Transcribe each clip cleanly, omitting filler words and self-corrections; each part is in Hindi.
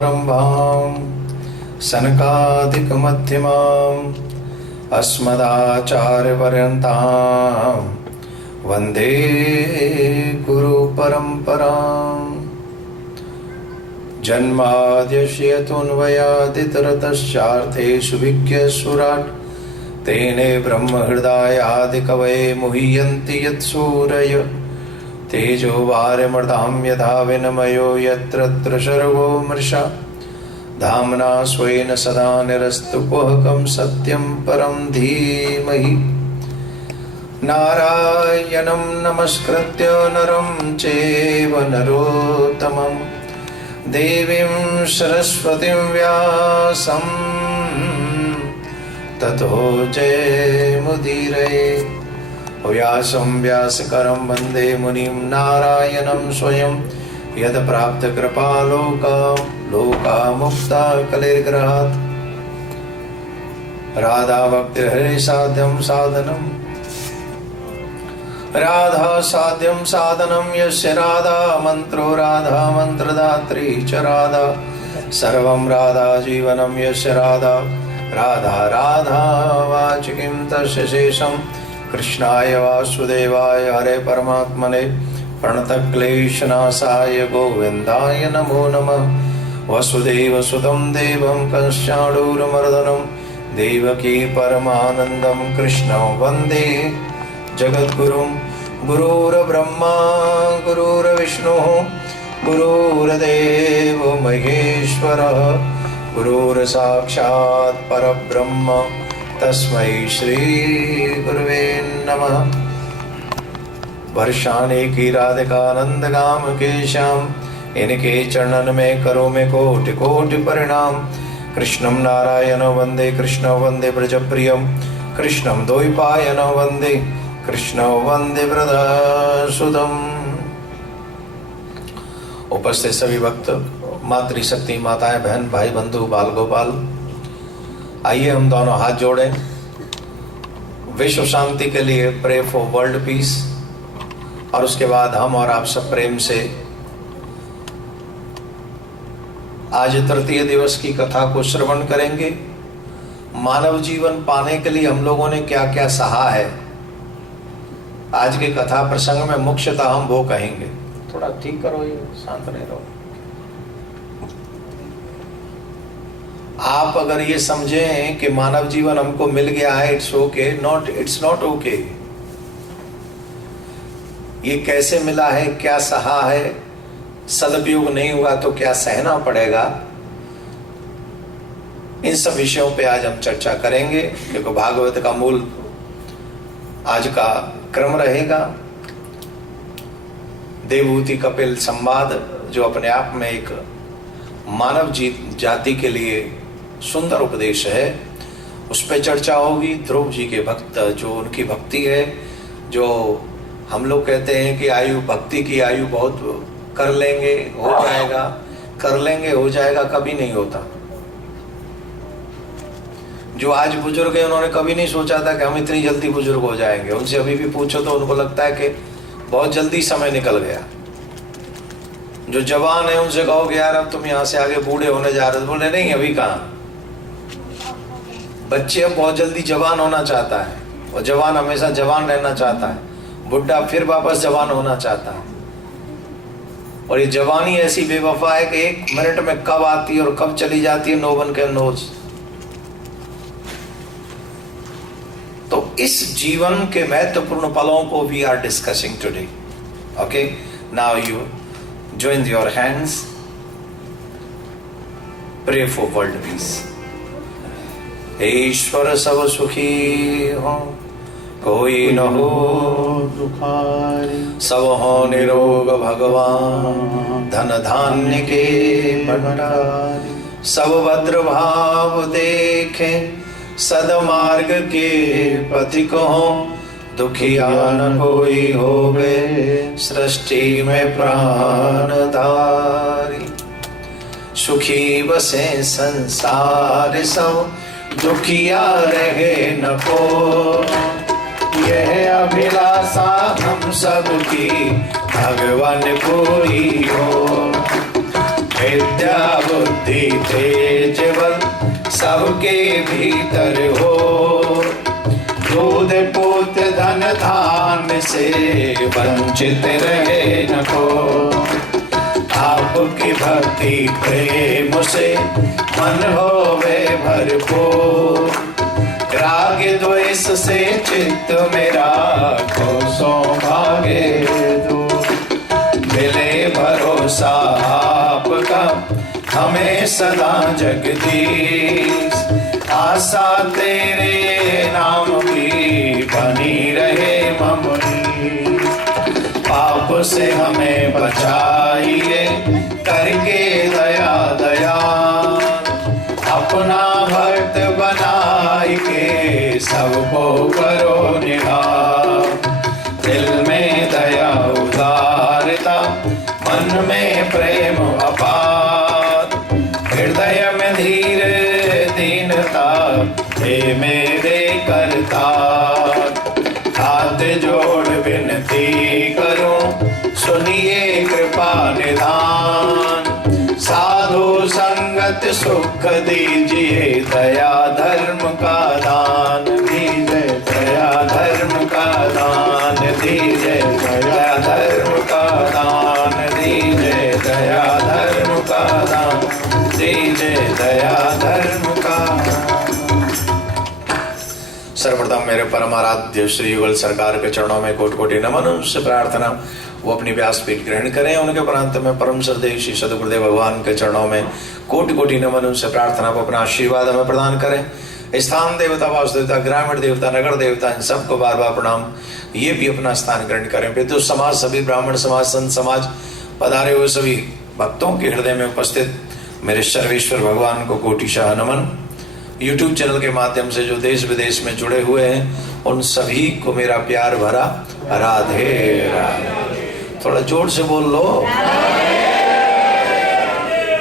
आरम्भां सनकादिकमध्यमाम् अस्मदाचार्यपर्यन्तां वन्दे गुरुपरम्पराम्। जन्माद्यस्य तोऽन्वयादितरतश्चार्थेषु विज्ञस्वराट् तेने ब्रह्महृदायादिकवये मुह्यन्ति यत्सूरय तेजो वारिमृतां यथा विनिमयो यत्र तत्र सर्वो मृषा धाम्ना स्वेन सदा निरस्तकुहकं सत्यं परं धीमहि। नारायणं नमस्कृत्य नरं चैव नरोत्तमं देवीं सरस्वतीं व्यासं ततो जयमुदीरये। व्यासं व्यासकरं वन्दे मुनिं नारायणं स्वयं यत्प्राप्तकृपालोकामुक्ता कलेर्ग्रहात्। राधाभक्तिर्हरिसाध्यं साधनं यस्य राधा मन्त्रो राधा मन्त्रदात्री च राधा सर्वं राधा जीवनं यस्य राधा राधा राधा वाचिकीं तस्य शेषं कृष्णाय वासुदेवाय हरे परमात्मने प्रणतक्लेशनाशाय गोविन्दाय नमो नमः। वसुदेवसुतं देवं कंसाणूरमर्दनं देवकी परमानन्दं कृष्णं वन्दे जगद्गुरुं। गुरुर्ब्रह्मा गुरुर्विष्णुः गुरुर्देवो महेश्वरः गुरुर्साक्षात् परब्रह्म तस्मै श्री गुरुवे नमः। वर्षाने की राधिकानंद गाम के श्याम इनके चरणन में करो में कोटि कोटि परिणाम। कृष्णं नारायण वंदे कृष्ण वंदे ब्रजप्रियम कृष्णं द्वैपायन वंदे कृष्ण वंदे ब्रजसुतम। उपस्थित सभी भक्त मातृशक्ति माताएं बहन भाई बंधु बाल गोपाल, आइए हम दोनों हाथ जोड़ें विश्व शांति के लिए, प्रे फॉर वर्ल्ड पीस। और उसके बाद हम और आप सब प्रेम से आज तृतीय दिवस की कथा को श्रवण करेंगे। मानव जीवन पाने के लिए हम लोगों ने क्या क्या सहा है, आज के कथा प्रसंग में मुख्यतः हम वो कहेंगे। थोड़ा ठीक करो, ये शांत नहीं रहो। आप अगर ये समझें कि मानव जीवन हमको मिल गया है, it's okay, it's not okay. ये कैसे मिला है, क्या सहा है, सदुपयोग नहीं हुआ तो क्या सहना पड़ेगा, इन सब विषयों पे आज हम चर्चा करेंगे। क्योंकि भागवत का मूल आज का क्रम रहेगा देवहूति कपिल संवाद, जो अपने आप में एक मानव जाति के लिए सुंदर उपदेश है, उस पर चर्चा होगी। ध्रुव जी के भक्त, जो उनकी भक्ति है, जो हम लोग कहते हैं कि आयु, भक्ति की आयु बहुत कर लेंगे हो जाएगा, कर लेंगे हो जाएगा, कभी नहीं होता। जो आज बुजुर्ग है उन्होंने कभी नहीं सोचा था कि हम इतनी जल्दी बुजुर्ग हो जाएंगे। उनसे अभी भी पूछो तो उनको लगता है कि बहुत जल्दी समय निकल गया। जो जवान है उनसे कहोगे यार अब तुम यहाँ से आगे बूढ़े होने जा रहे हो, बोले नहीं अभी कहाँ। बच्चे अब बहुत जल्दी जवान होना चाहता है, और जवान हमेशा जवान रहना चाहता है, बुढ़ा फिर वापस जवान होना चाहता है। और ये जवानी ऐसी बेवफा है कि एक मिनट में कब आती है और कब चली जाती है, नो वन कैन नोज। तो इस जीवन के महत्वपूर्ण पलों को we are discussing today. Okay, now you join your hands, pray for world peace। ईश्वर सब सुखी हो, कोई न हो दुखारी, सब हो निरोग भगवान, धन धान्य के भंडारी, सब भद्र भाव देखे, सदमार्ग के पथिक हो, दुखिया न कोई होवे, सृष्टि में प्राणधारी, सुखी बसे संसार सब, दुखिया रहे न को, यह अभिलाषा हम सबकी भगवान कोई हो। विद्या बुद्धि तेज बल सबके भीतर हो। दूध पुत्र धन धान से वंचित रहे न को। आपकी भक्ति प्रेम से मन होवे भरपूर। राग द्वेष से चित्त मेरा को सौभाग्य दूर। मिले भरोसा आपका हमें सदा जगदीश। आशा तेरे नाम की बनी रहे ममनी। पाप से हमें बचाइए करके दया दया। अपना भक्त बनाई के सबको करो निहार। दिल में दया उदारता मन में प्रेम अपार। हृदय में धीर दीनता हे मेरे करता। हाथ जोड़ विनती करूं सुनिए कृपा निधान। साधु संगत सुख दीजिए दया धर्म का दान दीजिए। दया धर्म का दान दीजिए। दया धर्म का दान दीजिए। दया धर्म का दान दीजिए। दया धर्म का। सर्वप्रथम मेरे परम आराध्य श्री युगल सरकार के चरणों में कोटि कोटि नमन। उनसे प्रार्थना वो अपनी व्यासपीठ ग्रहण करें। उनके उपरांत में परम श्रद्धेय श्री सद्गुरुदेव भगवान के चरणों में कोटि कोटि नमन। उनसे प्रार्थना वो अपना आशीर्वाद हमें प्रदान करें। स्थान देवता, वास देवता, ग्रामीण देवता, नगर देवता, इन सबको बार बार प्रणाम। ये भी अपना स्थान ग्रहण करें। विद्युत समाज, सभी ब्राह्मण समाज, संत समाज, पधारे हुए सभी भक्तों के हृदय में उपस्थित मेरे सर्वेश्वर भगवान को कोटिशाह नमन। YouTube चैनल के माध्यम से जो देश विदेश में जुड़े हुए हैं उन सभी को मेरा प्यार भरा राधे राधे। थोड़ा जोर से बोल लो।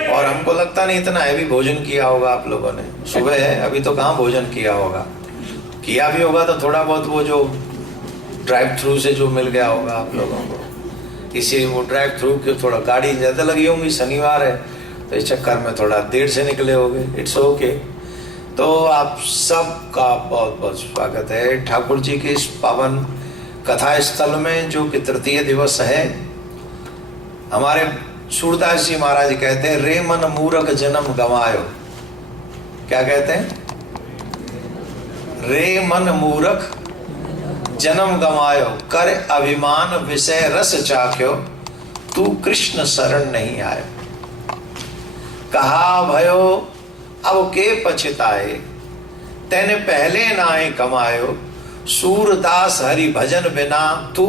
और हमको लगता नहीं इतना हैवी भोजन किया होगा आप लोगों ने। सुबह है, अभी तो कहाँ भोजन किया होगा। किया भी होगा तो थोड़ा बहुत वो जो ड्राइव थ्रू से जो मिल गया होगा आप लोगों को। इसी वो ड्राइव थ्रू की थोड़ा गाड़ी ज़्यादा लगी होंगी, शनिवार है तो इस चक्कर में थोड़ा देर से निकले होंगे। It's okay. तो आप सबका बहुत बहुत स्वागत है ठाकुर जी के इस पावन कथा स्थल में, जो कि तृतीय दिवस है। हमारे सूरदास जी महाराज कहते हैं, रे मन मूरख जन्म गंवायो। क्या कहते हैं? रे मन मूरख जन्म गंवायो, कर अभिमान विषय रस चाख्यो, तू कृष्ण शरण नहीं आयो। कहा भयो अब के पछताए, तेने पहले नाए कमायो। सूरदास हरि भजन बिना, तू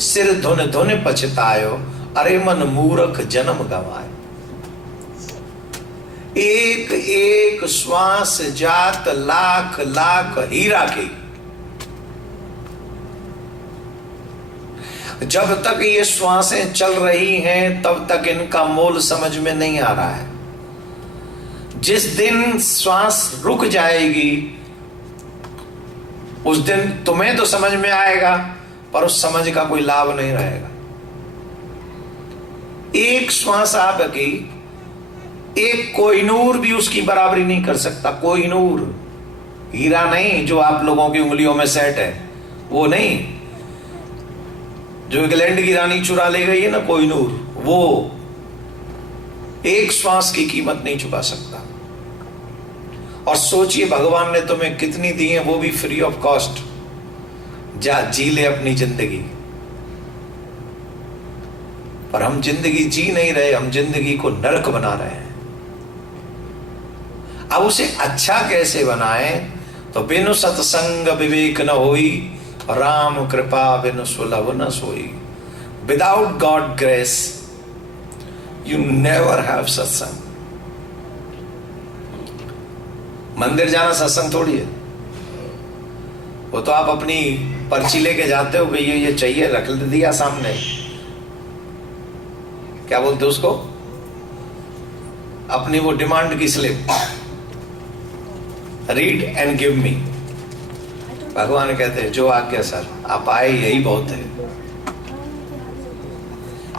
सिर धुन धुन पछतायो। अरे मन मूरख जन्म गंवायो। एक एक श्वास जात लाख लाख हीरा की। जब तक ये श्वासें चल रही हैं तब तक इनका मोल समझ में नहीं आ रहा है। जिस दिन श्वास रुक जाएगी उस दिन तुम्हें तो समझ में आएगा, पर उस समझ का कोई लाभ नहीं रहेगा। एक श्वास आपकी, एक कोहिनूर भी उसकी बराबरी नहीं कर सकता। कोहिनूर, हीरा नहीं जो आप लोगों की उंगलियों में सेट है, वो नहीं। जो इंग्लैंड की रानी चुरा ले गई है ना कोहिनूर, वो एक श्वास की कीमत नहीं चुका सकता। और सोचिए भगवान ने तुम्हें कितनी दी है, वो भी फ्री ऑफ कॉस्ट। जा जी ले अपनी जिंदगी। पर हम जिंदगी जी नहीं रहे, हम जिंदगी को नरक बना रहे हैं। अब उसे अच्छा कैसे बनाए? तो बिनु सत्संग विवेक न होई, राम कृपा बिनु सुलभ न सोई। Without God grace you never have सत्संग। मंदिर जाना सत्संग थोड़ी है। वो तो आप अपनी पर्ची लेके जाते हो कि ये चाहिए, रख दिया सामने। क्या बोलते उसको? अपनी वो डिमांड की slip, read and give me. भगवान कहते हैं जो आज्ञा सर, आप आए यही बहुत है।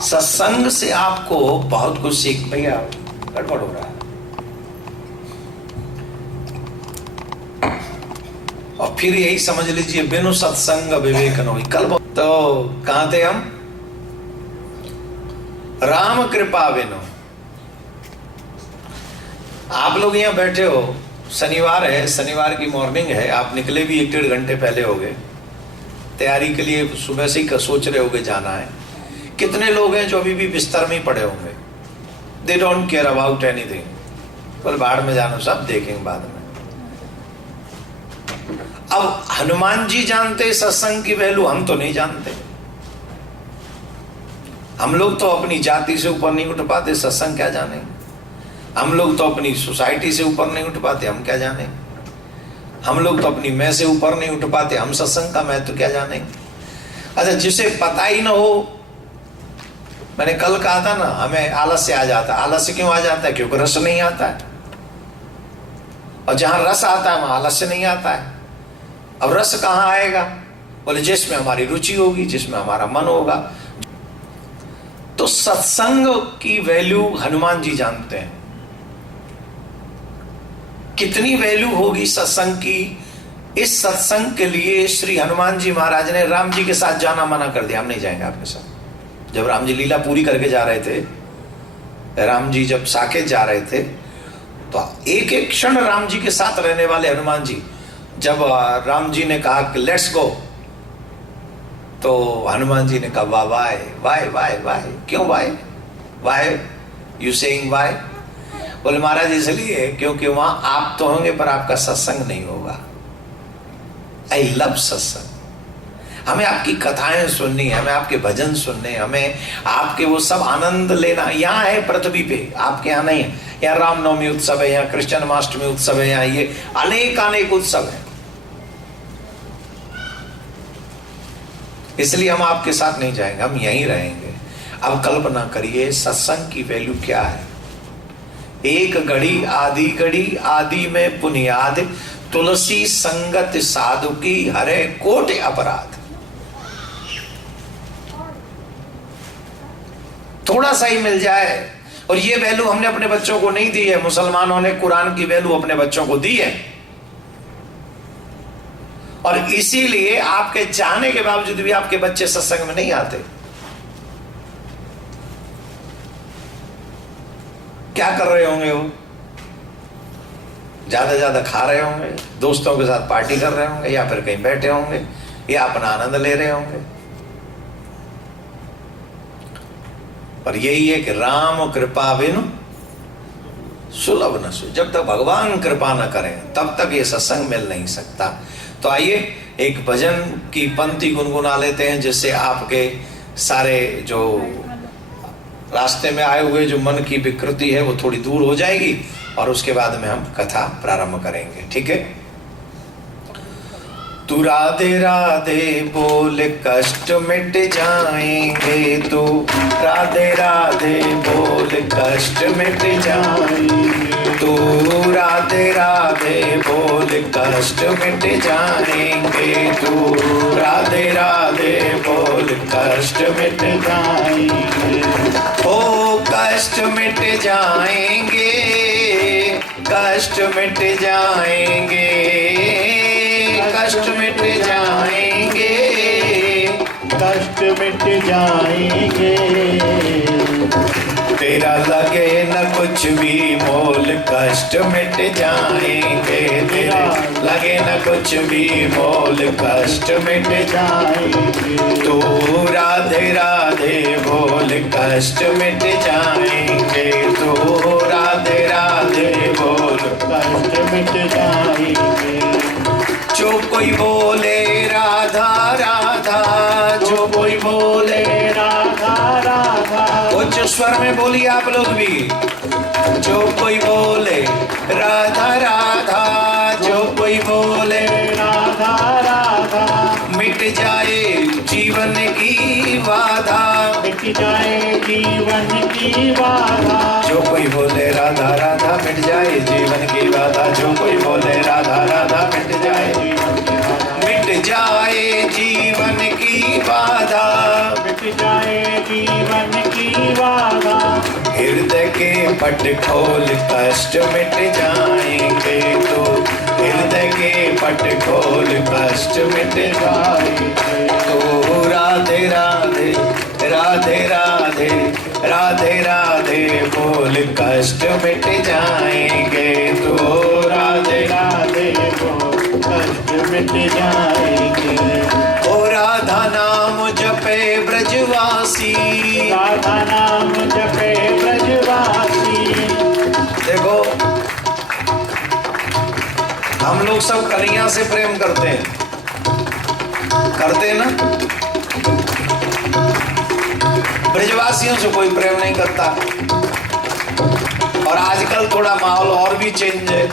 सत्संग से आपको बहुत कुछ सीख। भैया गड़बड़ हो रहा है। और फिर यही समझ लीजिए, बिनु सत्संग विवेक न होई। कल तो कहां थे हम? राम कृपा बिनु। आप लोग यहां बैठे हो, शनिवार है, शनिवार की मॉर्निंग है, आप निकले भी 1-1.5 घंटे पहले हो गए, तैयारी के लिए सुबह से ही सोच रहे होगे जाना है। कितने लोग हैं जो अभी भी बिस्तर में ही पड़े होंगे? They don't care about anything, बोल बाहर में जानो, सब देखेंगे बाद में। अब हनुमान जी जानते सत्संग की वैल्यू, हम तो नहीं जानते। हम लोग तो अपनी जाति से ऊपर नहीं उठ पाते, सत्संग क्या जाने। हम लोग तो अपनी सोसाइटी से ऊपर नहीं उठ पाते, हम क्या जाने। हम लोग तो अपनी मैं से ऊपर नहीं उठ पाते, हम सत्संग का मैं तो क्या जाने। अच्छा, जिसे पता ही ना हो, मैंने कल कहा था ना, हमें आलस्य आ जाता है। आलस्य क्यों आ जाता है? क्योंकि रस नहीं आता है। और जहां रस आता है वहां आलस्य नहीं आता है। अब रस कहां आएगा? बोले जिसमें हमारी रुचि होगी, जिसमें हमारा मन होगा। तो सत्संग की वैल्यू हनुमान जी जानते हैं। कितनी वैल्यू होगी सत्संग की। इस सत्संग के लिए श्री हनुमान जी महाराज ने राम जी के साथ जाना मना कर दिया, हम नहीं जाएंगे आपके साथ। जब राम जी लीला पूरी करके जा रहे थे, राम जी जब साकेत जा रहे थे, तो एक एक क्षण राम जी के साथ रहने वाले हनुमान जी, जब राम जी ने कहा कि लेट्स गो, तो हनुमान जी ने कहा वाह वाय वाय वाय वाय। क्यों वाय? वाय यू सेइंग वाय? बोले महाराज इसलिए क्योंकि वहां आप तो होंगे पर आपका सत्संग नहीं होगा। आई लव सत्संग। हमें आपकी कथाएं सुननी है, हमें आपके भजन सुनने, हमें आपके वो सब आनंद लेना। यहाँ है पृथ्वी पे, आपके यहाँ नहीं है। यहाँ रामनवमी उत्सव है, यहाँ कृष्णाष्टमी उत्सव है, यहाँ ये अनेक उत्सव है। इसलिए हम आपके साथ नहीं जाएंगे, हम यहीं रहेंगे। अब कल्पना करिए सत्संग की वैल्यू क्या है। एक घड़ी आदि में पुनियाद, तुलसी संगत साधु की हरे कोट अपराध। थोड़ा सा ही मिल जाए। और ये वैल्यू हमने अपने बच्चों को नहीं दी है। मुसलमानों ने कुरान की वैल्यू अपने बच्चों को दी है, और इसीलिए आपके चाहने के बावजूद भी आपके बच्चे सत्संग में नहीं आते। क्या कर रहे होंगे? वो ज्यादा खा रहे होंगे, दोस्तों के साथ पार्टी कर रहे होंगे, या फिर कहीं बैठे होंगे, या अपना आनंद ले रहे होंगे। पर यही है कि राम कृपा बिनु सुलभ न सु। जब तक भगवान कृपा न करें तब तक ये सत्संग मिल नहीं सकता। तो आइए एक भजन की पंक्ति गुनगुना लेते हैं, जिससे आपके सारे जो रास्ते में आए हुए जो मन की विकृति है वो थोड़ी दूर हो जाएगी, और उसके बाद में हम कथा प्रारंभ करेंगे। ठीक है? तू राधे राधे बोल कष्ट मिट जाएंगे, तू राधे राधे बोल कष्ट मिट जाएंगे, तू राधे राधे बोल कष्ट मिट जाएंगे, तू राधे राधे बोल कष्ट मिट जाएंगे। ओ कष्ट मिट जाएंगे, कष्ट मिट जाएंगे, कष्ट मिट जाएंगे, कष्ट मिट जाएंगे। तेरा लगे न कुछ भी मोल, कष्ट मिट जाएंगे, तेरा लगे न कुछ भी मोल, कष्ट मिट जाएंगे। तू राधे राधे बोल कष्ट मिट जाएंगे, तू राधे राधे बोल कष्ट मिट जाएंगे। जो कोई बोले राधा राधा, जो कोई बोले राधा राधा, उच्च स्वर में बोलिए आप लोग भी। जो कोई बोले राधा राधा, जो कोई बोले राधा राधा, मिट जाए जीवन की बाधा, मिट जाए जीवन की बाधा। जो कोई बोले राधा राधा मिट जाए जीवन की बाधा, जो कोई बोले राधा राधा मिट जाए जीवन की बाधा, मिट जाए जीवन की बाधा, मिट जाए जीवन की के पट खोल कष्ट मिट जाएंगे, तो हृदय के पट खोल कष्ट मिट जाएंगे। तो राधे राधे राधे राधे राधे राधे बोल कष्ट मिट जाएंगे, तो राधे राधे बोल कष्ट मिट जाएंगे। ओ राधा नाम जपे ब्रजवासी, राधा नाम जपे ब्रजवासी। देखो हम लोग सब कन्हैया से प्रेम करते हैं ना, ब्रजवासियों से कोई प्रेम नहीं करता। और आजकल थोड़ा माहौल और भी चेंज है,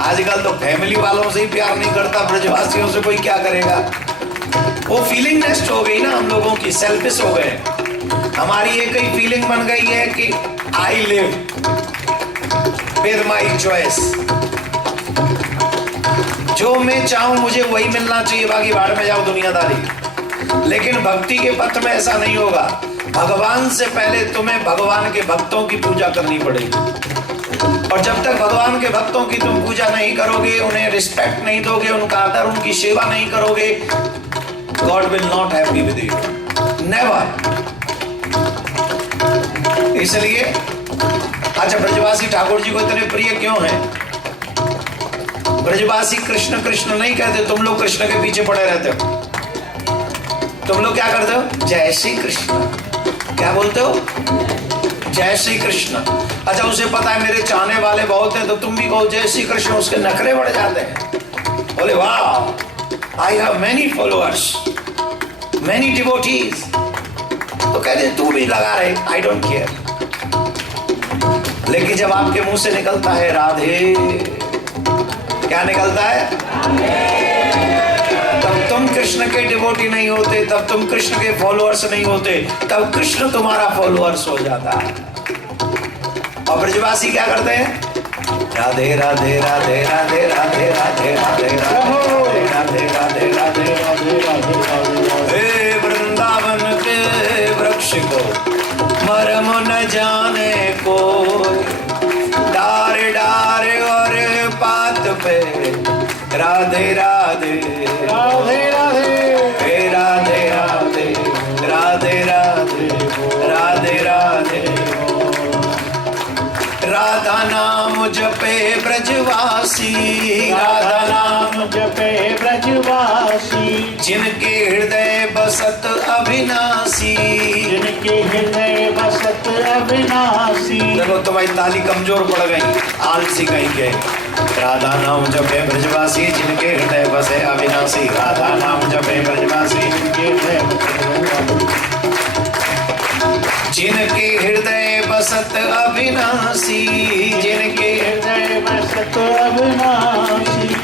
आजकल तो फैमिली वालों से ही प्यार नहीं करता, ब्रजवासियों से कोई क्या करेगा। वो फीलिंग नेस्ट हो गई ना हम लोगों की, सेल्फिश हो गए। हमारी एक ही फीलिंग बन गई है कि I live with my choice, जो मैं चाहूं मुझे वही मिलना चाहिए, बाकी भाड़ में जाओ दुनियादारी। लेकिन भक्ति के पथ में ऐसा नहीं होगा। भगवान से पहले तुम्हें भगवान के भक्तों की पूजा करनी पड़ेगी, और जब तक भगवान के भक्तों की तुम पूजा नहीं करोगे, उन्हें रिस्पेक्ट नहीं दोगे, उनका आदर, उनकी सेवा नहीं करोगे, God will not happy with you, never. इसलिए अच्छा, ब्रजवासी ठाकुर जी को इतने प्रिय क्यों हैं? ब्रजवासी कृष्ण कृष्ण नहीं कहते, तुम लोग कृष्ण के पीछे पड़े रहते हो। तुम लोग क्या करते हो? जय श्री कृष्ण, क्या बोलते हो? जय श्री कृष्ण। अच्छा, उसे पता है मेरे चाहने वाले बहुत हैं, तो तुम भी कहो जय श्री कृष्ण, उसके नखरे बढ़ जाते हैं। बोले वाह, I have many followers, many devotees, तो कहते तू भी लगा रहे, आई डोंट केयर। लेकिन जब आपके मुंह से निकलता है राधे, क्या निकलता है? तब तुम कृष्ण के डिवोटी नहीं होते, तब तुम कृष्ण के फॉलोअर्स नहीं होते, तब कृष्ण तुम्हारा फॉलोअर्स हो जाता है। और ब्रजवासी क्या करते हैं? राधे राधे राधे राधे राधे राधे राधे राधे राधे राधे राधे राधे। हे वृंदावन के वृक्ष को मरम न जाने को, डार डार और पात पे राधे राधे राधे राधे हे राधे राधे राधे राधे राधे राधे। राधा नाम जपे ब्रजवासी, राधा नाम जपे ब्रजवासी। जिनके हृदय बसत अविनाशी, जिनके हृदय बसत अविनाशी। देखो तुम्हारी ताली कमजोर पड़ गई, आलसी कहीं के। राधा नाम जपे ब्रजवासी, जिनके हृदय बसे अविनाशी। राधा नाम जपे ब्रजवासी, जिनके हृदय बसत अविनाशी, जिनके हृदय बसत अविनाशी।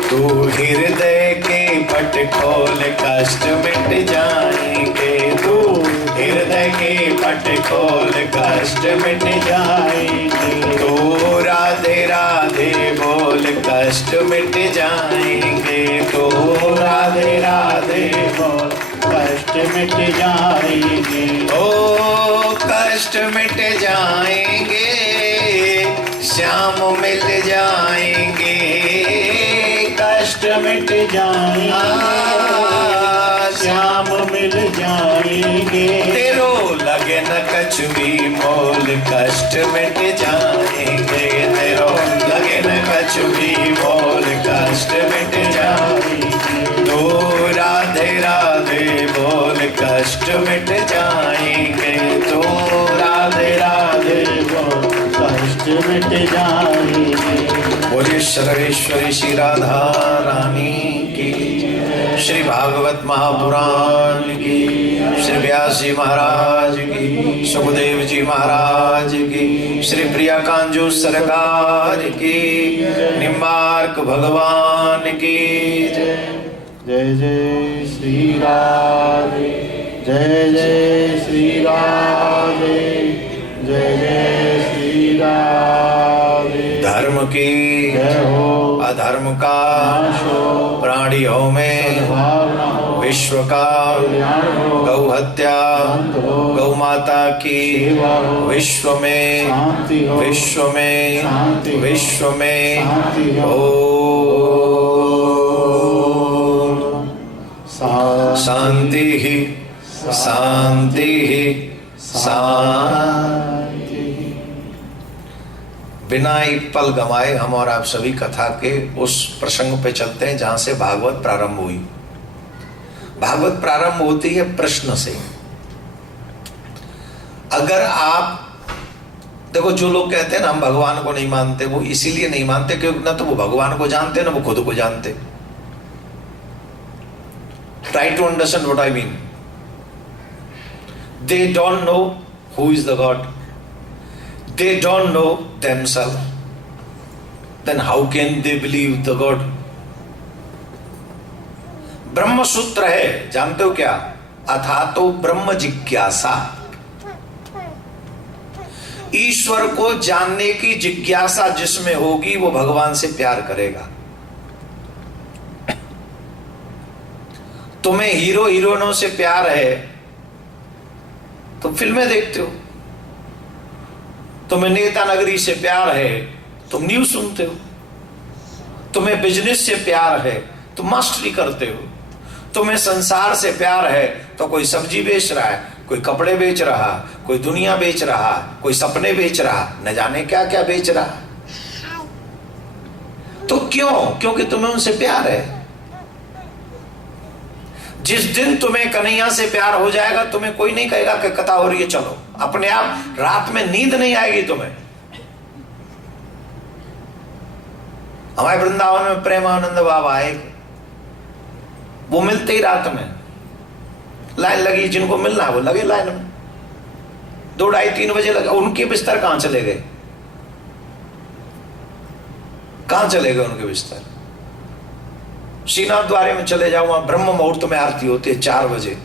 तू हृदय के पट खोल कष्ट मिट जाएंगे, तू हृदय के पट खोल कष्ट मिट जाएंगे। तो राधे राधे बोल कष्ट मिट जाएंगे, तो राधे राधे बोल कष्ट मिट जाएंगे। ओ कष्ट मिट जाएंगे, श्याम मिल जाएंगे, कष्ट मिट जाएंगे, श्याम मिल जाएंगे। तेरो लगे न कछ भी मोल कष्ट मिट जाएंगे, तेरो लगे न कछ भी मोल कष्ट मिट जाएंगे। तो राधे राधे बोल कष्ट मिट जाएंगे, तो राधे राधे बोल कष्ट मिट जाएंगे। बोलिए सर्वेश्वरी श्री राधा रानी की, श्री भागवत महापुराण की, श्री व्यास जी महाराज की, सुखदेव जी महाराज की, श्री प्रिया कांजू सरकार की, निम्बार्क भगवान की जय। जय जय श्री राधे, जय जय श्री राधे, जय जय श्री राधे। धर्म की जय हो, अधर्म का नाश हो, प्राणियों में सद्भावना हो, विश्व का कल्याण हो, गौ हत्या बंद हो, गौ माता की सेवा हो, विश्व में शांति हो, विश्व में शांति हो, विश्व में शांति हो। ओम शांति ही शांति ही शांति। बिना एक पल गंवाए हम और आप सभी कथा के उस प्रसंग पे चलते हैं जहां से भागवत प्रारंभ हुई। भागवत प्रारंभ होती है प्रश्न से। अगर आप देखो, जो लोग कहते हैं ना हम भगवान को नहीं मानते, वो इसीलिए नहीं मानते क्योंकि ना तो वो भगवान को जानते ना वो खुद को जानते। Try to understand what I mean. They don't know who is the God. They don't know themselves. Then how can they believe the God? ब्रह्म सूत्र है, जानते हो क्या? अथातो ब्रह्म जिज्ञासा। ईश्वर को जानने की जिज्ञासा जिसमें होगी वो भगवान से प्यार करेगा। तुम्हें हीरो हीरोइनों से प्यार है तो फिल्में देखते हो, तुम्हें नेता नगरी से प्यार है तुम न्यूज सुनते हो, तुम्हें बिजनेस से प्यार है तुम मास्टरी करते हो, तुम्हें संसार से प्यार है तो कोई सब्जी बेच रहा है, कोई कपड़े बेच रहा, कोई दुनिया बेच रहा, कोई सपने बेच रहा, न जाने क्या क्या बेच रहा। तो क्यों? क्योंकि तुम्हें उनसे प्यार है। जिस दिन तुम्हें कन्हैया से प्यार हो जाएगा तुम्हें कोई नहीं कहेगा कि कथा हो रही है चलो, अपने आप रात में नींद नहीं आएगी तुम्हें। हमारे वृंदावन में प्रेमानंद बाबा आए, वो मिलते ही रात में लाइन लगी, जिनको मिलना है वो लगे लाइन में। 2, 2:30, 3 बजे लगे। उनके बिस्तर कहां चले गए? कहां चले गए उनके बिस्तर? श्रीनाथ द्वारे में चले जाओ, वहां ब्रह्म मुहूर्त में आरती होती है 4 बजे,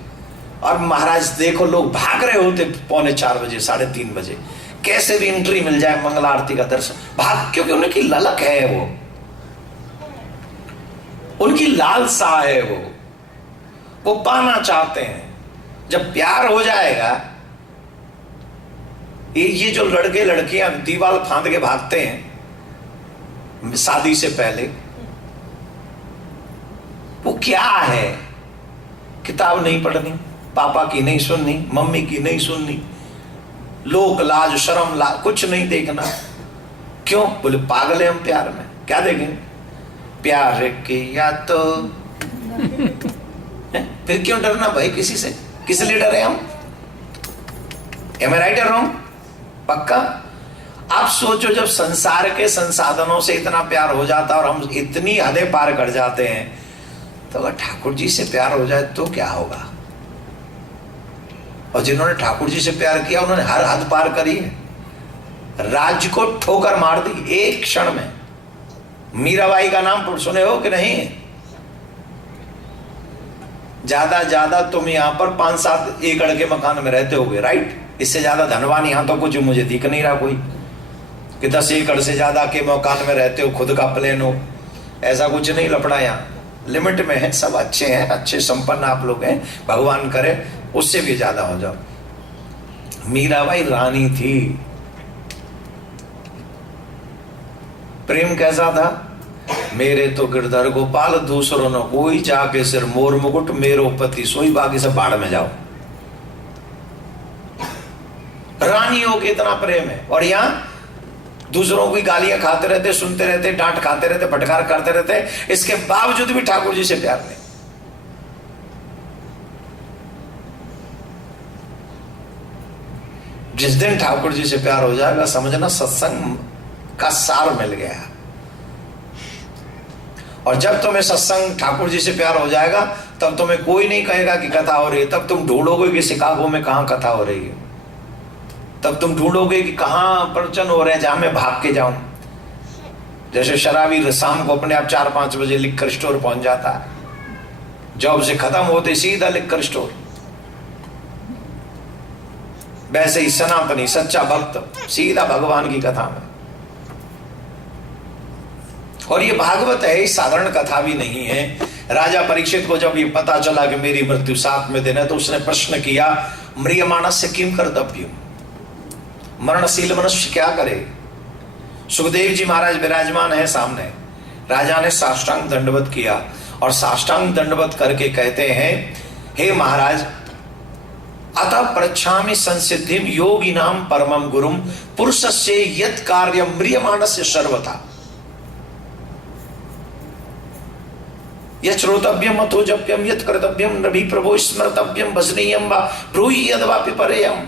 और महाराज देखो लोग भाग रहे होते 3:45 बजे, 3:30 बजे, कैसे भी एंट्री मिल जाए मंगला आरती का दर्शन भाग, क्योंकि उनकी ललक है, वो उनकी लालसा है, वो पाना चाहते हैं। जब प्यार हो जाएगा, ये जो लड़के लड़कियां दीवार फांद के भागते हैं शादी से पहले, वो क्या है? किताब नहीं पढ़नी, पापा की नहीं सुननी, मम्मी की नहीं सुननी, लोक लाज शर्म लाज कुछ नहीं देखना। क्यों? बोले पागल है हम प्यार में। क्या देखें? प्यार किया तो फिर क्यों डरना भाई किसी से? किस लिए डरे हम? Am I right or wrong? पक्का? आप सोचो, जब संसार के संसाधनों से इतना प्यार हो जाता और हम इतनी हदें पार कर जाते हैं, तो अगर ठाकुर जी से प्यार हो जाए तो क्या होगा? और जिन्होंने ठाकुर जी से प्यार किया उन्होंने हर हद पार करी है, राज्य को ठोकर मार दी एक क्षण में। मीराबाई का नाम सुने हो कि नहीं? ज्यादा तुम यहां पर 5-7 एकड़ के मकान में रहते होगे, राइट? इससे ज्यादा धनवान यहां तो कुछ मुझे दिख नहीं रहा कोई कि 10 एकड़ से ज्यादा के मकान में रहते हो, खुद का प्लेन हो, ऐसा कुछ नहीं लपड़ा। यहाँ लिमिट में है, सब अच्छे हैं, अच्छे संपन्न आप लोग हैं, भगवान करे उससे भी ज्यादा हो जाओ। मीराबाई रानी थी। प्रेम कैसा था? मेरे तो गिरधर गोपाल दूसरों न कोई, जाके सिर मोर मुकुट मेरो पति सोई, बाकी सब बाढ़ में जाओ। रानियों के इतना प्रेम है, और यहाँ दूसरों की गालियां खाते रहते, सुनते रहते, डांट खाते रहते, फटकार करते रहते, इसके बावजूद भी ठाकुर जी से प्यार नहीं। जिस दिन ठाकुर जी से प्यार हो जाएगा समझना सत्संग का सार मिल गया। और जब तुम्हें सत्संग ठाकुर जी से प्यार हो जाएगा तब तुम्हें कोई नहीं कहेगा कि कथा हो रही है। तब तुम ढूंढोगे कि शिकागो में कहां कथा हो रही है, तब तुम ढूंढोगे कि कहां प्रवचन हो रहे हैं जहां मैं भाग के जाऊं। जैसे शराबी शाम को अपने आप 4-5 बजे लिखकर स्टोर पहुंच जाता है, जॉब से खत्म होते सीधा लिखकर स्टोर। वैसे ही सनातनी सच्चा भक्त सीधा भगवान की कथा में। और ये भागवत है, साधारण कथा भी नहीं है। राजा परीक्षित को जब ये पता चला कि मेरी मृत्यु 7वें दिन है, तो उसने प्रश्न किया, म्रियमाणस्य किम कर्तव्यम, मरणशील मनुष्य क्या करे। सुखदेव जी महाराज विराजमान है सामने। राजा ने साष्टांग दंडवत किया और साष्टांग दंडवत करके कहते हैं, हे महाराज, अतः पृच्छामि संसिद्धिम योगिनाम परमम गुरुम पुरुषस्य यत् कार्यम म्रियमाणस्य सर्वथा यत् श्रोतव्यम अथो जप्यम यत् कर्तव्यम नभि प्रभो स्मर्तव्यम भजनीयम वा ब्रूहि यद्वापि परेयम।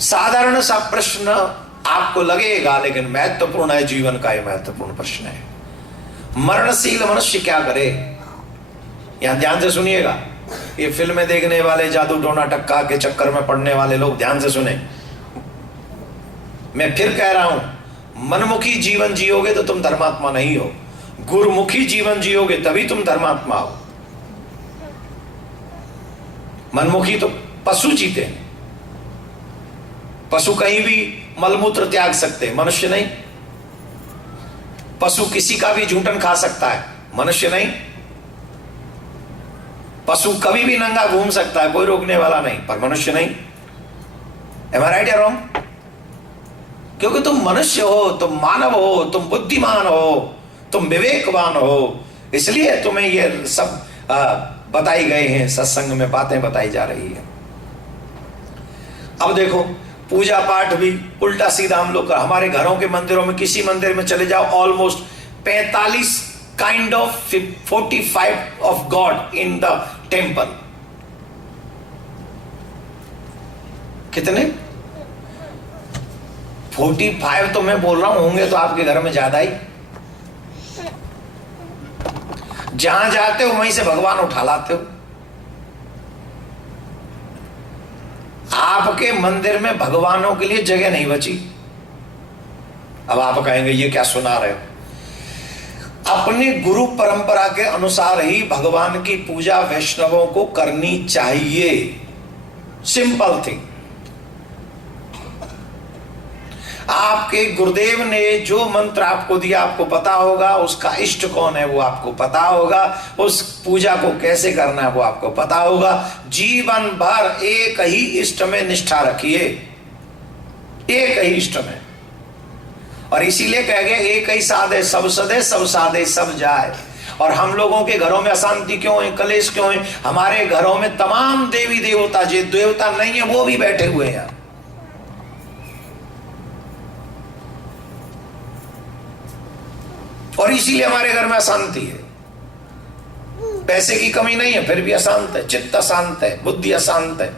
साधारण सा प्रश्न आपको लगेगा, लेकिन महत्वपूर्ण है, जीवन का यह महत्वपूर्ण प्रश्न है। मरणशील मनुष्य क्या करे। यहां ध्यान से सुनिएगा, ये फिल्में देखने वाले, जादू टोना टक्का के चक्कर में पड़ने वाले लोग ध्यान से सुने। मैं फिर कह रहा हूं, मनमुखी जीवन जियोगे तो तुम धर्मात्मा नहीं हो, गुरुमुखी जीवन जियोगे तभी तुम धर्मात्मा हो। मनमुखी तो पशु जीते हैं, पशु कहीं भी मलमूत्र त्याग सकते, मनुष्य नहीं। पशु किसी का भी झूठन खा सकता है, मनुष्य नहीं। पशु कभी भी नंगा घूम सकता है, कोई रोकने वाला नहीं, पर मनुष्य नहीं। Am I right or wrong? क्योंकि तुम मनुष्य हो, तुम मानव हो, तुम बुद्धिमान हो, तुम विवेकवान हो, इसलिए तुम्हें ये सब बताई गए हैं, सत्संग में बातें बताई जा रही है। अब देखो, पूजा पाठ भी उल्टा सीधा हम लोग हमारे घरों के मंदिरों में, किसी मंदिर में चले जाओ, almost 45 kind of 45 of God in the temple. कितने? 45 तो मैं बोल रहा हूं, होंगे तो आपके घर में ज्यादा ही। जहां जाते हो वहीं से भगवान उठा लाते हो। आपके मंदिर में भगवानों के लिए जगह नहीं बची। अब आप कहेंगे ये क्या सुना रहे हो। अपनी गुरु परंपरा के अनुसार ही भगवान की पूजा वैष्णवों को करनी चाहिए, सिंपल थिंग। आपके गुरुदेव ने जो मंत्र आपको दिया आपको पता होगा, उसका इष्ट कौन है वो आपको पता होगा, उस पूजा को कैसे करना है वो आपको पता होगा। जीवन भर एक ही इष्ट में निष्ठा रखिए, एक ही इष्ट में। और इसीलिए कह गए, एक ही साधे सब सदे, सब साधे सब जाए। और हम लोगों के घरों में अशांति क्यों है, कलेश क्यों है? हमारे घरों में तमाम देवी देवता, जो देवता नहीं है वो भी बैठे हुए हैं। और इसीलिए हमारे घर में अशांति है। पैसे की कमी नहीं है, फिर भी अशांत है, चित्त अशांत है, बुद्धि अशांत है।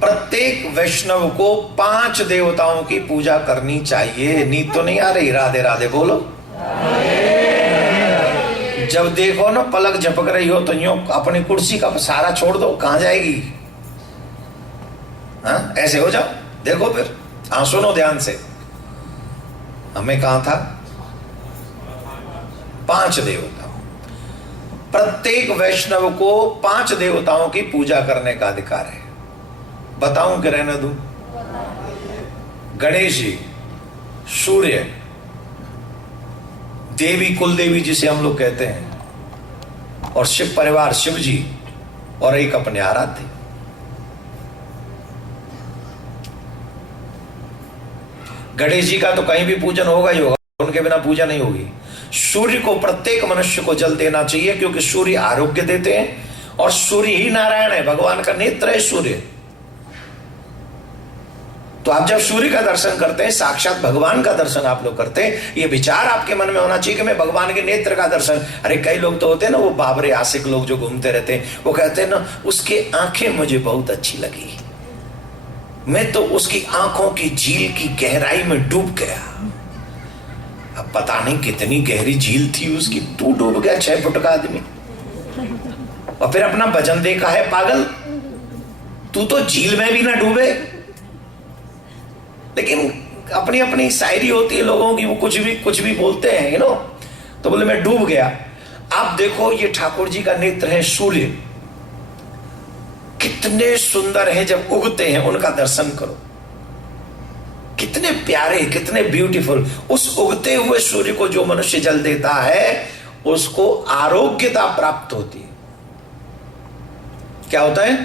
प्रत्येक वैष्णव को 5 देवताओं की पूजा करनी चाहिए। नींद तो नहीं आ रही? राधे राधे बोलो। जब देखो ना पलक झपक रही हो तो यूं अपनी कुर्सी का सहारा छोड़ दो, कहां जाएगी? हाँ, ऐसे हो जाओ। देखो फिर, हाँ सुनो ध्यान से, हमें कहा था 5 देवता। प्रत्येक वैष्णव को 5 देवताओं की पूजा करने का अधिकार है। बताऊं कि रहने दूं? गणेश जी, सूर्य, देवी कुल देवी जिसे हम लोग कहते हैं, और शिव परिवार, शिव जी, और एक अपने आराध्य। गणेश जी का तो कहीं भी पूजन होगा ही होगा, उनके बिना पूजा नहीं होगी। सूर्य को, प्रत्येक मनुष्य को जल देना चाहिए, क्योंकि सूर्य आरोग्य देते हैं और सूर्य ही नारायण है, भगवान का नेत्र है सूर्य। तो आप जब सूर्य का दर्शन करते हैं, साक्षात भगवान का दर्शन आप लोग करते हैं, ये विचार आपके मन में होना चाहिए कि मैं भगवान के नेत्र का दर्शन। अरे कई लोग तो होते हैं ना, वो बाबरे आशिक लोग जो घूमते रहते हैं, वो कहते हैं ना, उसके आंखें मुझे बहुत अच्छी लगी, मैं तो उसकी आंखों की झील की गहराई में डूब गया। अब पता नहीं कितनी गहरी झील थी उसकी, तू डूब गया 6 फुट का आदमी, और फिर अपना भजन देखा है पागल। तू तो झील में भी ना डूबे। लेकिन अपनी अपनी शायरी होती है लोगों की, वो कुछ भी बोलते हैं, यू नो। तो बोले मैं डूब गया। आप देखो, ये ठाकुर जी का नेत्र है सूर्य, कितने सुंदर हैं जब उगते हैं, उनका दर्शन करो, कितने प्यारे, कितने ब्यूटीफुल। उस उगते हुए सूर्य को जो मनुष्य जल देता है उसको आरोग्यता प्राप्त होती है। क्या होता है?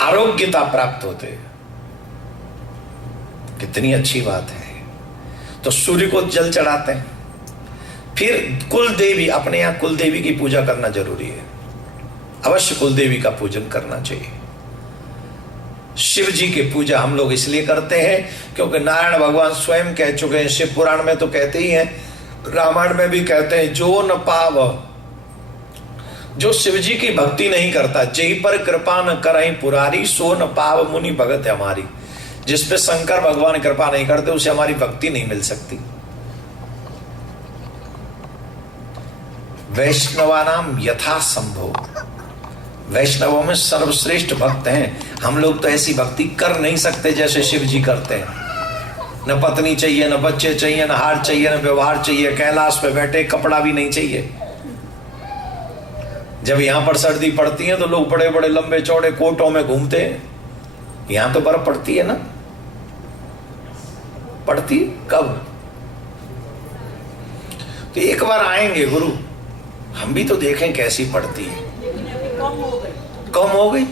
आरोग्यता प्राप्त होते है। कितनी अच्छी बात है। तो सूर्य को जल चढ़ाते हैं। फिर कुल देवी, अपने यहां कुल देवी की पूजा करना जरूरी है, अवश्य कुल देवी का पूजन करना चाहिए। शिव जी की पूजा हम लोग इसलिए करते हैं क्योंकि नारायण भगवान स्वयं कह चुके हैं, शिव पुराण में तो कहते ही हैं, रामायण में भी कहते हैं, जो न पाव, जो शिव जी की भक्ति नहीं करता, जेहि पर कृपा न करहि पुरारी, सो न पाव मुनि भगत हमारी। जिस पे शंकर भगवान कृपा नहीं करते उसे हमारी भक्ति नहीं मिल सकती। वैष्णवानाम यथा संभव, वैष्णवों में सर्वश्रेष्ठ भक्त हैं। हम लोग तो ऐसी भक्ति कर नहीं सकते जैसे शिव जी करते हैं। न पत्नी चाहिए, न बच्चे चाहिए, न हार चाहिए, न व्यवहार चाहिए, कैलाश पे बैठे, कपड़ा भी नहीं चाहिए। जब यहां पर सर्दी पड़ती है तो लोग बड़े बड़े लंबे चौड़े कोटों में घूमते हैं। यहां तो बर्फ पड़ती है ना, पड़ती कब? तो एक बार आएंगे गुरु, हम भी तो देखें कैसी पड़ती है। कम हो गई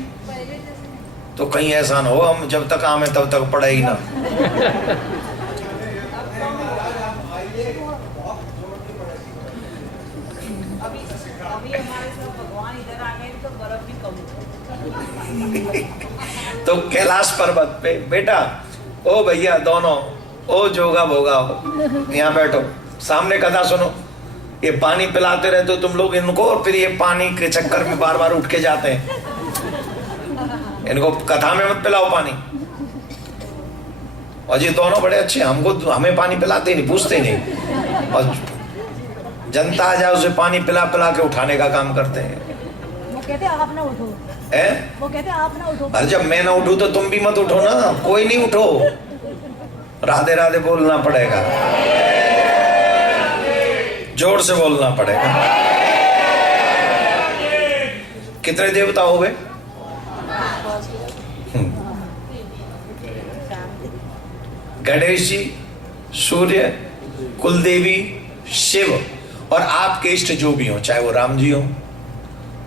तो कहीं ऐसा ना हो हम जब तक आमे तब तक पड़े ही ना। तो कैलाश पर्वत पे बेटा, ओ भैया दोनों, ओ जोगा भोगा हो, यहाँ बैठो, सामने कथा सुनो। ये पानी पिलाते रहते हो तुम लोग इनको, और फिर ये पानी के चक्कर में बार बार उठ के जाते हैं। इनको कथा में मत पिलाओ पानी। और ये दोनों बड़े अच्छे, हमको, हमें पानी पिलाते नहीं, पूछते नहीं, और जनता आ जाए उसे पानी पिला पिला के उठाने का काम करते हैं। वो कहते आप ना उठो, वो कहते आप ना उठो। अरे जब मैं ना उठूं तो तुम भी मत उठो ना, कोई नहीं उठो, राधे राधे बोलना पड़ेगा, जोर से बोलना पड़ेगा। कितने देवता हो गए? गणेश जी, सूर्य, कुलदेवी, शिव, और आपके इष्ट जो भी हो, चाहे वो राम जी हो,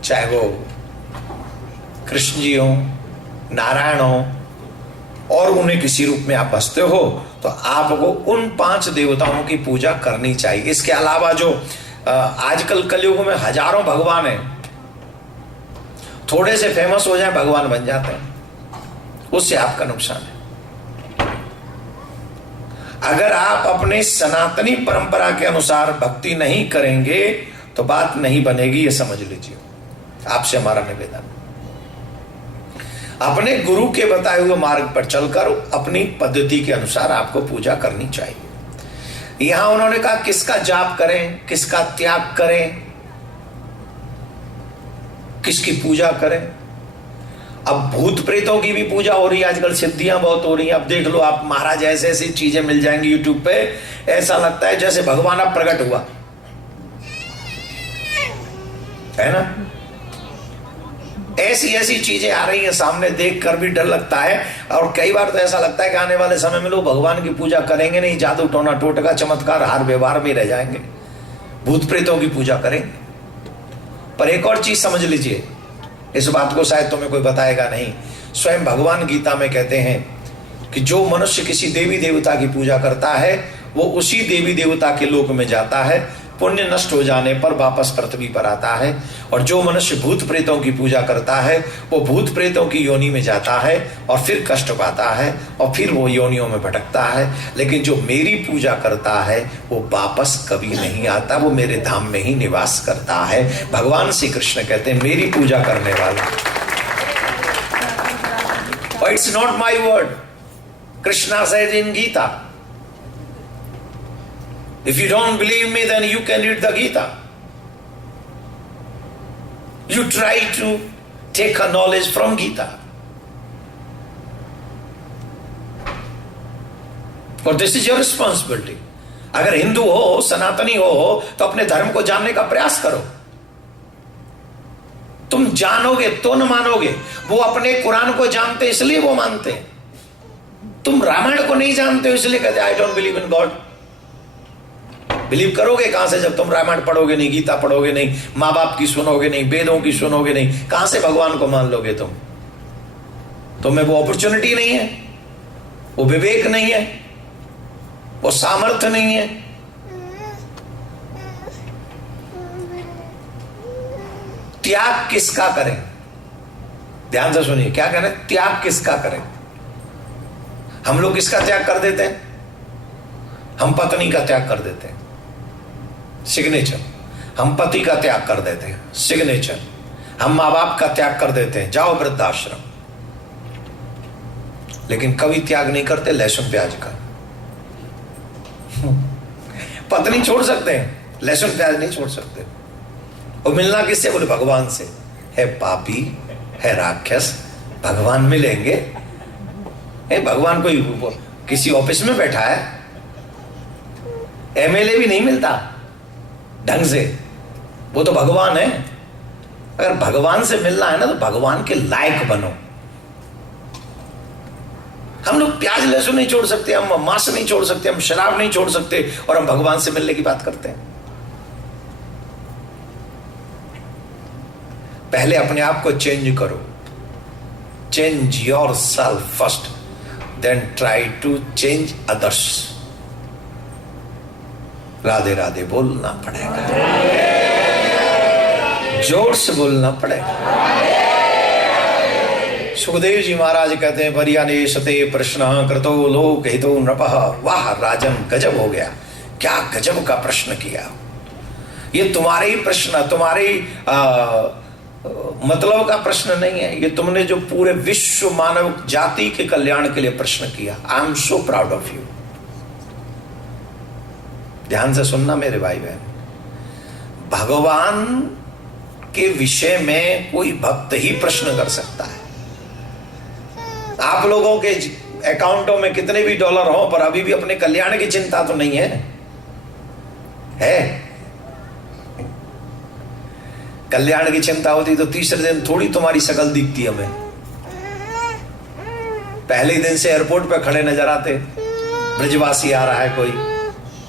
चाहे वो कृष्ण जी हो, नारायण हो, और उन्हें किसी रूप में आप बसते हो, तो आपको उन 5 देवताओं की पूजा करनी चाहिए। इसके अलावा जो आजकल कलयुग में हजारों भगवान हैं, थोड़े से फेमस हो जाए भगवान बन जाते हैं, उससे आपका नुकसान है। अगर आप अपने सनातनी परंपरा के अनुसार भक्ति नहीं करेंगे तो बात नहीं बनेगी, ये समझ लीजिए। आपसे हमारा निवेदन, अपने गुरु के बताए हुए मार्ग पर चलकर अपनी पद्धति के अनुसार आपको पूजा करनी चाहिए। यहां उन्होंने कहा किसका जाप करें, किसका त्याग करें, किसकी पूजा करें। अब भूत प्रेतों की भी पूजा हो रही है आजकल, सिद्धियां बहुत हो रही हैं। अब देख लो आप, महाराज ऐसे ऐसी चीजें मिल जाएंगी यूट्यूब पे, ऐसा लगता है जैसे भगवान अब प्रकट हुआ है ना। ऐसी ऐसी चीजें आ रही हैं सामने, देखकर भी डर लगता है। और कई बार तो ऐसा लगता है कि आने वाले समय में लोग भगवान की पूजा करेंगे नहीं, जादू टोना टोटका चमत्कार हार व्यवहार में रह जाएंगे, भूत प्रेतों की पूजा करेंगे। पर एक और चीज समझ लीजिए, इस बात को शायद तुम्हें कोई बताएगा नहीं, स्वयं भगवान गीता में कहते हैं कि जो मनुष्य किसी देवी देवता की पूजा करता है वो उसी देवी देवता के लोक में जाता है, पुण्य नष्ट हो जाने पर वापस पृथ्वी पर आता है। और जो मनुष्य भूत प्रेतों की पूजा करता है वो भूत प्रेतों की योनि में जाता है और फिर कष्ट पाता है और फिर वो योनियों में भटकता है। लेकिन जो मेरी पूजा करता है वो वापस कभी नहीं आता, वो मेरे धाम में ही निवास करता है। भगवान श्री कृष्ण कहते हैं मेरी पूजा करने वाला, it's not my word, Krishna said in Gita. If you don't believe me, then you can read the Gita. You try to take a knowledge from Gita. और this is your responsibility. अगर हिंदू हो, सनातनी हो तो अपने धर्म को जानने का प्रयास करो। तुम जानोगे तो न मानोगे। वो अपने कुरान को जानते इसलिए वो मानते हैं। तुम रामायण को नहीं जानते हो इसलिए कहते I don't believe in God. Believe करोगे कहां से जब तुम रामायण पढ़ोगे नहीं, गीता पढ़ोगे नहीं, माँ बाप की सुनोगे नहीं, वेदों की सुनोगे नहीं, कहां से भगवान को मान लोगे तुम? तुम्हें वो अपॉर्चुनिटी नहीं है, वो विवेक नहीं है, वो सामर्थ्य नहीं है। त्याग किसका करें? ध्यान से सुनिए, क्या करें? त्याग किसका करें? हम लोग किसका त्याग कर देते हैं? हम पत्नी का त्याग कर देते हैं, सिग्नेचर। हम पति का त्याग कर देते हैं, सिग्नेचर। हम माँ बाप का त्याग कर देते हैं, जाओ वृद्धाश्रम। लेकिन कभी त्याग नहीं करते लहसुन प्याज का। पत्नी छोड़ सकते हैं, लहसुन प्याज नहीं छोड़ सकते। और मिलना किससे? बोले भगवान से। है पापी, है राक्षस, भगवान मिलेंगे? भगवान कोई किसी ऑफिस में बैठा है? एमएलए भी नहीं मिलता ढंग से, वो तो भगवान है। अगर भगवान से मिलना है ना तो भगवान के लायक बनो। हम लोग प्याज लहसुन नहीं छोड़ सकते, हम मांस नहीं छोड़ सकते, हम शराब नहीं छोड़ सकते, और हम भगवान से मिलने की बात करते हैं। पहले अपने आप को चेंज करो। Change yourself first, then try to change others. Radhe Radhe बोलना पड़ेगा, जोर से बोलना पड़ेगा। सुखदेव जी महाराज कहते हैं परियाने सते प्रश्न कृतो लोक हितो नृपः। वाह राजन, गजब हो गया, क्या गजब का प्रश्न किया। ये तुम्हारे ही प्रश्न, तुम्हारे मतलब का प्रश्न नहीं है, ये तुमने जो पूरे विश्व मानव जाति के कल्याण के लिए प्रश्न किया। I am so proud of you. ध्यान से सुनना मेरे भाई बहन, भगवान के विषय में कोई भक्त ही प्रश्न कर सकता है। आप लोगों के अकाउंटों में कितने भी डॉलर हो, पर अभी भी अपने कल्याण की चिंता तो नहीं है? कल्याण की चिंता होती तो तीसरे दिन थोड़ी तुम्हारी शकल दिखती हमें। पहले दिन से एयरपोर्ट पे खड़े नजर आते, ब्रजवासी आ रहा है, कोई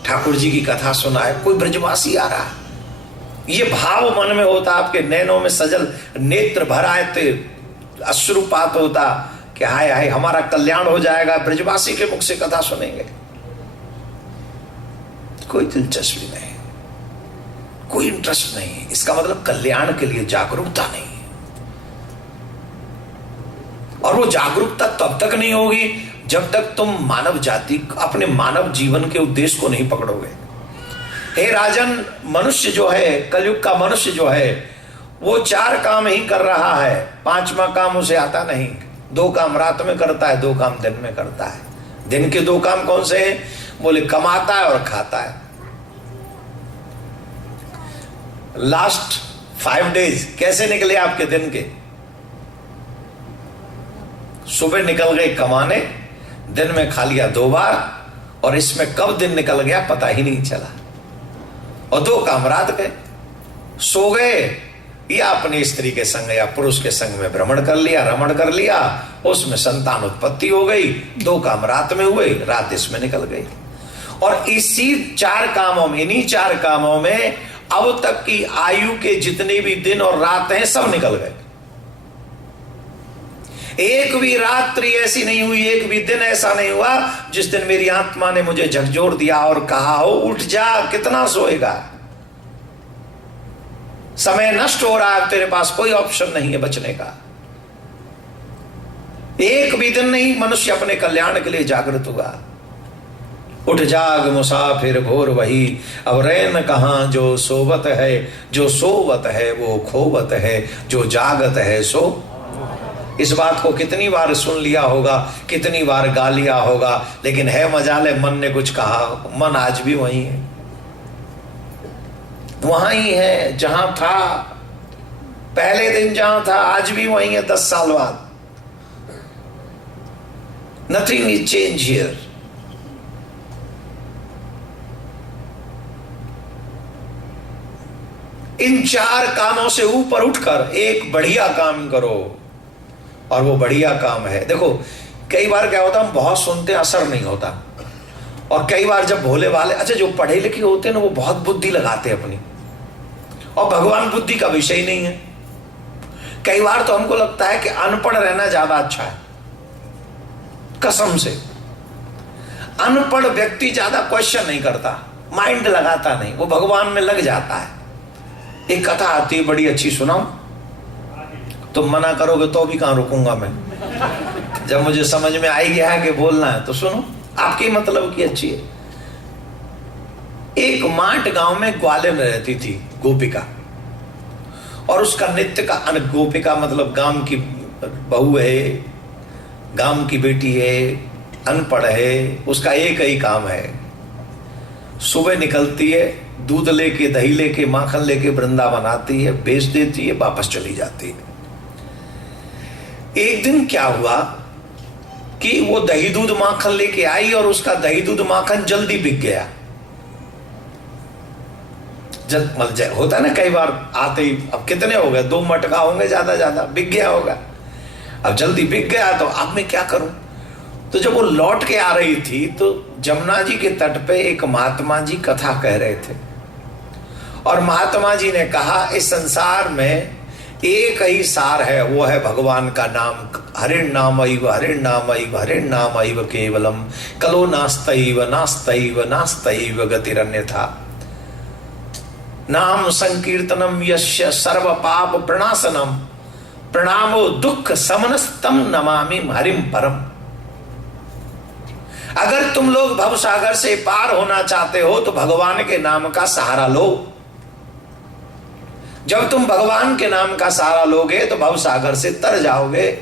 ठाकुर जी की कथा सुना है, कोई ब्रजवासी आ रहा है। ये भाव मन में होता, आपके नैनों में सजल नेत्र भर आए थे, अश्रुपात होता कि हाय हाय हमारा कल्याण हो जाएगा, ब्रजवासी के मुख से कथा सुनेंगे। कोई दिलचस्पी नहीं, कोई इंटरेस्ट नहीं। इसका मतलब कल्याण के लिए जागरूकता नहीं। और वो जागरूकता तब तक नहीं होगी जब तक तुम मानव जाति, अपने मानव जीवन के उद्देश्य को नहीं पकड़ोगे। हे राजन, मनुष्य जो है, कलयुग का मनुष्य जो है, वो 4 काम ही कर रहा है, 5वां काम उसे आता नहीं। 2 काम रात में करता है, 2 काम दिन में करता है। दिन के 2 काम कौन से हैं? बोले कमाता है और खाता है। लास्ट 5 डेज कैसे निकले आपके दिन के? सुबह निकल गए कमाने, दिन में खा लिया 2 बार, और इसमें कब दिन निकल गया पता ही नहीं चला। और 2 काम रात के, सो गए या अपनी स्त्री के संग या पुरुष के संग में रमण कर लिया, उसमें संतान उत्पत्ति हो गई। 2 काम रात में हुए, रात इसमें निकल गई। और इसी 4 कामों में, इन्हीं 4 कामों में अब तक की आयु के जितने भी दिन और रात हैं सब निकल गए। एक भी रात्रि ऐसी नहीं हुई, एक भी दिन ऐसा नहीं हुआ जिस दिन मेरी आत्मा ने मुझे झकझोर दिया और कहा हो उठ जा, कितना सोएगा, समय नष्ट हो रहा है, तेरे पास कोई ऑप्शन नहीं है बचने का। एक भी दिन नहीं मनुष्य अपने कल्याण के लिए जागृत हुआ। उठ जाग मुसाफिर भोर वही, अब रैन कहां जो सोवत है, जो सोवत है वो खोवत है, जो जागत है सो। इस बात को कितनी बार सुन लिया होगा, कितनी बार गा लिया होगा, लेकिन है मजाल है, मन ने कुछ कहा, मन आज भी वही है, वहां ही है जहां था पहले दिन, जहां था आज भी वही है 10 साल बाद। Nothing is change here. इन 4 कामों से ऊपर उठकर एक बढ़िया काम करो, और वो बढ़िया काम है। देखो कई बार क्या होता है, हम बहुत सुनते हैं, असर नहीं होता। और कई बार जब भोले भाले, अच्छा जो पढ़े लिखे होते हैं ना, वो बहुत बुद्धि लगाते हैं अपनी, और भगवान बुद्धि का विषय ही नहीं है। कई बार तो हमको लगता है कि अनपढ़ रहना ज्यादा अच्छा है। कसम से अनपढ़ व्यक्ति ज्यादा क्वेश्चन नहीं करता, माइंड लगाता नहीं, वो भगवान में लग जाता है। एक कथा आती है, बड़ी अच्छी, सुनाऊं? तुम मना करोगे तो भी कहां रुकूंगा मैं। जब मुझे समझ में आई गया है कि बोलना है तो सुनो, आपके मतलब की अच्छी है। एक माट गांव में ग्वालिन रहती थी गोपिका, और उसका नित्य का गोपिका मतलब गांव की बहू है, गांव की बेटी है, अनपढ़ है, उसका एक ही काम है, सुबह निकलती है, दूध लेके, दही लेके, माखन लेके वृंदावन आती है, बेच देती है, वापस चली जाती है। एक दिन क्या हुआ कि वो दही दूध माखन लेके आई, और उसका दही दूध माखन जल्दी बिक गया। होता है ना कई बार आते ही, अब कितने हो गए, 2 मटका होंगे, ज्यादा बिक गया होगा। अब जल्दी बिक गया तो अब मैं क्या करूं? तो जब वो लौट के आ रही थी तो जमुना जी के तट पे एक महात्मा जी कथा कह रहे थे, और महात्मा जी ने कहा इस संसार में एक ही सार है, वो है भगवान का नाम। हरिण नाम अइव, हरिण नाम अइव, हरिण नाम अइव केवलम, कलो नास्तैव नास्तैव नास्तैव गतिरन्यथा। नाम संकीर्तनम यस्य सर्व पाप प्रणाशनम, प्रणामो दुख समनस्तम नमामि हरिम परम। अगर तुम लोग भवसागर से पार होना चाहते हो तो भगवान के नाम का सहारा लो। जब तुम भगवान के नाम का सहारा लोगे तो भवसागर से तर जाओगे।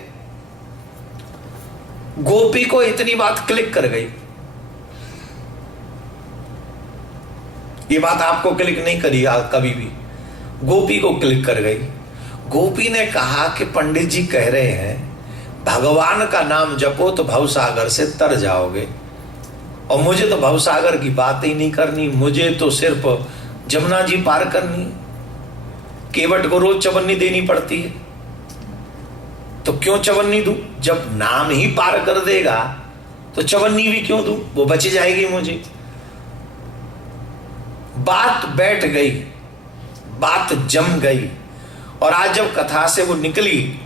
गोपी को इतनी बात क्लिक कर गई। ये बात आपको क्लिक नहीं करी कभी भी, गोपी को क्लिक कर गई। गोपी ने कहा कि पंडित जी कह रहे हैं भगवान का नाम जपो तो भवसागर से तर जाओगे, और मुझे तो भवसागर की बात ही नहीं करनी, मुझे तो सिर्फ जमुना जी पार करनी। केवट को रोज चवन्नी देनी पड़ती है, तो क्यों चवन्नी दूं? जब नाम ही पार कर देगा तो चवन्नी भी क्यों दूं, वो बच जाएगी मुझे। बात बैठ गई, बात जम गई, और आज जब कथा से वो निकली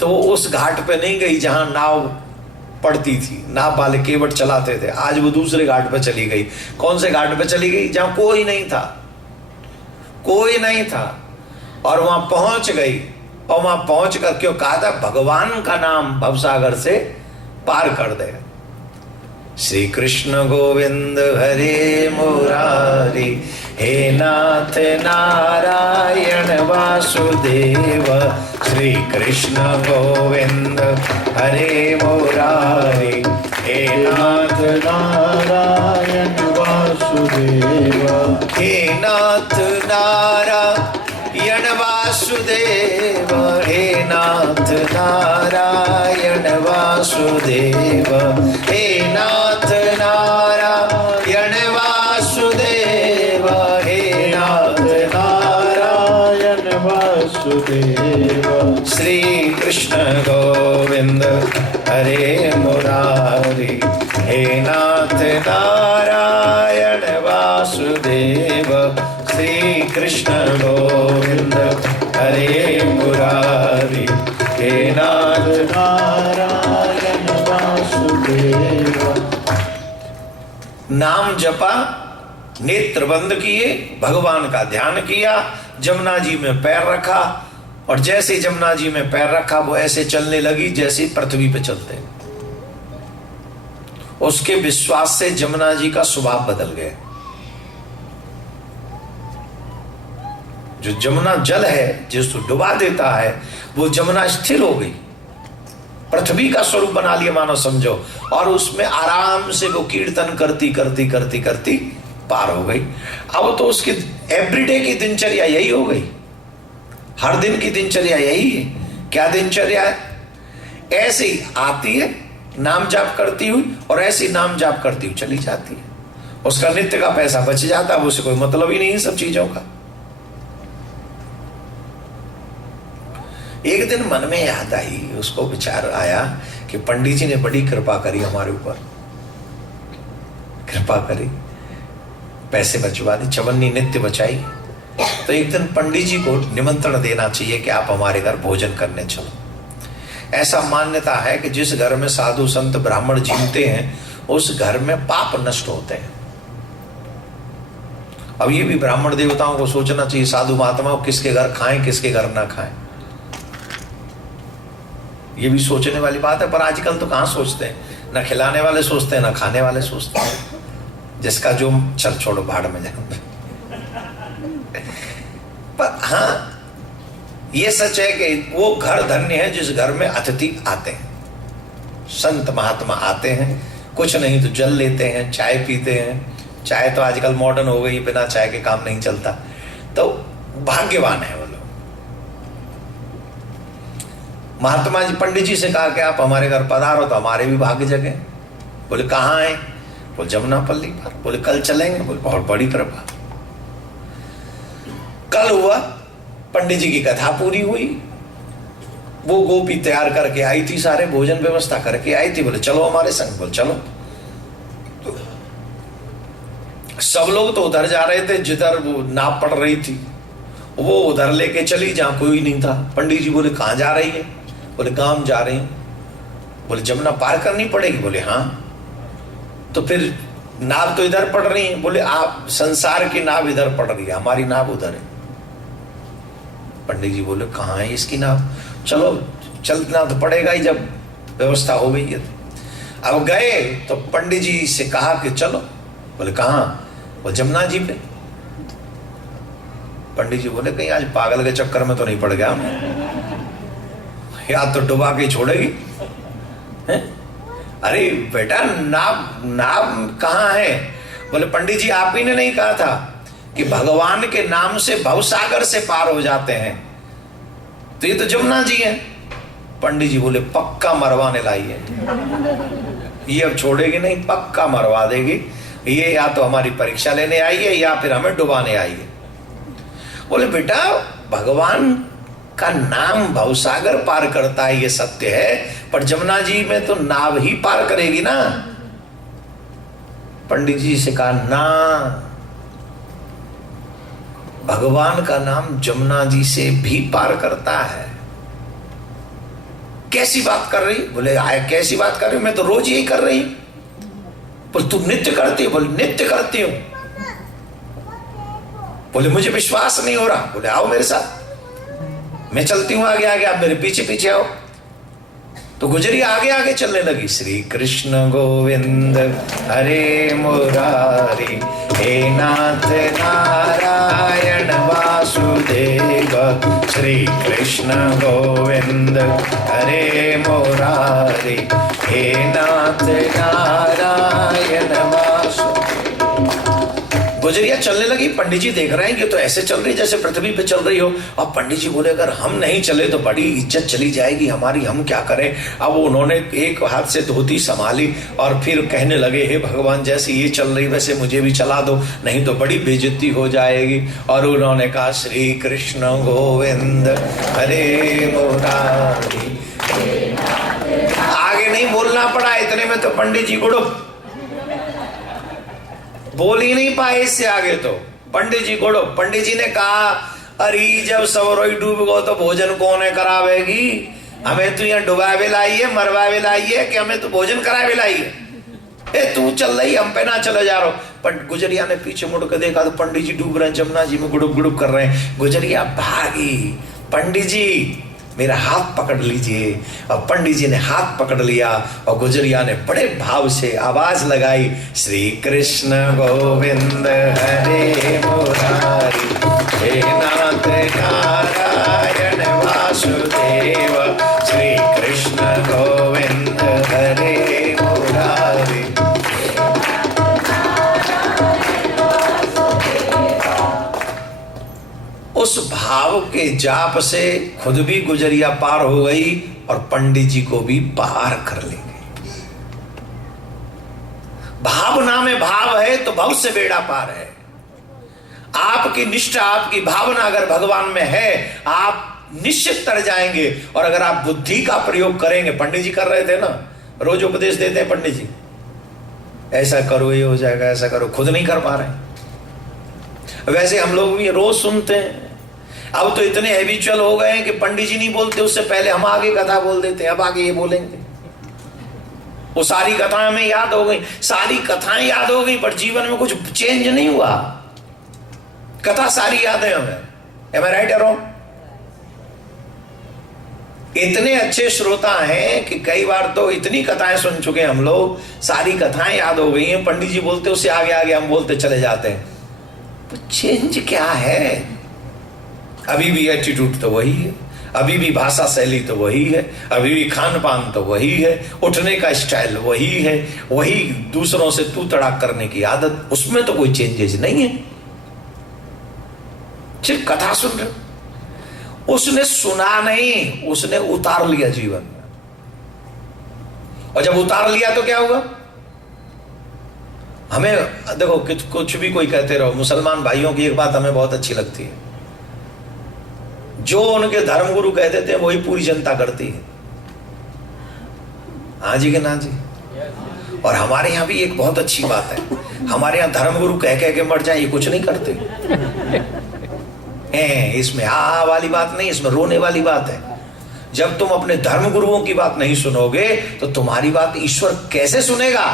तो वो उस घाट पे नहीं गई जहां नाव पड़ती थी, नाव वाले केवट चलाते थे। आज वो दूसरे घाट पे चली गई। कौन से घाट पे चली गई? जहां कोई नहीं था, कोई नहीं था, और वहां पहुंच गई। और वहां पहुंच कर क्यों कहा था भगवान का नाम भवसागर से पार कर दे। श्री कृष्ण गोविंद हरे मुरारी, हे नाथ नारायण वासुदेव। श्री कृष्ण गोविंद हरे मुरारी, हे नाथ नारायण वासुदेव, हे नाथ नारायण वासुदेव, हे नाथ नारायण वासुदेव, हे नाथ नारायण वासुदेव, हे नाथ नारायण वासुदेव। श्री कृष्ण गोविंद हरे मुरारी, हे नाथ नारायण वासुदेव। श्री कृष्ण गोविंद हरे मुरारी, हे नाथ नारायण वासुदेव। नाम जपा, नेत्र बंद किए, भगवान का ध्यान किया, जमुना जी में पैर रखा, और जैसे जमुना जी में पैर रखा वो ऐसे चलने लगी जैसे पृथ्वी पे चलते। उसके विश्वास से जमुना जी का स्वभाव बदल गया। जो जमुना जल है जिसको डुबा देता है, वो जमुना स्थिर हो गई, पृथ्वी का स्वरूप बना लिया मानो समझो, और उसमें आराम से वो कीर्तन करती करती करती करती पार हो गई। अब तो उसकी एवरीडे की दिनचर्या यही हो गई, हर दिन की दिनचर्या यही है। क्या दिनचर्या है? ऐसे ही आती है, नाम जाप करती हुई, और ऐसे नाम जाप करती हुई चली जाती है। उसका नित्य का पैसा बच जाता है, उसे कोई मतलब ही नहीं है सब चीजों का। एक दिन मन में याद आई, उसको विचार आया कि पंडित जी ने बड़ी कृपा करी हमारे ऊपर, कृपा करी, पैसे बचवा दी, चवन्नी नित्य बचाई। तो एक दिन पंडित जी को निमंत्रण देना चाहिए कि आप हमारे घर भोजन करने चलो। ऐसा मान्यता है कि जिस घर में साधु संत ब्राह्मण जीवते हैं उस घर में पाप नष्ट होते हैं। अब ये भी ब्राह्मण देवताओं को सोचना चाहिए, साधु महात्माओं किसके घर खाएं किसके घर ना खाएं, ये भी सोचने वाली बात है। पर आजकल तो कहां सोचते हैं, ना खिलाने वाले सोचते हैं ना खाने वाले सोचते हैं। जिसका जो चल छोड़ो भाड़ में जाए। पर हाँ ये सच है कि वो घर धन्य है जिस घर में अतिथि आते हैं, संत महात्मा आते हैं, कुछ नहीं तो जल लेते हैं, चाय पीते हैं। चाय तो आजकल मॉडर्न हो गई, बिना चाय के काम नहीं चलता। तो भाग्यवान है वो लोग। महात्मा जी पंडित जी से कहा कि आप हमारे घर पधारो, तो हमारे भी भाग्य जगे। बोले कहाँ है? बोले जमुनापल्ली पर। बोले कल चलेंगे। बोले बहुत बड़ी कृपा। कल हुआ, पंडित जी की कथा पूरी हुई, वो गोपी तैयार करके आई थी, सारे भोजन व्यवस्था करके आई थी। बोले चलो हमारे संग। बोले चलो। तो सब लोग तो उधर जा रहे थे जिधर वो नाव पड़ रही थी, वो उधर लेके चली जहां कोई नहीं था। पंडित जी बोले कहां जा रही है? बोले गांव जा रही है। बोले जमुना पार करनी पड़ेगी? बोले हाँ। तो फिर नाव तो इधर पड़ रही है। बोले आप संसार की नाव इधर पड़ रही है, हमारी नाव उधर है। पंडित जी बोले कहाँ है इसकी नाव? चलो चलना तो पड़ेगा ही, जब व्यवस्था हो गई है। अब गए तो पंडित जी से कहा कि चलो। बोले कहाँ? वो जमुना जी पे। पंडित जी बोले कहीं आज पागल के चक्कर में तो नहीं पड़ गया, या तो डुबा के छोड़ेगी है? अरे बेटा नाव कहाँ है? बोले पंडित जी आप ही ने नहीं कहा था कि भगवान के नाम से भवसागर से पार हो जाते हैं, तो ये तो जमुना जी है। पंडित जी बोले पक्का मरवाने लाई है, ये अब छोड़ेगी नहीं, पक्का मरवा देगी। ये या तो हमारी परीक्षा लेने आई है या फिर हमें डुबाने आई है। बोले बेटा भगवान का नाम भवसागर पार करता है, ये सत्य है, पर जमुना जी में तो नाव ही पार करेगी ना। पंडित जी से कहा ना, भगवान का नाम जमुना जी से भी पार करता है। कैसी बात कर रही? बोले कैसी बात कर रही? मैं तो रोज यही कर रही। बोले तू नित्य करती हो? बोले नित्य करती हूं। बोले मुझे विश्वास नहीं हो रहा। बोले आओ मेरे साथ, मैं चलती हूं आगे आगे, आप मेरे पीछे पीछे आओ। तो गुजरिया आगे आगे चलने लगी। श्री कृष्ण गोविंद हरे मुरारी, हे नाथ नारायण वासुदेव। श्री कृष्ण गोविंद हरे मुरारी, हे नाथ नारायण वासुदेव। गुजरिया चलने लगी। पंडित जी देख रहे हैं कि तो ऐसे चल रही जैसे पृथ्वी पे चल रही हो। अब पंडित जी बोले अगर हम नहीं चले तो बड़ी इज्जत चली जाएगी हमारी, हम क्या करें। अब उन्होंने एक हाथ से धोती संभाली और फिर कहने लगे हे भगवान जैसे ये चल रही वैसे मुझे भी चला दो, नहीं तो बड़ी बेइज्जती हो जाएगी। और उन्होंने कहा श्री कृष्ण गोविंद हरे मुरारी। आगे नहीं बोलना पड़ा, इतने में तो पंडित जी गुड़ो बोल ही नहीं पाए इससे आगे। तो पंडित जी गुड़ो। पंडित जी ने कहा अरे जब सवरोई डूब गो तो भोजन कौन है करावेगी? हमें तो यहाँ डुबावे लाई है, मरवावे लाई है कि हमें तो भोजन करावे लाई है। तू चल रही, हम पे ना चले जा रहा। पर गुजरिया ने पीछे मुड़ कर देखा तो पंडित जी डूब रहे हैं, जमुना जी में गुड़ुब गुड़ुब कर रहे हैं। गुजरिया भागी, पंडित जी मेरा हाथ पकड़ लीजिए। और पंडित जी ने हाथ पकड़ लिया और गुजरिया ने बड़े भाव से आवाज लगाई श्री कृष्ण गोविंद हरे मुरारी, हे नाथ नारायण वासुदेव। श्री कृष्ण गोविंद हरे मुरारी। उस भाव के जाप से खुद भी गुजरिया पार हो गई और पंडित जी को भी पार कर ले गई। भावना में भाव है तो भव से बेड़ा पार है। आपकी निष्ठा, आपकी भावना अगर भगवान में है, आप निश्चित तर जाएंगे। और अगर आप बुद्धि का प्रयोग करेंगे, पंडित जी कर रहे थे ना, रोज उपदेश देते हैं पंडित जी, ऐसा करो ये हो जाएगा, ऐसा करो, खुद नहीं कर पा रहे। वैसे हम लोग भी रोज सुनते हैं। अब तो इतने हैबिचुअल हो गए हैं कि पंडित जी नहीं बोलते उससे पहले हम आगे कथा बोल देते हैं, अब आगे ये बोलेंगे। वो सारी कथाएं हमें याद हो गई, सारी कथाएं याद हो गई, पर जीवन में कुछ चेंज नहीं हुआ। कथा सारी याद है हमें। Am I right or wrong? इतने अच्छे श्रोता हैं कि कई बार तो इतनी कथाएं सुन चुके हैं हम लोग, सारी कथाएं याद हो गई हैं, पंडित जी बोलते उससे आगे आगे हम बोलते चले जाते हैं। तो चेंज क्या है? अभी भी एटीट्यूड तो वही है, अभी भी भाषा शैली तो वही है, अभी भी खान पान तो वही है, उठने का स्टाइल वही है, वही दूसरों से तू तड़ाक करने की आदत, उसमें तो कोई चेंजेस नहीं है। सिर्फ कथा सुन रहे, उसने सुना नहीं, उसने उतार लिया जीवन में। और जब उतार लिया तो क्या होगा? हमें देखो, कुछ भी कोई कहते रहो, मुसलमान भाइयों की एक बात हमें बहुत अच्छी लगती है, जो उनके धर्मगुरु कह देते हैं वही पूरी जनता करती है। हाँ जी कि ना जी? और हमारे यहां भी एक बहुत अच्छी बात है, हमारे यहां धर्मगुरु कह कह के मर जाए, ये कुछ नहीं करते। इसमें हा वाली बात नहीं, इसमें रोने वाली बात है। जब तुम अपने धर्म गुरुओं की बात नहीं सुनोगे तो तुम्हारी बात ईश्वर कैसे सुनेगा?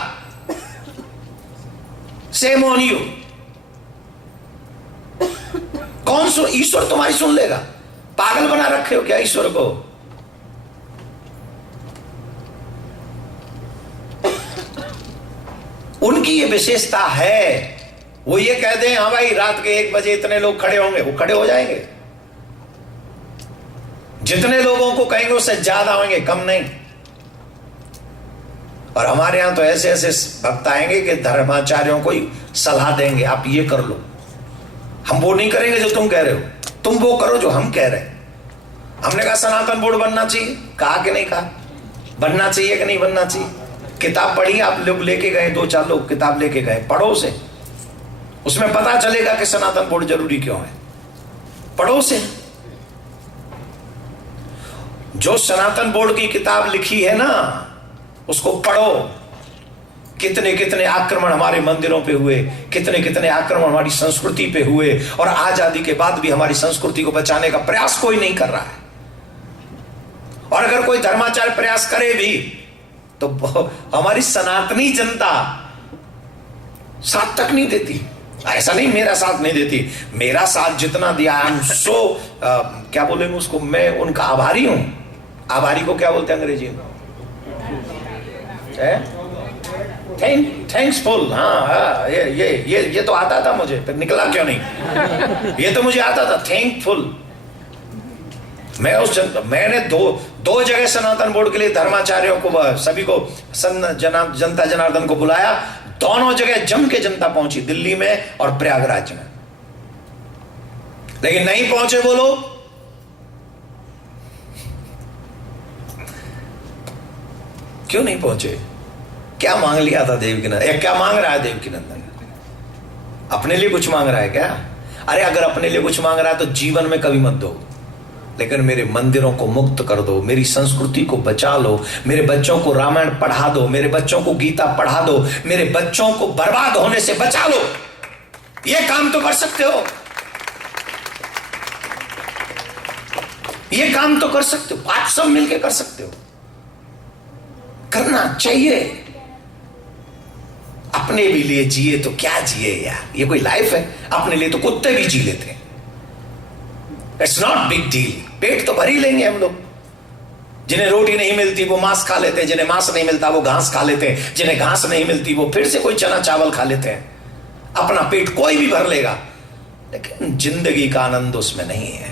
Same on you. कौन सुन? ईश्वर तुम्हारी सुन लेगा? पागल बना रखे हो क्या ईश्वर को? उनकी ये विशेषता है, वो ये कह दें हाँ भाई रात के 1 बजे इतने लोग खड़े होंगे, वो खड़े हो जाएंगे। जितने लोगों को कहेंगे उससे ज्यादा होंगे, कम नहीं। और हमारे यहां तो ऐसे ऐसे भक्त आएंगे कि धर्माचार्यों को ही सलाह देंगे, आप ये कर लो। हम वो नहीं करेंगे जो तुम कह रहे हो, तुम वो करो जो हम कह रहे हैं। हमने कहा सनातन बोर्ड बनना चाहिए, कहा कि नहीं कहा? बनना चाहिए कि नहीं बनना चाहिए? किताब पढ़ी, आप लोग लेके गए, 2-4 लोग किताब लेके गए, पढ़ो उसे, उसमें पता चलेगा कि सनातन बोर्ड जरूरी क्यों है। पढ़ो उसे। जो सनातन बोर्ड की किताब लिखी है ना, उसको पढ़ो। कितने कितने आक्रमण हमारे मंदिरों पे हुए, कितने कितने आक्रमण हमारी संस्कृति पे हुए, और आजादी के बाद भी हमारी संस्कृति को बचाने का प्रयास कोई नहीं कर रहा है। और अगर कोई धर्माचार्य प्रयास करे भी तो हमारी सनातनी जनता साथ तक नहीं देती। ऐसा नहीं मेरा साथ नहीं देती, मेरा साथ जितना दिया है, क्या बोलेंगे उसको, मैं उनका आभारी हूं। आभारी को क्या बोलते हैं अंग्रेजी में? थैंक्सफुल। हाँ, ये तो आता था मुझे, फिर निकला क्यों नहीं? ये तो मुझे आता था, थैंकफुल। मैंने दो जगह सनातन बोर्ड के लिए धर्माचार्यों को, सभी को, जनता जनार्दन को बुलाया। दोनों जगह जम के जनता पहुंची, दिल्ली में और प्रयागराज में। लेकिन नहीं पहुंचे वो लोग। क्यों नहीं पहुंचे? क्या मांग लिया था देवकीनंदन? क्या मांग रहा है देवकीनंदन? अपने लिए कुछ मांग रहा है क्या? अरे अगर अपने लिए कुछ मांग रहा है तो जीवन में कभी मत दो, लेकिन मेरे मंदिरों को मुक्त कर दो, मेरी संस्कृति को बचा लो, मेरे बच्चों को रामायण पढ़ा दो, मेरे बच्चों को गीता पढ़ा दो, मेरे बच्चों को बर्बाद होने से बचा लो। ये काम तो कर सकते हो, ये काम तो कर सकते हो, आप सब मिलकर कर सकते हो। करना चाहिए। अपने भी लिए जिए तो क्या जिए यार, ये कोई लाइफ है? अपने लिए तो कुत्ते भी जी लेते हैं। It's not big deal. पेट तो भर ही लेंगे हम लोग। जिन्हें रोटी नहीं मिलती वो मांस खा लेते हैं, जिन्हें मांस नहीं मिलता वो घास खा लेते हैं, जिन्हें घास नहीं मिलती वो फिर से कोई चना चावल खा लेते हैं। अपना पेट कोई भी भर लेगा, लेकिन जिंदगी का आनंद उसमें नहीं है।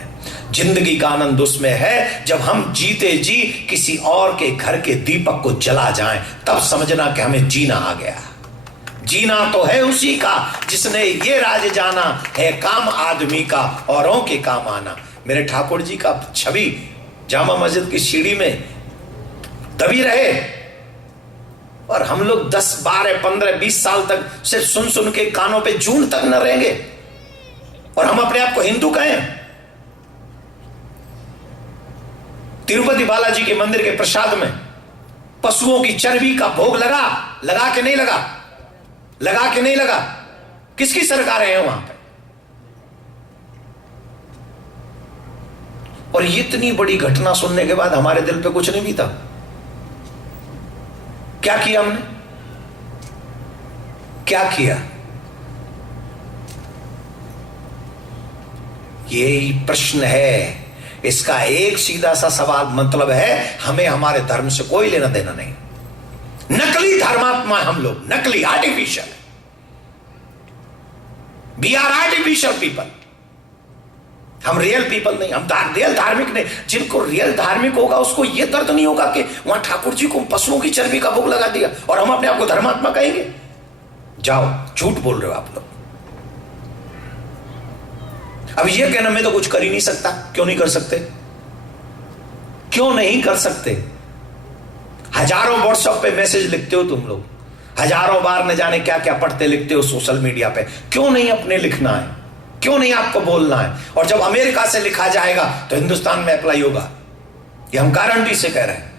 जिंदगी का आनंद उसमें है जब हम जीते जी किसी और के घर के दीपक को जला जाएं, तब समझना कि हमें जीना आ गया। जीना तो है उसी का जिसने ये राज जाना है, काम आदमी का औरों के काम आना। मेरे ठाकुर जी का छवि जामा मस्जिद की सीढ़ी में दबी रहे, और हम लोग 10, 12, 15, 20 साल तक सिर्फ सुन सुन के कानों पे जून तक न रहेंगे, और हम अपने आप को हिंदू कहें। तिरुपति बालाजी के मंदिर के प्रसाद में पशुओं की चर्बी का भोग लगा? लगा के नहीं लगा? लगा के नहीं लगा? किसकी सरकार है वहां पे? और इतनी बड़ी घटना सुनने के बाद हमारे दिल पे कुछ नहीं बीता? क्या किया हमने? क्या किया? यही प्रश्न है। इसका एक सीधा सा सवाल मतलब है, हमें हमारे धर्म से कोई लेना देना नहीं। नकली धर्मात्मा हम लोग, नकली, artificial. We are artificial people. हम रियल पीपल नहीं, हम रियल धार्मिक नहीं। जिनको रियल धार्मिक होगा उसको यह दर्द नहीं होगा कि वहां ठाकुर जी को पशुओं की चर्बी का भोग लगा दिया और हम अपने आप को धर्मात्मा कहेंगे। जाओ, झूठ बोल रहे हो आप लोग। अब यह कहना मैं तो कुछ कर ही नहीं सकता। क्यों नहीं कर सकते? क्यों नहीं कर सकते? हजारों व्हाट्सएप पे मैसेज लिखते हो तुम लोग, हजारों बार न जाने क्या क्या पढ़ते लिखते हो सोशल मीडिया पे। क्यों नहीं अपने लिखना है? क्यों नहीं आपको बोलना है? और जब अमेरिका से लिखा जाएगा तो हिंदुस्तान में अप्लाई होगा। ये हम गारंटी से कह रहे हैं।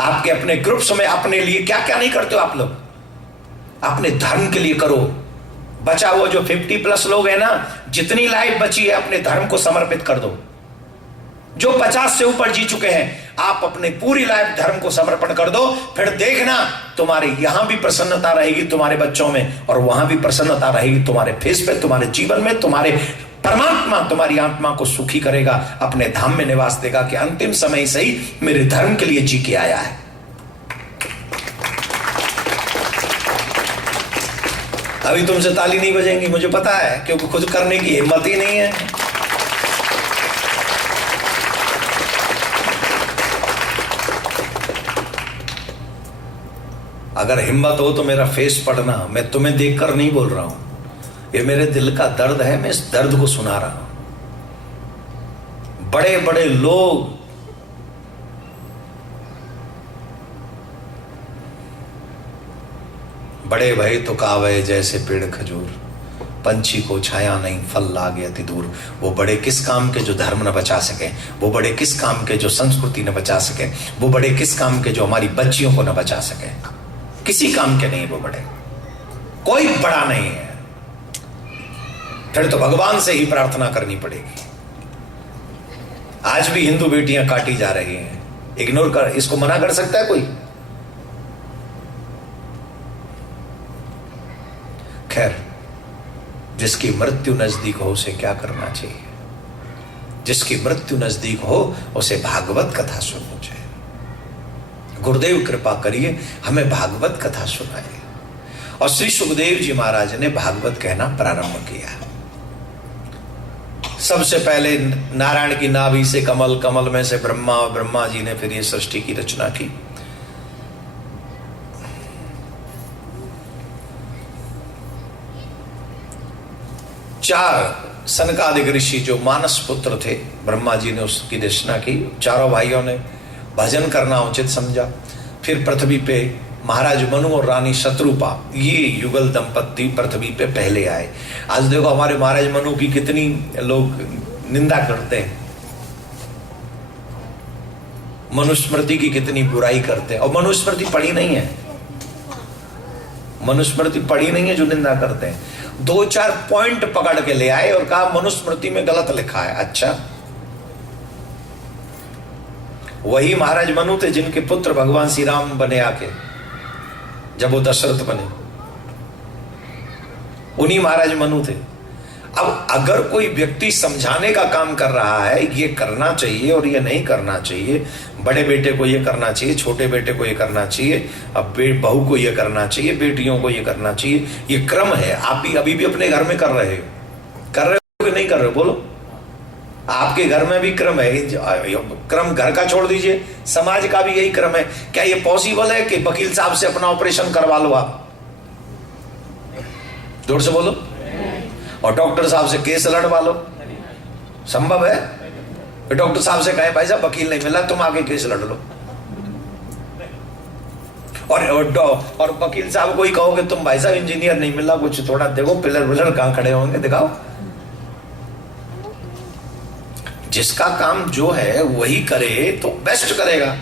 आपके अपने ग्रुप्स में अपने लिए क्या क्या नहीं करते हो आप लोग? अपने धर्म के लिए करो। बचा हुआ जो 50+ लोग हैं ना, जितनी लाइफ बची है अपने धर्म को समर्पित कर दो। जो 50 से ऊपर जी चुके हैं, आप अपने पूरी लाइफ धर्म को समर्पण कर दो। फिर देखना, तुम्हारे यहां भी प्रसन्नता रहेगी तुम्हारे बच्चों में, और वहां भी प्रसन्नता रहेगी तुम्हारे फेस पे, तुम्हारे जीवन में। तुम्हारे परमात्मा तुम्हारी आत्मा को सुखी करेगा, अपने धाम में निवास देगा कि अंतिम समय से ही मेरे धर्म के लिए जी के आया है। अभी तुमसे ताली नहीं बजेंगी, मुझे पता है, क्योंकि खुद करने की हिम्मत ही नहीं है। अगर हिम्मत हो तो मेरा फेस पढ़ना। मैं तुम्हें देखकर नहीं बोल रहा हूं, ये मेरे दिल का दर्द है। मैं इस दर्द को सुना रहा हूं। बड़े बड़े लोग बड़े भय तो कावे जैसे पेड़ खजूर, पंछी को छाया नहीं फल लागे अति दूर। वो बड़े किस काम के जो धर्म न बचा सके, वो बड़े किस काम के जो संस्कृति न बचा सके, वो बड़े किस काम के जो हमारी बच्चियों को न बचा सके। किसी काम के नहीं वो बड़े, कोई बड़ा नहीं है। फिर तो भगवान से ही प्रार्थना करनी पड़ेगी। आज भी हिंदू बेटियां काटी जा रही हैं, इग्नोर कर, इसको मना कर सकता है कोई? खैर, जिसकी मृत्यु नजदीक हो उसे क्या करना चाहिए? जिसकी मृत्यु नजदीक हो उसे भागवत कथा सुननी चाहिए। गुरुदेव कृपा करिए, हमें भागवत कथा सुनाइए। और श्री सुखदेव जी महाराज ने भागवत कहना प्रारंभ किया। सबसे पहले नारायण की नाभि से कमल, कमल में से ब्रह्मा, और ब्रह्मा जी ने फिर ये सृष्टि की रचना की। चार सनकादिक ऋषि जो मानस पुत्र थे, ब्रह्मा जी ने उसकी रचना की। चारों भाइयों ने भजन करना उचित समझा। फिर पृथ्वी पे महाराज मनु और रानी शत्रुपा, ये युगल दंपति पृथ्वी पे पहले आए। आज देखो हमारे महाराज मनु की कितनी लोग निंदा करते हैं, मनुस्मृति की कितनी बुराई करते हैं। और मनुस्मृति पढ़ी नहीं है, मनुस्मृति पढ़ी नहीं है जो निंदा करते हैं। 2-4 पॉइंट पकड़ के ले आए और कहा मनुस्मृति में गलत लिखा है। अच्छा, वही महाराज मनु थे जिनके पुत्र भगवान श्री राम बने आके, जब वो दशरथ बने, उन्हीं महाराज मनु थे। अब अगर कोई व्यक्ति समझाने का काम कर रहा है, ये करना चाहिए और ये नहीं करना चाहिए, बड़े बेटे को ये करना चाहिए, छोटे बेटे को ये करना चाहिए, अब बहू को ये करना चाहिए, बेटियों को ये करना चाहिए, ये क्रम है। आप भी अभी भी अपने घर में कर रहे हो कि नहीं कर रहे हो? बोलो, आपके घर में भी क्रम है। क्रम घर का छोड़ दीजिए, समाज का भी यही क्रम है। क्या ये पॉसिबल है कि वकील साहब से अपना ऑपरेशन करवा लो आप? जोर से बोलो। और डॉक्टर साहब से केस लड़वा लो? संभव है? डॉक्टर साहब से कहे भाई साहब वकील नहीं मिला, तुम आके केस लड़ लो। और वकील साहब को ही कहो कि तुम भाई साहब इंजीनियर नहीं मिला, कुछ थोड़ा देखो, पिलर विलर कहां खड़े होंगे दिखाओ। जिसका काम जो है वही करे तो बेस्ट करेगा।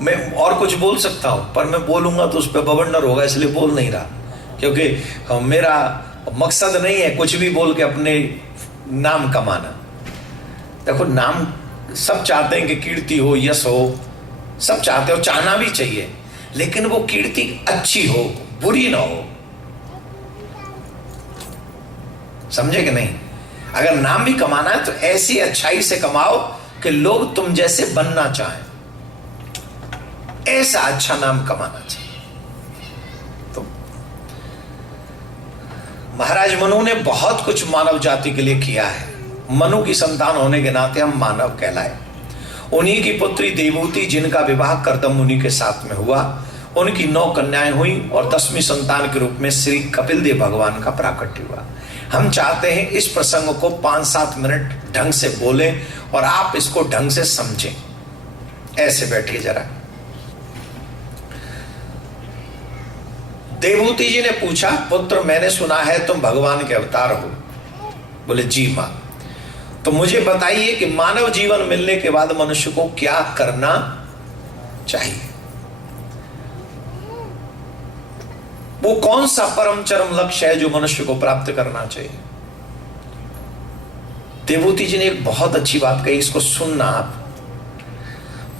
मैं और कुछ बोल सकता हूं, पर मैं बोलूंगा तो उस पर बवंडर होगा, इसलिए बोल नहीं रहा, क्योंकि मेरा मकसद नहीं है कुछ भी बोल के अपने नाम कमाना। देखो, नाम सब चाहते हैं कि कीर्ति हो, यश हो, सब चाहते हो, चाहना भी चाहिए, लेकिन वो कीर्ति अच्छी हो, बुरी ना हो। समझे कि नहीं? अगर नाम भी कमाना है तो ऐसी अच्छाई से कमाओ कि लोग तुम जैसे बनना चाहें, ऐसा अच्छा नाम कमाना चाहिए। तो महाराज मनु ने बहुत कुछ मानव जाति के लिए किया है। मनु की संतान होने के नाते हम मानव कहलाए। उन्हीं की पुत्री देवहूति, जिनका विवाह कर्दम मुनि के साथ में हुआ, उनकी 9 कन्याएं हुई और 10वीं संतान के रूप में श्री कपिल देव भगवान का प्राकट्य हुआ। हम चाहते हैं इस प्रसंग को 5-7 मिनट ढंग से बोलें और आप इसको ढंग से समझें। ऐसे बैठिए जरा। देवहूति जी ने पूछा, पुत्र मैंने सुना है तुम भगवान के अवतार हो। बोले जी मां। तो मुझे बताइए कि मानव जीवन मिलने के बाद मनुष्य को क्या करना चाहिए? वो कौन सा परम चरम लक्ष्य है जो मनुष्य को प्राप्त करना चाहिए? देवहूति जी ने एक बहुत अच्छी बात कही, इसको सुनना आप।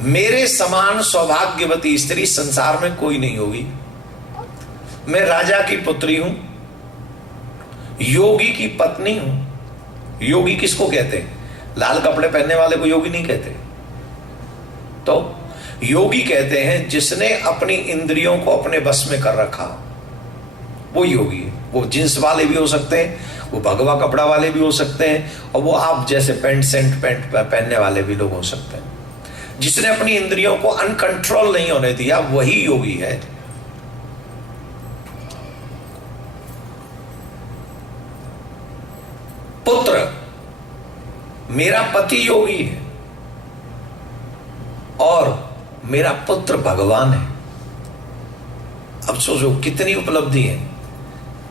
मेरे समान सौभाग्यवती स्त्री संसार में कोई नहीं होगी। मैं राजा की पुत्री हूं, योगी की पत्नी हूं। योगी किसको कहते हैं? लाल कपड़े पहनने वाले को योगी नहीं कहते। तो योगी कहते हैं जिसने अपनी इंद्रियों को अपने बस में कर रखा, वो योगी है। वो जींस वाले भी हो सकते हैं, वो भगवा कपड़ा वाले भी हो सकते हैं, और वो आप जैसे पैंट पहनने वाले भी लोग हो सकते हैं। जिसने अपनी इंद्रियों को अनकंट्रोल नहीं होने दिया, वही योगी है। पुत्र, मेरा पति योगी है और मेरा पुत्र भगवान है। अब सोचो कितनी उपलब्धि है।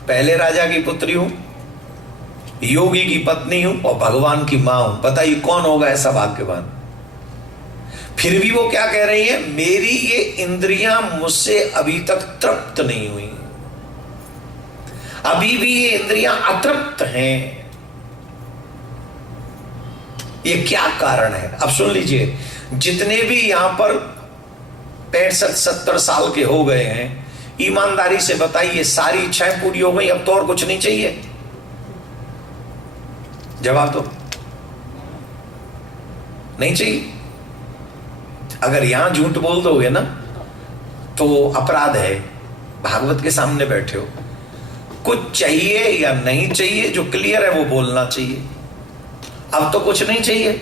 पहले राजा की पुत्री हूं, योगी की पत्नी हूं और भगवान की मां हूं। बताइए कौन होगा ऐसा भाग्यवान? फिर भी वो क्या कह रही है? मेरी ये इंद्रियां मुझसे अभी तक तृप्त नहीं हुई, अभी भी ये इंद्रियां अतृप्त हैं। ये क्या कारण है? अब सुन लीजिए, जितने भी यहां पर 65-70 साल के हो गए हैं, ईमानदारी से बताइए सारी इच्छाएं पूरी हो गई, अब तो और कुछ नहीं चाहिए? जवाब दो। नहीं चाहिए। अगर यहां झूठ बोल दोगे ना तो अपराध है। भागवत के सामने बैठे हो, कुछ चाहिए या नहीं चाहिए जो क्लियर है वो बोलना चाहिए। अब तो कुछ नहीं चाहिए।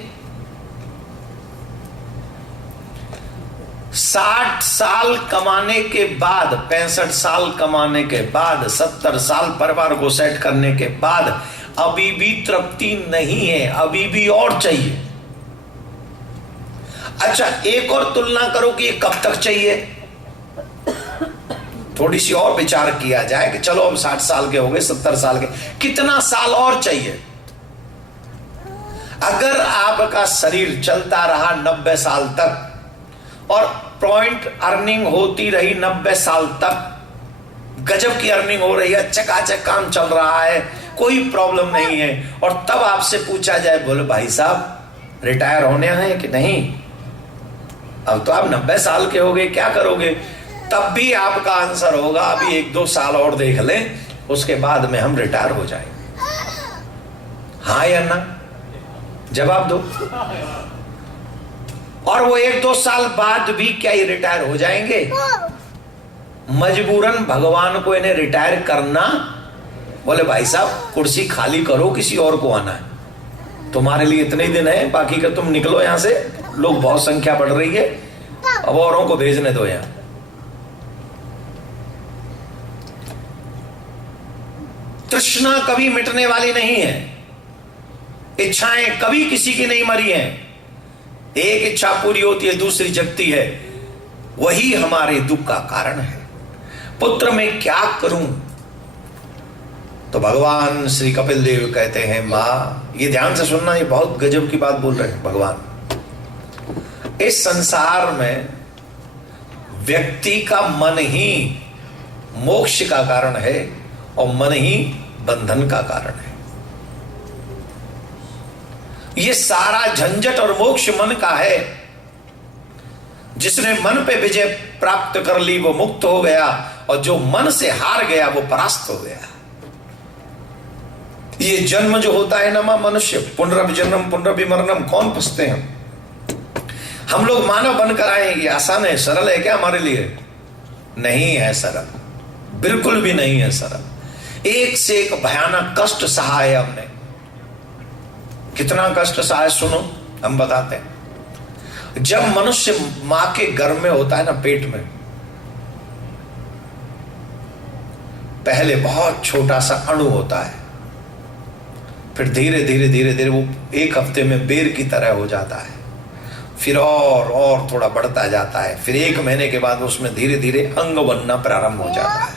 60 साल कमाने के बाद, 65 साल कमाने के बाद, 70 साल परिवार को सेट करने के बाद अभी भी तृप्ति नहीं है, अभी भी और चाहिए। अच्छा, एक और तुलना करो कि ये कब तक चाहिए। थोड़ी सी और विचार किया जाए कि चलो अब 60 साल के हो गए, 70 साल के, कितना साल और चाहिए? अगर आपका शरीर चलता रहा 90 साल तक और पॉइंट अर्निंग होती रही 90 साल तक, गजब की अर्निंग हो रही है, चकाचक काम चल रहा है, कोई प्रॉब्लम नहीं है, और तब आपसे पूछा जाए, बोले भाई साहब रिटायर होने हैं कि नहीं, अब तो आप 90 साल के हो गए, क्या करोगे? तब भी आपका आंसर होगा अभी 1-2 साल और देख लें, उसके बाद में हम रिटायर हो जाएंगे। हाँ या ना? जवाब दो। और वो 1-2 साल बाद भी क्या ये रिटायर हो जाएंगे? मजबूरन भगवान को इन्हें रिटायर करना, बोले भाई साहब कुर्सी खाली करो, किसी और को आना है, तुम्हारे लिए इतने ही दिन है, बाकी का तुम निकलो यहां से, लोग बहुत संख्या बढ़ रही है, अब औरों को भेजने दो यहां। तृष्णा कभी मिटने वाली नहीं है, इच्छाएं कभी किसी की नहीं मरी हैं। एक इच्छा पूरी होती है, दूसरी जगती है, वही हमारे दुख का कारण है। पुत्र मैं क्या करूं? तो भगवान श्री कपिल देव कहते हैं, माँ, ये ध्यान से सुनना, ये बहुत गजब की बात बोल रहे हैं भगवान। इस संसार में व्यक्ति का मन ही मोक्ष का कारण है और मन ही बंधन का कारण है। ये सारा झंझट और मोक्ष मन का है। जिसने मन पे विजय प्राप्त कर ली वो मुक्त हो गया, और जो मन से हार गया वो परास्त हो गया। ये जन्म जो होता है ना मां, मनुष्य पुनर्जन्म पुनर्विमरणम, कौन फंसते हैं हम लोग मानव बनकर आए। ये आसान है, सरल है क्या हमारे लिए? नहीं है सरल, बिल्कुल भी नहीं है सरल। एक से एक भयानक कष्ट सहा है हमने। कितना कष्ट सहा है सुनो, हम बताते हैं। जब मनुष्य मां के गर्भ में होता है ना, पेट में, पहले बहुत छोटा सा अणु होता है, फिर धीरे धीरे धीरे धीरे वो एक हफ्ते में बेर की तरह हो जाता है, फिर और थोड़ा बढ़ता जाता है, फिर एक महीने के बाद उसमें धीरे धीरे अंग बनना प्रारंभ हो जाता है।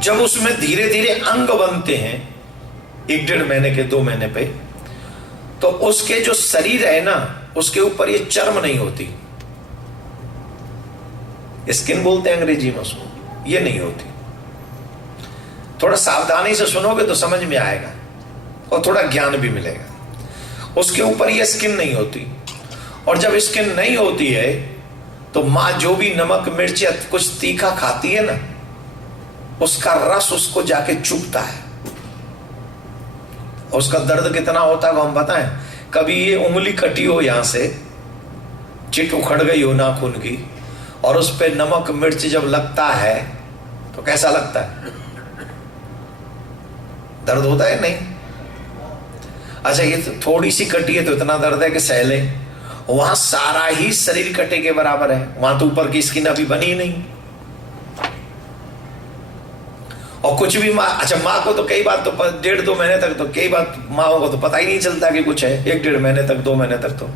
जब उसमें धीरे धीरे अंग बनते हैं 1-1.5 महीने के 2 महीने पे, तो उसके जो शरीर है ना, उसके ऊपर ये चर्म नहीं होती, स्किन बोलते हैं अंग्रेजी में उसको, ये नहीं होती। थोड़ा सावधानी से सुनोगे तो समझ में आएगा और थोड़ा ज्ञान भी मिलेगा। उसके ऊपर ये स्किन नहीं होती, और जब स्किन नहीं होती है तो मां जो भी नमक मिर्च या कुछ तीखा खाती है ना, उसका रस उसको जाके चुभता है। उसका दर्द कितना होता है हम बताएं। कभी ये उंगली कटी हो, यहां से चिट उखड़ गई हो नाखून की, और उस पे नमक मिर्च जब लगता है तो कैसा लगता है? दर्द होता है नहीं? अच्छा, ये तो थोड़ी सी कटी है तो इतना दर्द है कि सहले। वहां सारा ही शरीर कटे के बराबर है, वहां तो ऊपर की स्किन अभी बनी ही नहीं। और कुछ भी माँ, अच्छा माँ को तो कई बार तो 1.5-2 महीने तक, तो कई बार माँ को तो पता ही नहीं चलता कि कुछ है। 1-1.5 महीने तक, 2 महीने तक, तो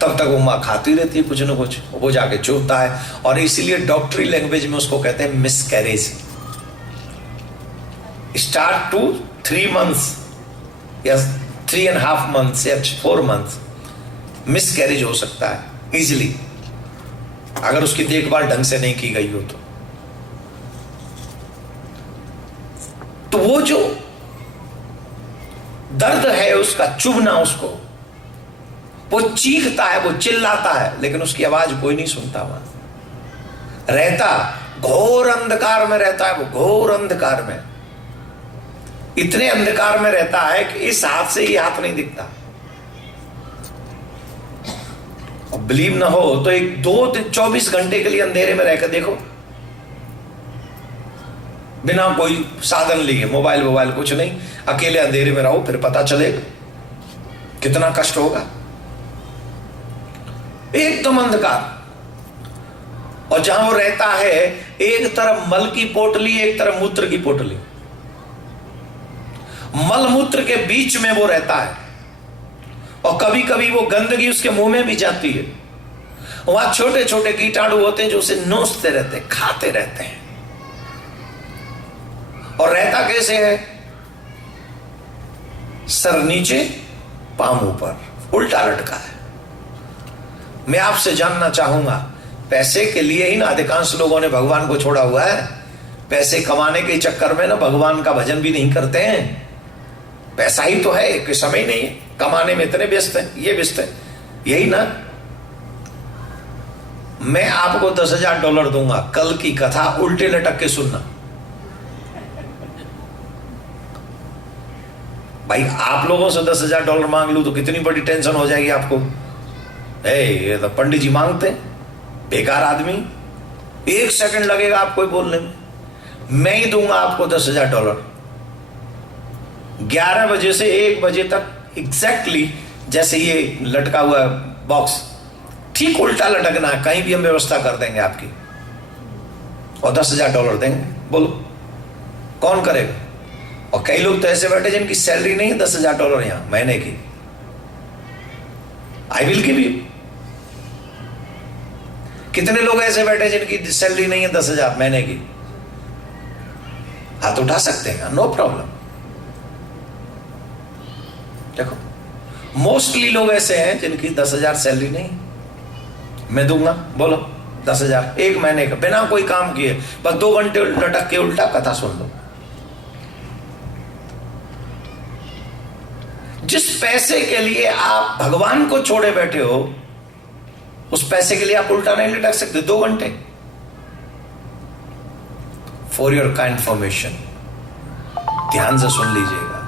तब तक वो माँ खाती रहती है कुछ न कुछ, वो जाके चुभता है। और इसीलिए डॉक्टरी लैंग्वेज में उसको कहते हैं मिसकैरेज। स्टार्ट टू 3 months या 3.5 months या 4 months मिसकैरेज हो सकता है इजीली, अगर उसकी देखभाल ढंग से नहीं की गई हो तो वो जो दर्द है उसका चुभना, उसको वो चीखता है, वो चिल्लाता है, लेकिन उसकी आवाज कोई नहीं सुनता। वहां रहता घोर अंधकार में रहता है, वो घोर अंधकार में, इतने अंधकार में रहता है कि इस हाथ से ये हाथ नहीं दिखता। और बिलीव ना हो तो एक 24 घंटे के लिए अंधेरे में रहकर देखो, बिना कोई साधन लिए, मोबाइल कुछ नहीं, अकेले अंधेरे में रहो, फिर पता चलेगा कितना कष्ट होगा। एकदम अंधकार। और जहां वो रहता है, एक तरफ मल की पोटली, एक तरफ मूत्र की पोटली, मल मूत्र के बीच में वो रहता है। और कभी कभी वो गंदगी उसके मुंह में भी जाती है। वहां छोटे छोटे कीटाणु होते हैं जो उसे नोचते रहते हैं, खाते रहते हैं। और रहता कैसे है? सर नीचे, पांव ऊपर, उल्टा लटका है। मैं आपसे जानना चाहूंगा, पैसे के लिए ही ना अधिकांश लोगों ने भगवान को छोड़ा हुआ है। पैसे कमाने के चक्कर में ना भगवान का भजन भी नहीं करते हैं। पैसा ही तो है, कोई समय नहीं है, कमाने में इतने व्यस्त हैं, ये व्यस्त है, यही ना। मैं आपको $10,000 दूंगा, कल की कथा उल्टे लटक के सुनना। भाई आप लोगों से $10,000 मांग लूं तो कितनी बड़ी टेंशन हो जाएगी आपको। ये तो पंडित जी मांगते, बेकार आदमी, 1 सेकंड लगेगा आपको बोलने में। मैं ही दूंगा आपको $10,000, 11 बजे से 1 बजे तक एग्जैक्टली जैसे ये लटका हुआ बॉक्स ठीक उल्टा लटकना है, कहीं भी हम व्यवस्था कर देंगे आपकी, और $10,000 देंगे। बोलो कौन करेगा? और कई लोग तो ऐसे बैठे जिनकी सैलरी नहीं है $10,000 यहां महीने की। I will give you. कितने लोग ऐसे बैठे जिनकी सैलरी नहीं है 10,000 महीने की? हाथ उठा सकते हैं, नो प्रॉब्लम। देखो मोस्टली लोग ऐसे हैं जिनकी 10,000 सैलरी नहीं। मैं दूंगा, बोलो 10,000 एक महीने का, बिना कोई काम किए, बस 2 घंटे लटक के उल्टा कथा सुन लो। जिस पैसे के लिए आप भगवान को छोड़े बैठे हो, उस पैसे के लिए आप उल्टा नहीं लटक सकते 2 घंटे। फॉर योर का इंफॉर्मेशन, ध्यान से सुन लीजिएगा,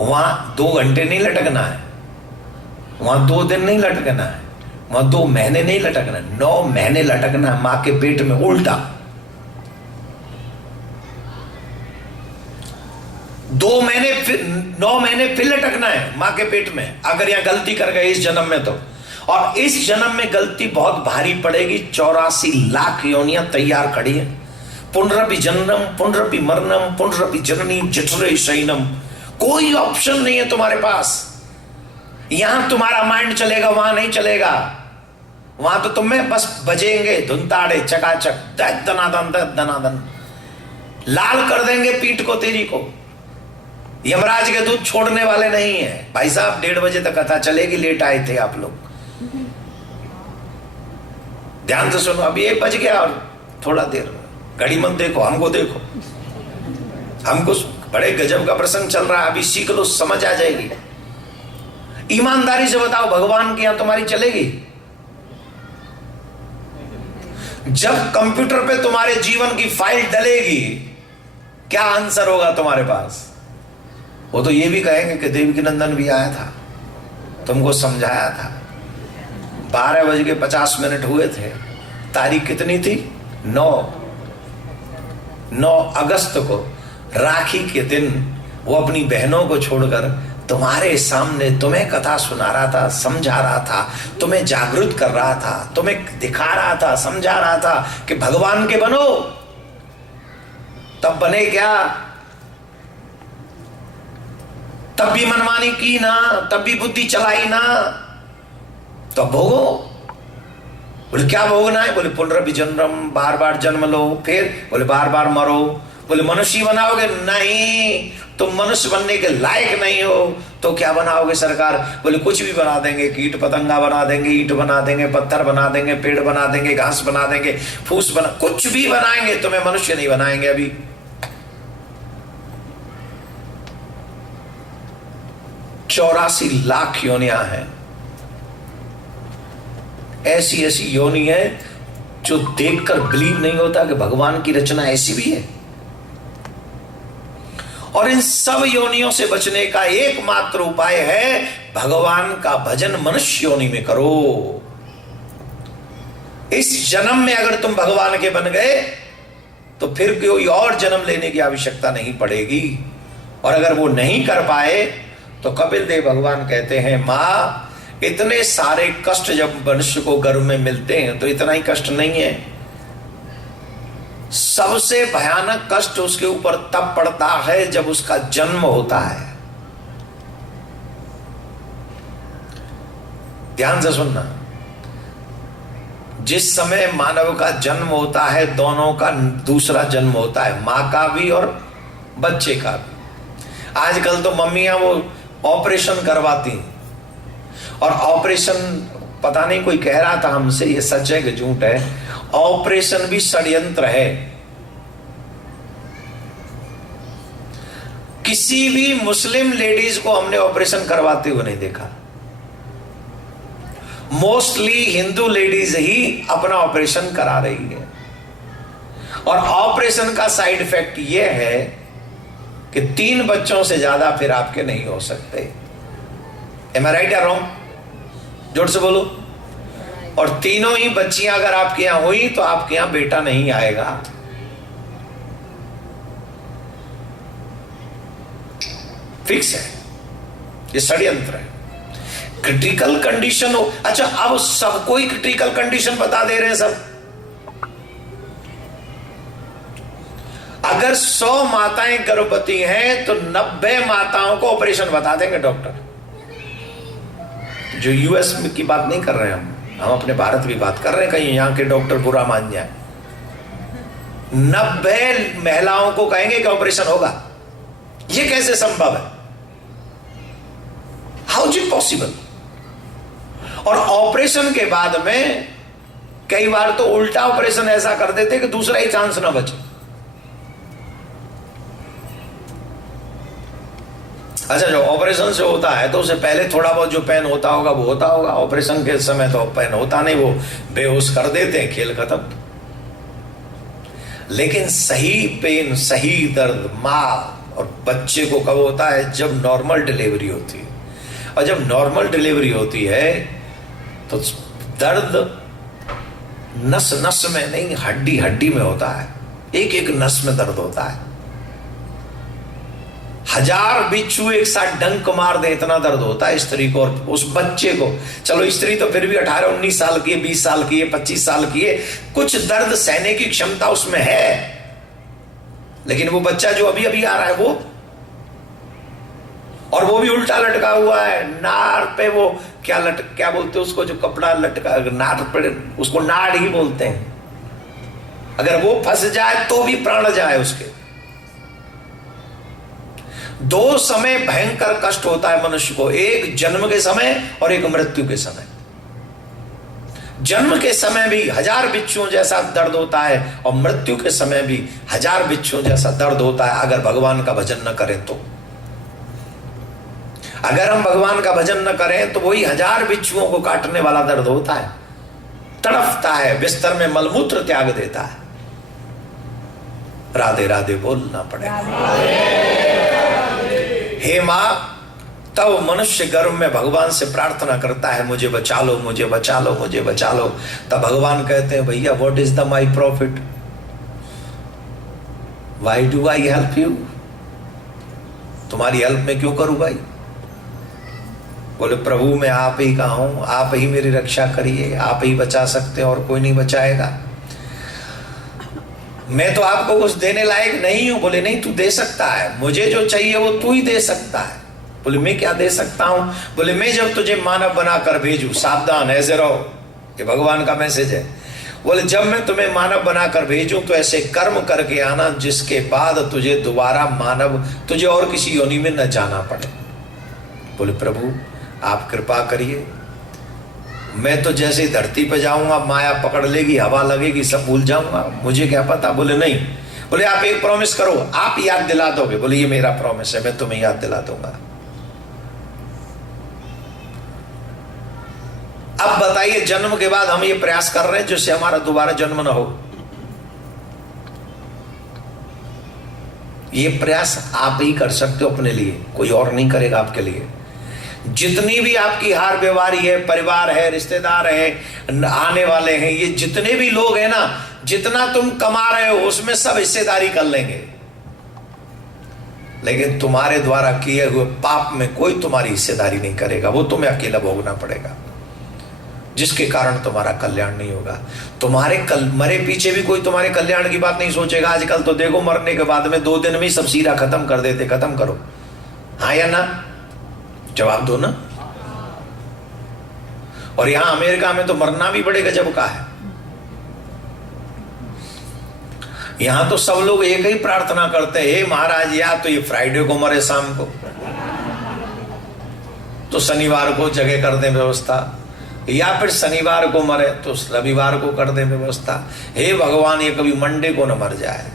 वहां 2 घंटे नहीं लटकना है, वहां 2 दिन नहीं लटकना है, वहां 2 महीने नहीं लटकना है, 9 महीने लटकना है मां के पेट में उल्टा। 2 महीने फिर 9 महीने फिर लटकना है मां के पेट में, अगर यहां गलती कर गए इस जन्म में तो। और इस जन्म में गलती बहुत भारी पड़ेगी। 84 लाख योनियां तैयार खड़ी है। पुनरपि जन्मम पुनरपि मरणम पुनरपि जननी जठरे शयनम। कोई ऑप्शन नहीं है तुम्हारे पास। यहां तुम्हारा माइंड चलेगा, वहां नहीं चलेगा। वहां तो तुम्हें बस बजेंगे धुनताड़े चकाचक, दनादन दनादन, लाल कर देंगे पीठ को तेरी को। यमराज के दूध छोड़ने वाले नहीं है भाई साहब। 1:30 बजे तक कथा चलेगी, लेट आए थे आप लोग। ध्यान से सुनो, अभी 1 बज गया और थोड़ा देर, घड़ी मत देखो, हमको देखो। हमको बड़े गजब का प्रसंग चल रहा है, अभी सीख लो, समझ आ जाएगी। ईमानदारी से बताओ, भगवान के यहां तुम्हारी चलेगी? जब कंप्यूटर पे तुम्हारे जीवन की फाइल डलेगी, क्या आंसर होगा तुम्हारे पास? वो तो ये भी कहेंगे कि देवकीनंदन भी आया था, तुमको समझाया था। 12:50 हुए थे। तारीख कितनी थी? 9 अगस्त को, राखी के दिन वो अपनी बहनों को छोड़कर तुम्हारे सामने तुम्हें कथा सुना रहा था, समझा रहा था, तुम्हें जागृत कर रहा था, तुम्हें दिखा रहा था, समझा रहा था कि भगवान के बनो। तब बने क्या? तब भी मनमानी की ना, तब भी बुद्धि चलाई ना, तो भोगो। बोले क्या भोगना है? बोले पुनरपि जन्मम, बार बार जन्म लो। फिर बोले बार बार मरो। बोले मनुष्य बनाओगे? नहीं, तुम मनुष्य बनने के लायक नहीं हो। तो क्या बनाओगे सरकार? बोले कुछ भी बना देंगे, कीट पतंगा बना देंगे, ईंट बना देंगे, पत्थर बना देंगे, पेड़ बना देंगे, घास बना देंगे, फूस बना, कुछ भी बनाएंगे, तुम्हें मनुष्य नहीं बनाएंगे। अभी 84 लाख योनियां हैं। ऐसी ऐसी योनि है जो देखकर बिलीव नहीं होता कि भगवान की रचना ऐसी भी है। और इन सब योनियों से बचने का एकमात्र उपाय है भगवान का भजन मनुष्य योनि में करो। इस जन्म में अगर तुम भगवान के बन गए तो फिर कोई और जन्म लेने की आवश्यकता नहीं पड़ेगी। और अगर वो नहीं कर पाए तो कपिल देव भगवान कहते हैं, मां इतने सारे कष्ट जब मनुष्य को गर्भ में मिलते हैं तो इतना ही कष्ट नहीं है, सबसे भयानक कष्ट उसके ऊपर तब पड़ता है जब उसका जन्म होता है। ध्यान से सुनना, जिस समय मानव का जन्म होता है दोनों का दूसरा जन्म होता है, मां का भी और बच्चे का भी। आजकल तो मम्मियां वो ऑपरेशन करवाती, और ऑपरेशन पता नहीं कोई कह रहा था हमसे, ये सच है कि झूठ है, ऑपरेशन भी षड्यंत्र है। किसी भी मुस्लिम लेडीज को हमने ऑपरेशन करवाते हुए नहीं देखा। मोस्टली हिंदू लेडीज ही अपना ऑपरेशन करा रही है। और ऑपरेशन का साइड इफेक्ट यह है कि 3 बच्चों से ज्यादा फिर आपके नहीं हो सकते। एम आई राइट या रॉन्ग? जोर से बोलो। और तीनों ही बच्चियां अगर आपके यहां हुई तो आपके यहां बेटा नहीं आएगा। फिक्स है, ये षड्यंत्र है। क्रिटिकल कंडीशन हो, अच्छा अब सबको ही क्रिटिकल कंडीशन बता दे रहे हैं सब। अगर 100 माताएं गर्भवती हैं तो 90 माताओं को ऑपरेशन बता देंगे डॉक्टर। जो यूएस की बात नहीं कर रहे हैं हम, हम अपने भारत की बात कर रहे हैं, कहीं यहाँ के डॉक्टर बुरा मान जाए। 90 महिलाओं को कहेंगे कि ऑपरेशन होगा, ये कैसे संभव है? How is it possible? और ऑपरेशन के बाद में कई बार तो उल्टा ऑपरेशन ऐसा कर देते कि दूसरा ही चांस ना बचे। अच्छा, जो ऑपरेशन से होता है तो उससे पहले थोड़ा बहुत जो पेन होता होगा वो होता होगा, ऑपरेशन के समय तो पेन होता नहीं, वो बेहोश कर देते हैं, खेल खत्म। लेकिन सही पेन, सही दर्द माँ और बच्चे को कब होता है? जब नॉर्मल डिलीवरी होती है। और जब नॉर्मल डिलीवरी होती है तो दर्द नस नस में नहीं, हड्डी हड्डी में होता है, एक एक नस में दर्द होता है। 1000 बिच्छू एक साथ डंक मार दे इतना दर्द होता है स्त्री को और उस बच्चे को। चलो स्त्री तो फिर भी 18-19 साल की है, 20 साल की है, 25 साल की है, कुछ दर्द सहने की क्षमता उसमें है। लेकिन वो बच्चा जो अभी अभी आ रहा है वो, और वो भी उल्टा लटका हुआ है नार पे, वो क्या बोलते हैं उसको, जो कपड़ा लटका नार पे, उसको नाड़ ही बोलते हैं। अगर वो फंस जाए तो भी प्राण जाए उसके। 2 समय भयंकर कष्ट होता है मनुष्य को, एक जन्म के समय और एक मृत्यु के समय। जन्म के समय भी 1000 बिच्छुओं जैसा दर्द होता है और मृत्यु के समय भी 1000 बिच्छुओं जैसा दर्द होता है, अगर भगवान का भजन न करें तो। अगर हम भगवान का भजन न करें तो वही 1000 बिच्छुओं को काटने वाला दर्द होता है, तड़फता है, बिस्तर में मलमूत्र त्याग देता है। राधे राधे बोलना पड़ेगा। हे मां, तब मनुष्य गर्भ में भगवान से प्रार्थना करता है, मुझे बचा लो, मुझे बचा लो, मुझे बचा लो। तब भगवान कहते हैं, भैया what is the my profit, why do I help you, तुम्हारी हेल्प में क्यों करूं भाई? बोले प्रभु मैं आप ही का हूं, आप ही मेरी रक्षा करिए, आप ही बचा सकते हैं और कोई नहीं बचाएगा। मैं तो आपको कुछ देने लायक नहीं हूं। बोले नहीं, तू दे सकता है, मुझे जो चाहिए वो तू ही दे सकता है। बोले मैं क्या दे सकता हूं? बोले मैं जब तुझे मानव बनाकर भेजूं, सावधान ऐसे रहो, ये भगवान का मैसेज है। बोले जब मैं तुम्हें मानव बनाकर भेजूं तो ऐसे कर्म करके आना जिसके बाद तुझे दोबारा मानव, तुझे और किसी योनि में न जाना पड़े। बोले प्रभु आप कृपा करिए, मैं तो जैसे ही धरती पे जाऊंगा माया पकड़ लेगी, हवा लगेगी, सब भूल जाऊंगा, मुझे क्या पता। बोले नहीं। बोले आप एक प्रॉमिस करो, आप याद दिला दोगे। बोले ये मेरा प्रॉमिस है, मैं तुम्हें याद दिला दूंगा। अब बताइए, जन्म के बाद हम ये प्रयास कर रहे हैं जिससे हमारा दोबारा जन्म ना हो। ये प्रयास आप ही कर सकते हो अपने लिए, कोई और नहीं करेगा आपके लिए। जितनी भी आपकी हार व्यवहारी है, परिवार है, रिश्तेदार है, आने वाले हैं, ये जितने भी लोग हैं ना, जितना तुम कमा रहे हो उसमें सब हिस्सेदारी कर लेंगे, लेकिन तुम्हारे द्वारा किए हुए पाप में कोई तुम्हारी हिस्सेदारी नहीं करेगा। वो तुम्हें अकेला भोगना पड़ेगा, जिसके कारण तुम्हारा कल्याण नहीं होगा। तुम्हारे मरे पीछे भी कोई तुम्हारे कल्याण की बात नहीं सोचेगा। आजकल तो देखो, मरने के बाद में 2 दिन में ही सब सीरा खत्म कर देते। खत्म करो, हाँ या ना? जवाब दो ना। और यहां अमेरिका में तो मरना भी बड़े गजब का है। यहां तो सब लोग एक ही प्रार्थना करते हैं, हे महाराज या तो ये फ्राइडे को मरे शाम को, तो शनिवार को जगह कर दें व्यवस्था, या फिर शनिवार को मरे तो रविवार को कर दें व्यवस्था। हे भगवान ये कभी मंडे को न मर जाए।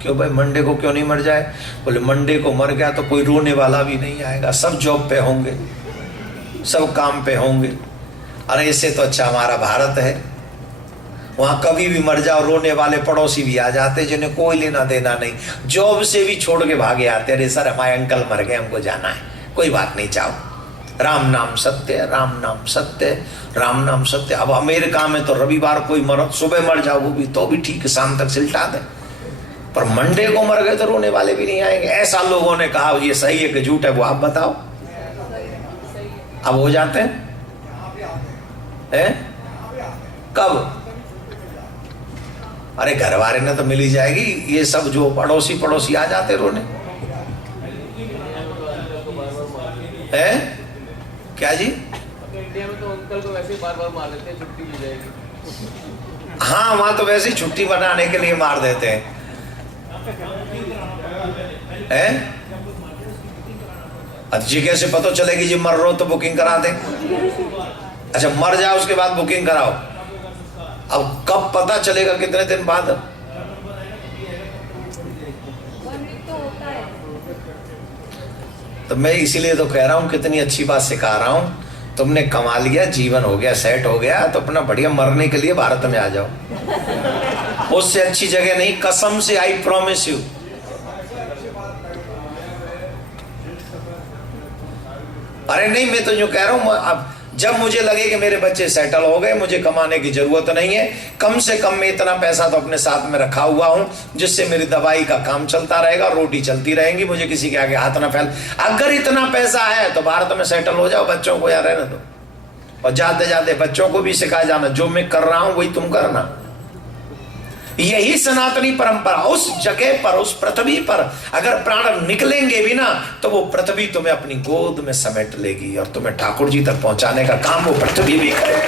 क्यों भाई मंडे को क्यों नहीं मर जाए? बोले मंडे को मर गया तो कोई रोने वाला भी नहीं आएगा, सब जॉब पे होंगे, सब काम पे होंगे। अरे इससे तो अच्छा हमारा भारत है, वहां कभी भी मर जाओ रोने वाले पड़ोसी भी आ जाते जिन्हें कोई लेना देना नहीं, जॉब से भी छोड़ के भागे आते। अरे सर हमारे अंकल मर गए, हमको जाना है, कोई बात नहीं जाओ, राम नाम सत्य, राम नाम सत्य, राम नाम सत्य। अब अमेरिका में तो रविवार कोई सुबह मर जाओ वो भी तो भी ठीक, शाम तक सिलटा दे, पर मंडे को मर गए तो रोने वाले भी नहीं आएंगे। ऐसा लोगों ने कहा, ये सही है कि झूठ है वो आप बताओ। अब हो जाते हैं कब? अरे घर वाले ने तो मिल ही जाएगी, ये सब जो पड़ोसी आ जाते रोने। है क्या जी? इंडिया में तो अंकल को वैसे ही बार बार मार देते हैं, छुट्टी मिल जाएगी। हाँ, वहां तो वैसे ही छुट्टी बनाने के लिए मार देते हैं। जी कैसे पता चलेगी जी मर रहे हो तो बुकिंग करा दे? अच्छा, मर जाओ उसके बाद बुकिंग कराओ। अब कब पता चलेगा, कितने दिन बाद? तो मैं इसीलिए तो कह रहा हूं, कितनी अच्छी बात सिखा रहा हूं। तुमने कमा लिया, जीवन हो गया, सेट हो गया, तो अपना बढ़िया मरने के लिए भारत में आ जाओ। उससे अच्छी जगह नहीं, कसम से, आई प्रॉमिस यू। अरे नहीं, मैं तो यूं कह रहा हूं, अब जब मुझे लगे कि मेरे बच्चे सेटल हो गए, मुझे कमाने की जरूरत नहीं है, कम से कम मैं इतना पैसा तो अपने साथ में रखा हुआ हूं जिससे मेरी दवाई का काम चलता रहेगा, रोटी चलती रहेंगी, मुझे किसी के आगे हाथ ना फैल। अगर इतना पैसा है तो भारत में सेटल हो जाओ, बच्चों को यहाँ रहने दो। और जाते जाते बच्चों को भी सिखाया जाना, जो मैं कर रहा हूं वही तुम करना। यही सनातनी परंपरा। उस जगह पर, उस पृथ्वी पर अगर प्राण निकलेंगे भी ना, तो वो पृथ्वी तुम्हें अपनी गोद में समेट लेगी और तुम्हें ठाकुर जी तक पहुंचाने का काम वो पृथ्वी भी करेगी।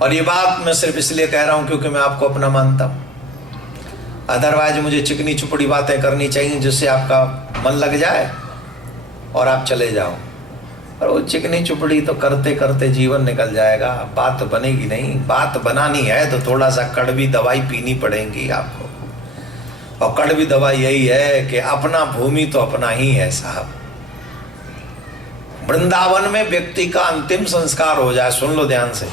और ये बात मैं सिर्फ इसलिए कह रहा हूं क्योंकि मैं आपको अपना मानता हूं। अदरवाइज मुझे चिकनी चुपड़ी बातें करनी चाहिए जिससे आपका मन लग जाए और आप चले जाओ। और वो चिकनी चुपड़ी तो करते करते जीवन निकल जाएगा, बात बनेगी नहीं। बात बनानी है तो थोड़ा सा कड़वी दवाई पीनी पड़ेगी आपको। और कड़वी दवाई यही है कि अपना भूमि तो अपना ही है साहब। वृंदावन में व्यक्ति का अंतिम संस्कार हो जाए, सुन लो ध्यान से।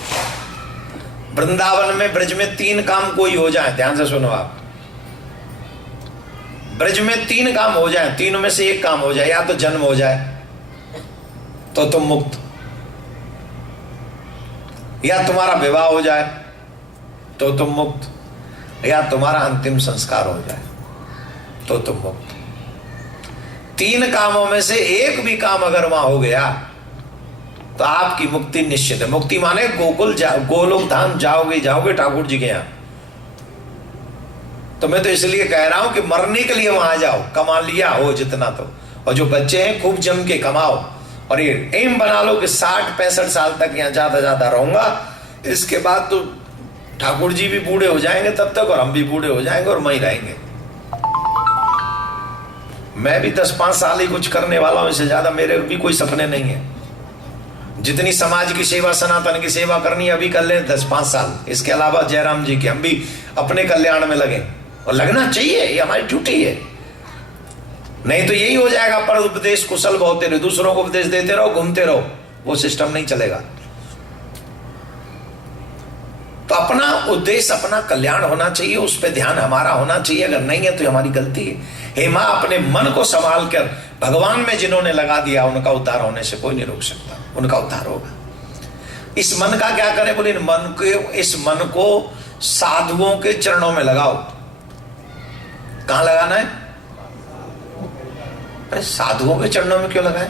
वृंदावन में, ब्रज में 3 काम कोई हो जाए, ध्यान से सुनो आप। ब्रज में 3 काम हो जाए, तीनों में से एक काम हो जाए, या तो जन्म हो जाए तो तुम मुक्त, या तुम्हारा विवाह हो जाए तो तुम मुक्त, या तुम्हारा अंतिम संस्कार हो जाए तो तुम मुक्त। 3 कामों में से एक भी काम अगर वहां हो गया तो आपकी मुक्ति निश्चित है। मुक्ति माने गोलोक धाम जाओगे, जाओगे ठाकुर जी के यहां। तो मैं तो इसलिए कह रहा हूं कि मरने के लिए वहां जाओ, कमा लिया हो जितना तो। और जो बच्चे हैं खूब जम के कमाओ, और ये एम बना लो कि 60-65 साल तक यहाँ ज्यादा रहूंगा। इसके बाद तो ठाकुर जी भी बूढ़े हो जाएंगे तब तक, और हम भी बूढ़े हो जाएंगे और वहीं रहेंगे। मैं भी 10-5 साल ही कुछ करने वाला हूं, इससे ज्यादा मेरे भी कोई सपने नहीं है। जितनी समाज की सेवा, सनातन की सेवा करनी अभी कर ले 10-5 साल। इसके अलावा जयराम जी की हम भी अपने कल्याण में लगे, और लगना चाहिए, ये हमारी ड्यूटी है। नहीं तो यही हो जाएगा, पर उपदेश कुशल बहुते रहो, दूसरों को उपदेश देते रहो, घूमते रहो, वो सिस्टम नहीं चलेगा। तो अपना उद्देश्य, अपना कल्याण होना चाहिए, उस पर ध्यान हमारा होना चाहिए। अगर नहीं है तो हमारी गलती है। हे मां, अपने मन को संभाल कर भगवान में जिन्होंने लगा दिया, उनका उद्धार होने से कोई नहीं रोक सकता, उनका उद्धार होगा। इस मन का क्या करें? बोले इस मन को साधुओं के चरणों में लगाओ। कहां लगाना है? अरे साधुओं के चरणों में क्यों लगाएं?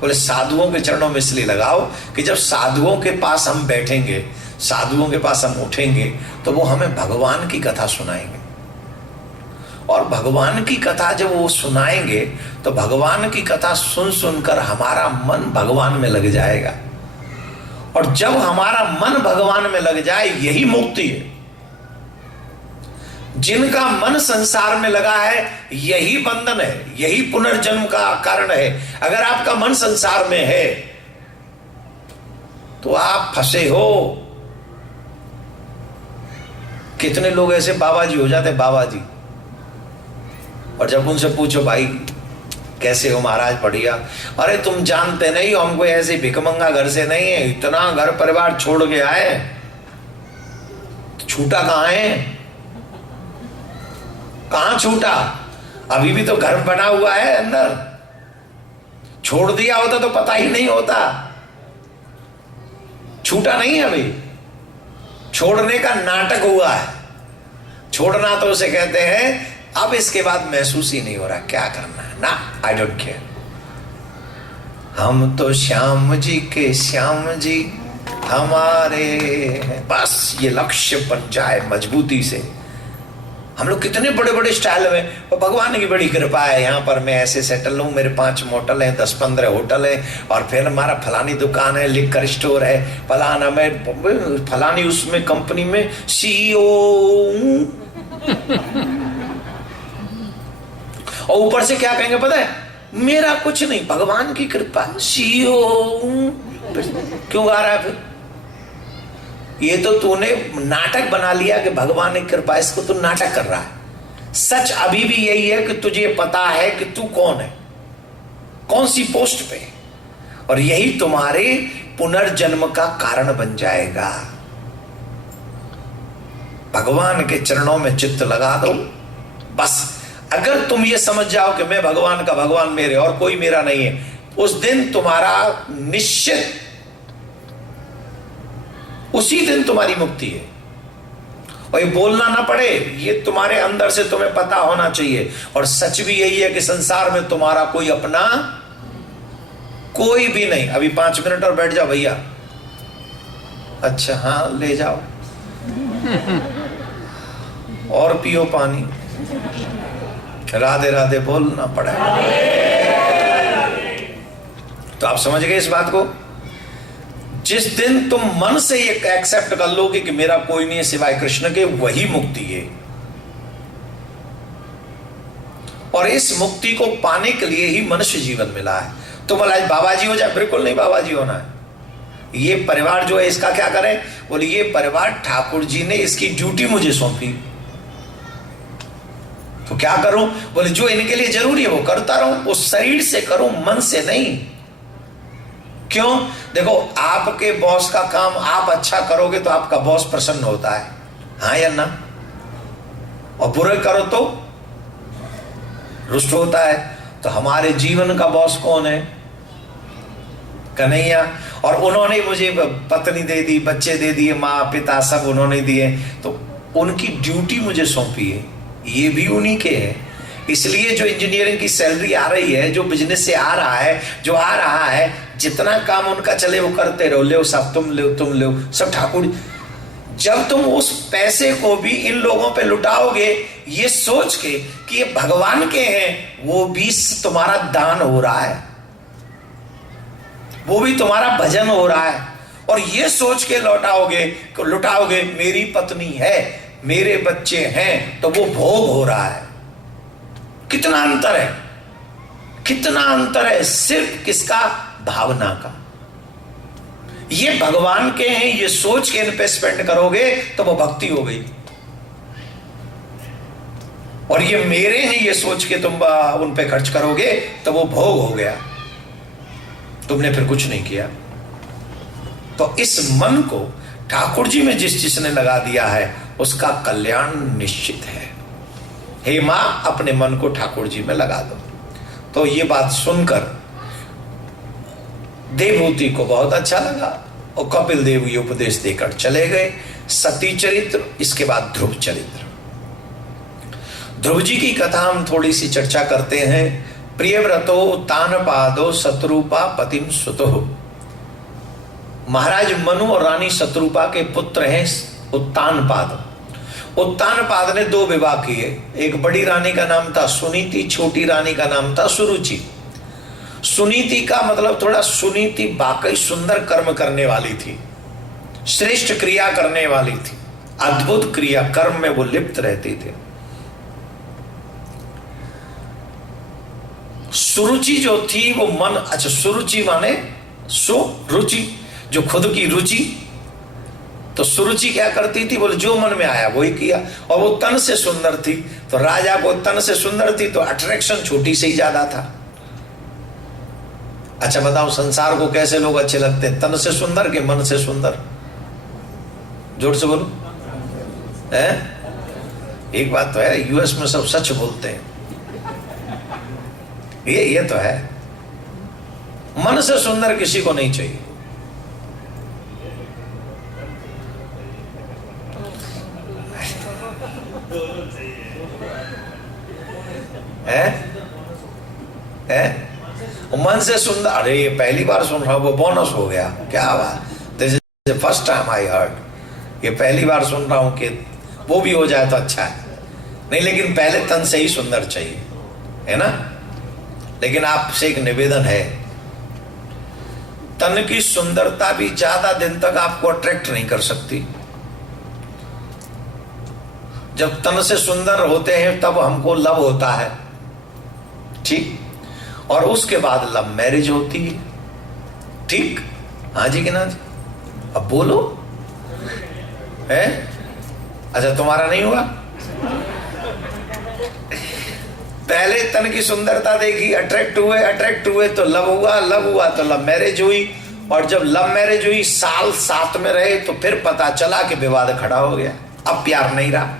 बोले साधुओं के चरणों में इसलिए लगाओ कि जब साधुओं के पास हम बैठेंगे, साधुओं के पास हम उठेंगे, तो वो हमें भगवान की कथा सुनाएंगे। और भगवान की कथा जब वो सुनाएंगे तो भगवान की कथा सुन सुनकर हमारा मन भगवान में लग जाएगा। और जब हमारा मन भगवान में लग जाए, यही मुक्ति है। जिनका मन संसार में लगा है, यही बंधन है, यही पुनर्जन्म का कारण है। अगर आपका मन संसार में है तो आप फंसे हो। कितने लोग ऐसे बाबा जी हो जाते, बाबा जी, और जब उनसे पूछो भाई कैसे हो महाराज? बढ़िया। अरे तुम जानते नहीं हो, हमको ऐसे भिखमंगा घर से नहीं है, इतना घर परिवार छोड़ के आए, छूटा कहां है? कहां छूटा? अभी भी तो घर बना हुआ है अंदर। छोड़ दिया होता तो पता ही नहीं होता। छूटा नहीं, अभी छोड़ने का नाटक हुआ है। छोड़ना तो उसे कहते हैं अब इसके बाद महसूस ही नहीं हो रहा, क्या करना है ना, आई डोंट केयर। हम तो श्याम जी के श्याम जी हमारे हैं, बस ये लक्ष्य बन जाए मजबूती से। हम लोग कितने बड़े बड़े स्टाइल में, और भगवान की बड़ी कृपा है, यहाँ पर मैं ऐसे सेटल हूँ, मेरे 5 मोटल हैं, 10-15 होटल हैं, और फिर हमारा फलानी दुकान है, लिकर स्टोर है, फलाना मैं फलानी उसमें कंपनी में CEO और ऊपर से क्या कहेंगे पता है, मेरा कुछ नहीं, भगवान की कृपा, CEO क्यों गा रहा है फिर? ये तो तूने नाटक बना लिया कि भगवान की कृपा, इसको तू नाटक कर रहा है। सच अभी भी यही है कि तुझे पता है कि तू कौन है, कौन सी पोस्ट पे, और यही तुम्हारे पुनर्जन्म का कारण बन जाएगा। भगवान के चरणों में चित्त लगा दो बस। अगर तुम ये समझ जाओ कि मैं भगवान का, भगवान मेरे और कोई मेरा नहीं है, उस दिन तुम्हारा निश्चित, उसी दिन तुम्हारी मुक्ति है। और ये बोलना ना पड़े, ये तुम्हारे अंदर से तुम्हें पता होना चाहिए। और सच भी यही है कि संसार में तुम्हारा कोई अपना कोई भी नहीं। अभी 5 मिनट और बैठ जाओ भैया। अच्छा हाँ, ले जाओ और पियो पानी, राधे राधे बोलना पड़ा। तो आप समझ गए इस बात को? जिस दिन तुम मन से ये एक्सेप्ट कर लोगे कि मेरा कोई नहीं है सिवाय कृष्ण के, वही मुक्ति है। और इस मुक्ति को पाने के लिए ही मनुष्य जीवन मिला है। तो बोला आज बाबा जी हो जाए, बिल्कुल नहीं बाबा जी होना है। ये परिवार जो है इसका क्या करें? बोले ये परिवार ठाकुर जी ने इसकी ड्यूटी मुझे सौंपी, तो क्या करूं? बोले जो इनके लिए जरूरी है वो करता रहूं, उस शरीर से करूं, मन से नहीं। क्यों? देखो, आपके बॉस का काम आप अच्छा करोगे तो आपका बॉस प्रसन्न होता है, हाँ या ना? और बुरे करो तो रुष्ट होता है। तो हमारे जीवन का बॉस कौन है? कन्हैया। और उन्होंने मुझे पत्नी दे दी, बच्चे दे दिए, माँ पिता सब उन्होंने दिए, तो उनकी ड्यूटी मुझे सौंपी है, ये भी उन्हीं के है। इसलिए जो इंजीनियरिंग की सैलरी आ रही है, जो बिजनेस से आ रहा है, जो आ रहा है, जितना काम उनका चले वो करते रहो, ले सब तुम लो सब ठाकुर। जब तुम उस पैसे को भी इन लोगों पे लुटाओगे ये सोच के कि ये भगवान के हैं, वो भी तुम्हारा दान हो रहा है, वो भी तुम्हारा भजन हो रहा है। और ये सोच के लुटाओगे मेरी पत्नी है, मेरे बच्चे हैं, तो वो भोग हो रहा है। कितना अंतर है, कितना अंतर है सिर्फ किसका? भावना का। ये भगवान के हैं, ये सोच के इन पे स्पेंड करोगे तो वो भक्ति हो गई। और ये मेरे हैं, ये सोच के तुम उन पे खर्च करोगे तो वो भोग हो गया, तुमने फिर कुछ नहीं किया। तो इस मन को ठाकुर जी में जिसने लगा दिया है उसका कल्याण निश्चित है। हे मां, अपने मन को ठाकुर जी में लगा दो। तो ये बात सुनकर देवहूति को बहुत अच्छा लगा और कपिल देव ये उपदेश देकर चले गए। सती चरित्र, इसके बाद ध्रुव चरित्र। ध्रुव जी की कथा हम थोड़ी सी चर्चा करते हैं। प्रियव्रतो तानपादो शत्रुपा पतिम सुतो। महाराज मनु और रानी शत्रुपा के पुत्र हैं उत्तानपाद। उत्तानपाद ने 2 विवाह किए। एक बड़ी रानी का नाम था सुनीति, छोटी रानी का नाम था सुरुचि। सुनीति का मतलब थोड़ा, सुनीति वाकई सुंदर कर्म करने वाली थी, श्रेष्ठ क्रिया करने वाली थी, अद्भुत क्रिया कर्म में वो लिप्त रहती थी। सुरुचि जो थी वो मन, अच्छा सुरुचि माने सुरुचि, जो खुद की रुचि। तो सुरुचि क्या करती थी? बोले जो मन में आया वही किया। और वो तन से सुंदर थी, तो राजा को तन से सुंदर थी तो अट्रैक्शन छोटी से ही ज्यादा था। अच्छा बताओ, संसार को कैसे लोग अच्छे लगते हैं? तन से सुंदर के मन से सुंदर? जोर से बोलो है? एक बात तो है, यूएस में सब सच बोलते हैं, ये तो है। मन से सुंदर किसी को नहीं चाहिए। है? मन से सुंदर, अरे ये पहली बार सुन रहा हूं, वो बोनस हो गया। क्या बात, this is first time I heard. ये पहली बार सुन रहा हूं कि वो भी हो जाए तो अच्छा है। नहीं, लेकिन पहले तन से ही सुंदर चाहिए, है ना। लेकिन आपसे एक निवेदन है, तन की सुंदरता भी ज्यादा दिन तक आपको अट्रैक्ट नहीं कर सकती। जब तन से सुंदर होते हैं तब हमको लव होता है, ठीक, और उसके बाद लव मैरिज होती है, ठीक। हाँ जी कि ना जी? अब बोलो, है? अच्छा, तुम्हारा नहीं हुआ? पहले तन की सुंदरता देखी, अट्रैक्ट हुए तो लव हुआ तो लव मैरिज हुई, और जब लव मैरिज हुई, साल साथ में रहे, तो फिर पता चला कि विवाद खड़ा हो गया, अब प्यार नहीं रहा।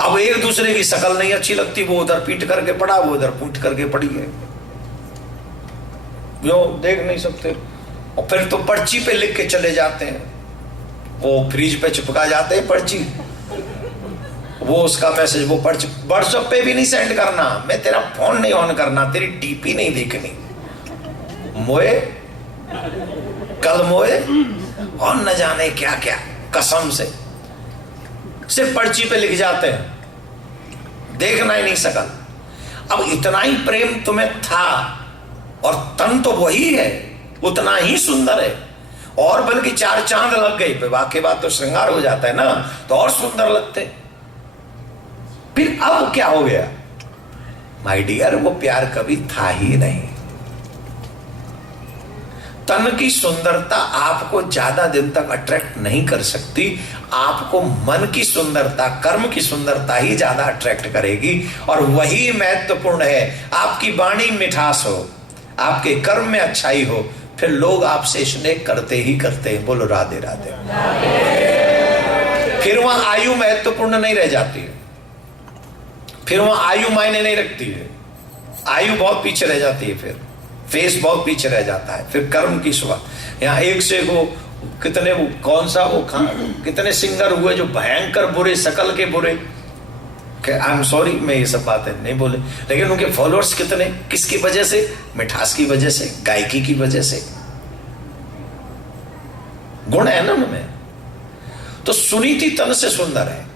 अब एक दूसरे की शक्ल नहीं अच्छी लगती, वो उधर पीट करके पड़ा, वो उधर पूट करके पड़ी है, जो देख नहीं सकते। और फिर तो पर्ची पे लिख के चले जाते हैं, वो फ्रिज पे चिपका जाते हैं पर्ची, वो उसका मैसेज, वो पर्ची व्हाट्सएप पे भी नहीं सेंड करना, मैं तेरा फोन नहीं ऑन करना, तेरी डीपी नहीं देखनी, मोए कल मोए, और न जाने क्या क्या, कसम से सिर्फ पर्ची पे लिख जाते हैं, देखना ही नहीं सकल। अब इतना ही प्रेम तुम्हें था, और तन तो वही है, उतना ही सुंदर है, और बल्कि 4 चांद लग गए, विवाह के बाद तो श्रृंगार हो जाता है ना, तो और सुंदर लगते। फिर अब क्या हो गया? माय डियर, वो प्यार कभी था ही नहीं। तन की सुंदरता आपको ज्यादा दिन तक अट्रैक्ट नहीं कर सकती, आपको मन की सुंदरता, कर्म की सुंदरता ही ज्यादा अट्रैक्ट करेगी, और वही महत्वपूर्ण है। आपकी वाणी मिठास हो, आपके कर्म में अच्छाई हो, फिर लोग आपसे स्नेह करते ही करते हैं। बोलो राधे राधे। फिर वहां आयु महत्वपूर्ण नहीं रह जाती है, फिर वहां आयु मायने नहीं रखती है, आयु बहुत पीछे रह जाती है, फिर फेस बहुत पीछे रह जाता है, फिर कर्म की सुबह। यहाँ एक से वो कितने, वो कौन सा वो कितने सिंगर हुए जो भयंकर बुरे, शकल के बुरे, आई एम सॉरी मैं ये सब बातें नहीं बोले, लेकिन उनके फॉलोअर्स कितने, किसकी वजह से? मिठास की वजह से, गायकी की वजह से, गुण है ना उनमें। तो सुनीति तन से सुंदर है,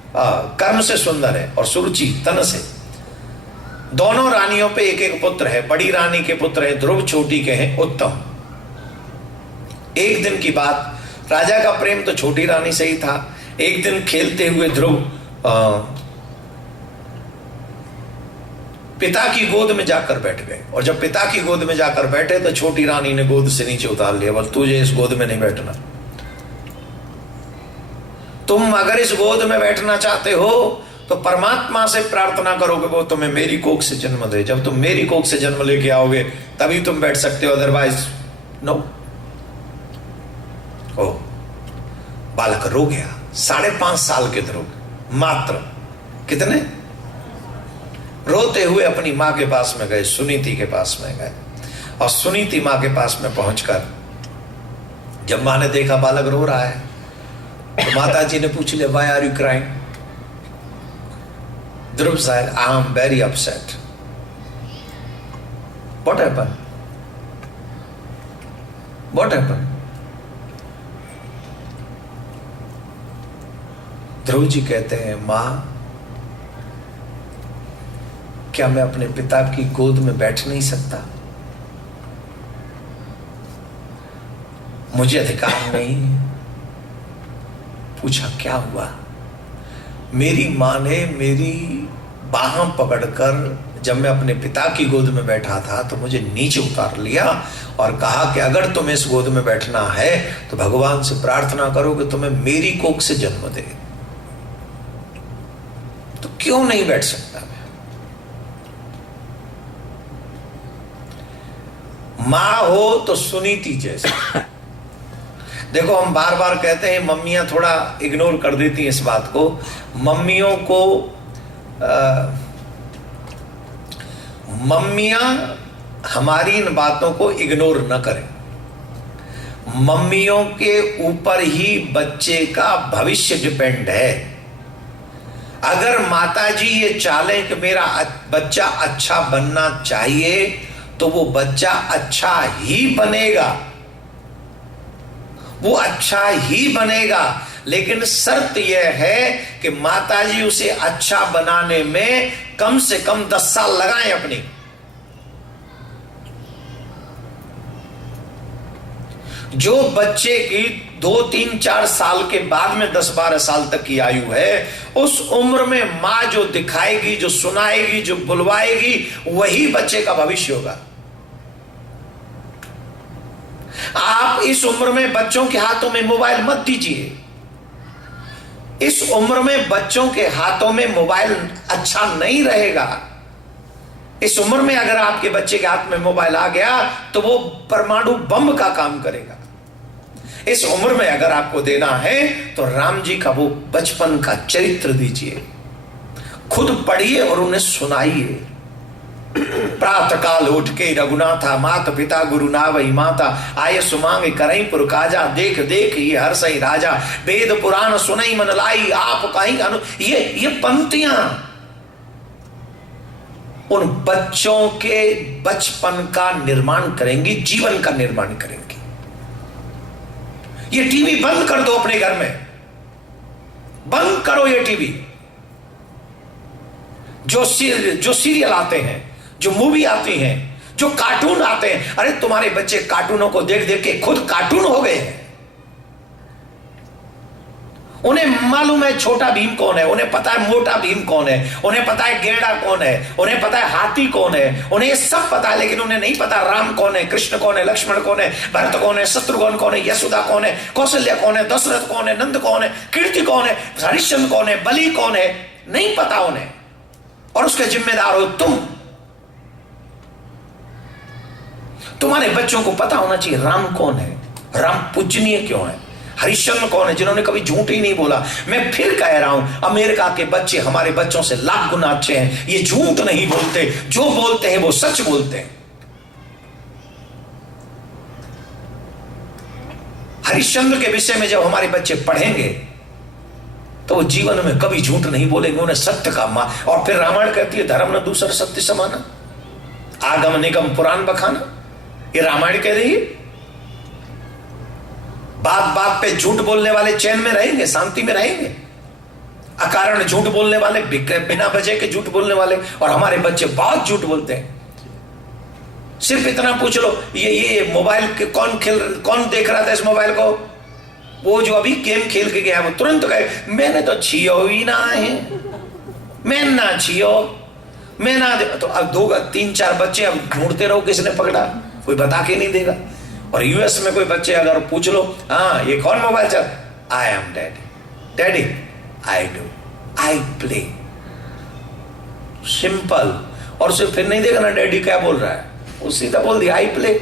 कर्म से सुंदर है, और सुरुचि तन से। दोनों रानियों पे एक एक पुत्र है, बड़ी रानी के पुत्र है ध्रुव, छोटी के हैं उत्तम। एक दिन की बात, राजा का प्रेम तो छोटी रानी से ही था। एक दिन खेलते हुए ध्रुव पिता की गोद में जाकर बैठ गए, और जब पिता की गोद में जाकर बैठे तो छोटी रानी ने गोद से नीचे उतार लिया, बोल तुझे इस गोद में नहीं बैठना, तुम अगर इस गोद में बैठना चाहते हो तो परमात्मा से प्रार्थना करो कि वो तुम्हें मेरी कोख से जन्म दे। जब तुम मेरी कोख से जन्म लेके आओगे तभी तुम बैठ सकते हो, अदरवाइज नो। ओ बालक रो गया, 5.5 साल के ध्रुव, मात्र कितने, रोते हुए अपनी माँ के पास में गए, सुनीति के पास में गए, और सुनीति माँ के पास में पहुंचकर जब माँ ने देखा बालक रो रहा है, तो माता जी ने पूछ लिया, why are you crying? Dhruv said, I am very upset. What happened? What happened? Dhruv ji कहते हैं, मां, क्या मैं अपने पिता की गोद में बैठ नहीं सकता? मुझे अधिकार नहीं? पूछा क्या हुआ? मेरी मां ने मेरी बाहों पकड़कर जब मैं अपने पिता की गोद में बैठा था तो मुझे नीचे उतार लिया और कहा कि अगर तुम्हें इस गोद में बैठना है तो भगवान से प्रार्थना करो कि तुम्हें मेरी कोख से जन्म दे। तो क्यों नहीं बैठ सकता मैं? मां हो तो सुनीति जैसे। देखो, हम बार बार कहते हैं, मम्मियां थोड़ा इग्नोर कर देती हैं इस बात को। मम्मियों को मम्मियां हमारी इन बातों को इग्नोर न करें। मम्मियों के ऊपर ही बच्चे का भविष्य डिपेंड है। अगर माताजी ये चाहें कि मेरा बच्चा अच्छा बनना चाहिए तो वो बच्चा अच्छा ही बनेगा, वो अच्छा ही बनेगा। लेकिन शर्त यह है कि माताजी उसे अच्छा बनाने में कम से कम 10 साल लगाएं अपनी। जो बच्चे की 2, 3, 4 साल के बाद में 10, 12 साल तक की आयु है, उस उम्र में मां जो दिखाएगी, जो सुनाएगी, जो बुलवाएगी, वही बच्चे का भविष्य होगा। आप इस उम्र में बच्चों के हाथों में मोबाइल मत दीजिए। इस उम्र में बच्चों के हाथों में मोबाइल अच्छा नहीं रहेगा। इस उम्र में अगर आपके बच्चे के हाथ में मोबाइल आ गया तो वो परमाणु बम का काम करेगा। इस उम्र में अगर आपको देना है तो राम जी का वो बचपन का चरित्र दीजिए, खुद पढ़िए और उन्हें सुनाइए। प्रातः काल उठ के रघुनाथा, मात पिता गुरु नावई माता, आय सुमांग करई पुर काजा, देख देख ये हर्षई राजा, वेद पुराण सुनई मन लाई, आप कहीं अनु। ये पंक्तियां उन बच्चों के बचपन का निर्माण करेंगी, जीवन का निर्माण करेंगी। ये टीवी बंद कर दो अपने घर में, बंद करो ये टीवी। जो सीरियल आते हैं, जो मूवी आती हैं, जो कार्टून आते हैं, अरे तुम्हारे बच्चे कार्टूनों को देख देख के खुद कार्टून हो गए हैं। उन्हें मालूम है छोटा भीम कौन है, उन्हें पता है मोटा भीम कौन है, उन्हें पता है गेड़ा कौन है, उन्हें पता है हाथी कौन है, उन्हें ये सब पता है, लेकिन उन्हें नहीं पता राम कौन है, कृष्ण कौन है, लक्ष्मण कौन है, भरत कौन है, शत्रुघ्न कौन है, यशोदा कौन है, कौशल्या कौन है, दशरथ कौन है, नंद कौन है, कीर्ति कौन है, हरिश्चंद्र कौन है, बलि कौन है, नहीं पता उन्हें। और उसके जिम्मेदार हो तुम। तुम्हारे बच्चों को पता होना चाहिए राम कौन है, राम पूजनीय क्यों है, हरिश्चंद्र कौन है, जिन्होंने कभी झूठ ही नहीं बोला। मैं फिर कह रहा हूं, अमेरिका के बच्चे हमारे बच्चों से लाख गुना अच्छे हैं। ये झूठ नहीं बोलते, जो बोलते हैं वो सच बोलते हैं। हरिश्चंद्र के विषय में जब हमारे बच्चे पढ़ेंगे तो वो जीवन में कभी झूठ नहीं बोलेंगे, उन्हें सत्य का मां। और फिर रामायण कहती है धर्म न दूसर सत्य समाना, आगम निगम पुराण बखाना। ये रामायण कह रही है। बात बात पे झूठ बोलने वाले चैन में रहेंगे, शांति में रहेंगे। अकारण झूठ बोलने वाले, बिना वजह के झूठ बोलने वाले, और हमारे बच्चे बहुत झूठ बोलते हैं। सिर्फ इतना पूछ लो, ये मोबाइल के कौन देख रहा था इस मोबाइल को? वो जो अभी गेम खेल के गया, वो तुरंत कहे मैंने तो छियो ही ना है, मैं ना छियो, मैं ना। तो अब 2, 3, 4 बच्चे अब ढूंढते रहो किसने पकड़ा, कोई बता के नहीं देगा। और यूएस में कोई बच्चे अगर पूछ लो, हाँ ये कौन मोबाइल चल, I am daddy, daddy I do, I play, simple. और सिर्फ फिर नहीं देगा ना डैडी क्या बोल रहा है, वो सीधा बोल दिया आई प्ले।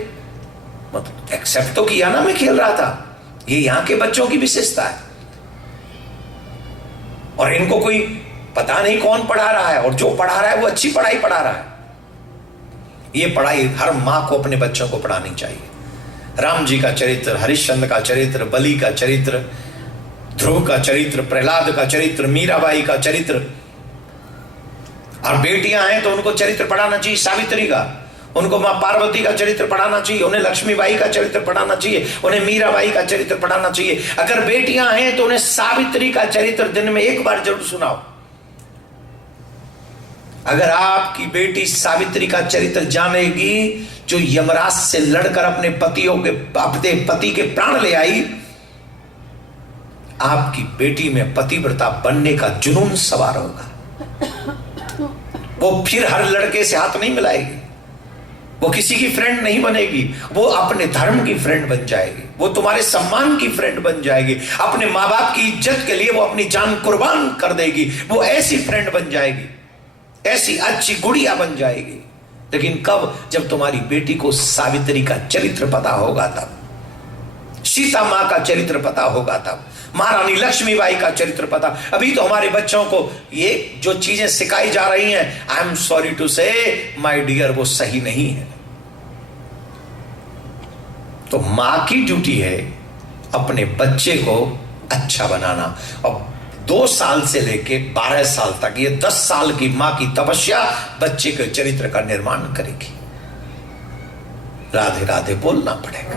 मतलब एक्सेप्ट तो किया ना मैं खेल रहा था। ये यहां के बच्चों की विशेषता है। और इनको कोई पता नहीं कौन पढ़ा रहा है, और जो पढ़ा रहा है वो अच्छी पढ़ाई पढ़ा रहा है। ये पढ़ाई हर मां को अपने बच्चों को पढ़ानी चाहिए। राम जी का चरित्र, हरिश्चंद्र का चरित्र, बलि का चरित्र, ध्रुव का चरित्र, प्रहलाद का चरित्र, मीराबाई का चरित्र। और बेटियां हैं तो उनको चरित्र पढ़ाना चाहिए सावित्री का, उनको मां पार्वती का चरित्र पढ़ाना चाहिए, उन्हें लक्ष्मीबाई का चरित्र पढ़ाना चाहिए, उन्हें मीराबाई का चरित्र पढ़ाना चाहिए। अगर बेटियां हैं तो उन्हें सावित्री का चरित्र दिन में 1 बार जरूर सुनाओ। अगर आपकी बेटी सावित्री का चरित्र जानेगी, जो यमराज से लड़कर अपने पति के प्राण ले आई, आपकी बेटी में पतिव्रता बनने का जुनून सवार होगा। वो फिर हर लड़के से हाथ नहीं मिलाएगी, वो किसी की फ्रेंड नहीं बनेगी, वो अपने धर्म की फ्रेंड बन जाएगी, वो तुम्हारे सम्मान की फ्रेंड बन जाएगी, अपने माँ बाप की इज्जत के लिए वो अपनी जान कुर्बान कर देगी। वो ऐसी फ्रेंड बन जाएगी, ऐसी अच्छी गुड़िया बन जाएगी। लेकिन कब? जब तुम्हारी बेटी को सावित्री का चरित्र पता होगा तब, सीता मां का चरित्र पता होगा तब, महारानी लक्ष्मीबाई का चरित्र पता। अभी तो हमारे बच्चों को ये जो चीजें सिखाई जा रही हैं, आई एम सॉरी टू से माय डियर, वो सही नहीं है। तो मां की ड्यूटी है अपने बच्चे को अच्छा बनाना। और 2 साल से लेके 12 साल तक, ये 10 साल की मां की तपस्या बच्चे के चरित्र का निर्माण करेगी। राधे राधे बोलना पड़ेगा,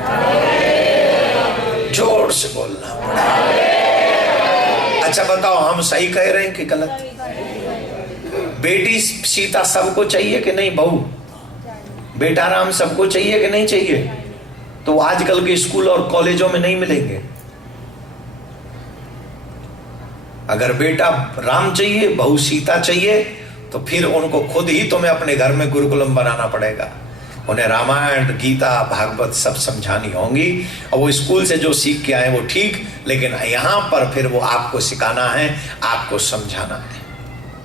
जोर से बोलना पड़ेगा। अच्छा बताओ, हम सही कह रहे हैं कि गलत? बेटी सीता सबको चाहिए कि नहीं? बहू बेटा राम सबको चाहिए कि नहीं चाहिए? तो आजकल के स्कूल और कॉलेजों में नहीं मिलेंगे। अगर बेटा राम चाहिए, बहू सीता चाहिए, तो फिर उनको खुद ही तुम्हें अपने घर में गुरुकुलम बनाना पड़ेगा। उन्हें रामायण, गीता, भागवत सब समझानी होंगी। और वो स्कूल से जो सीख के आए वो ठीक, लेकिन यहाँ पर फिर वो आपको सिखाना है, आपको समझाना है।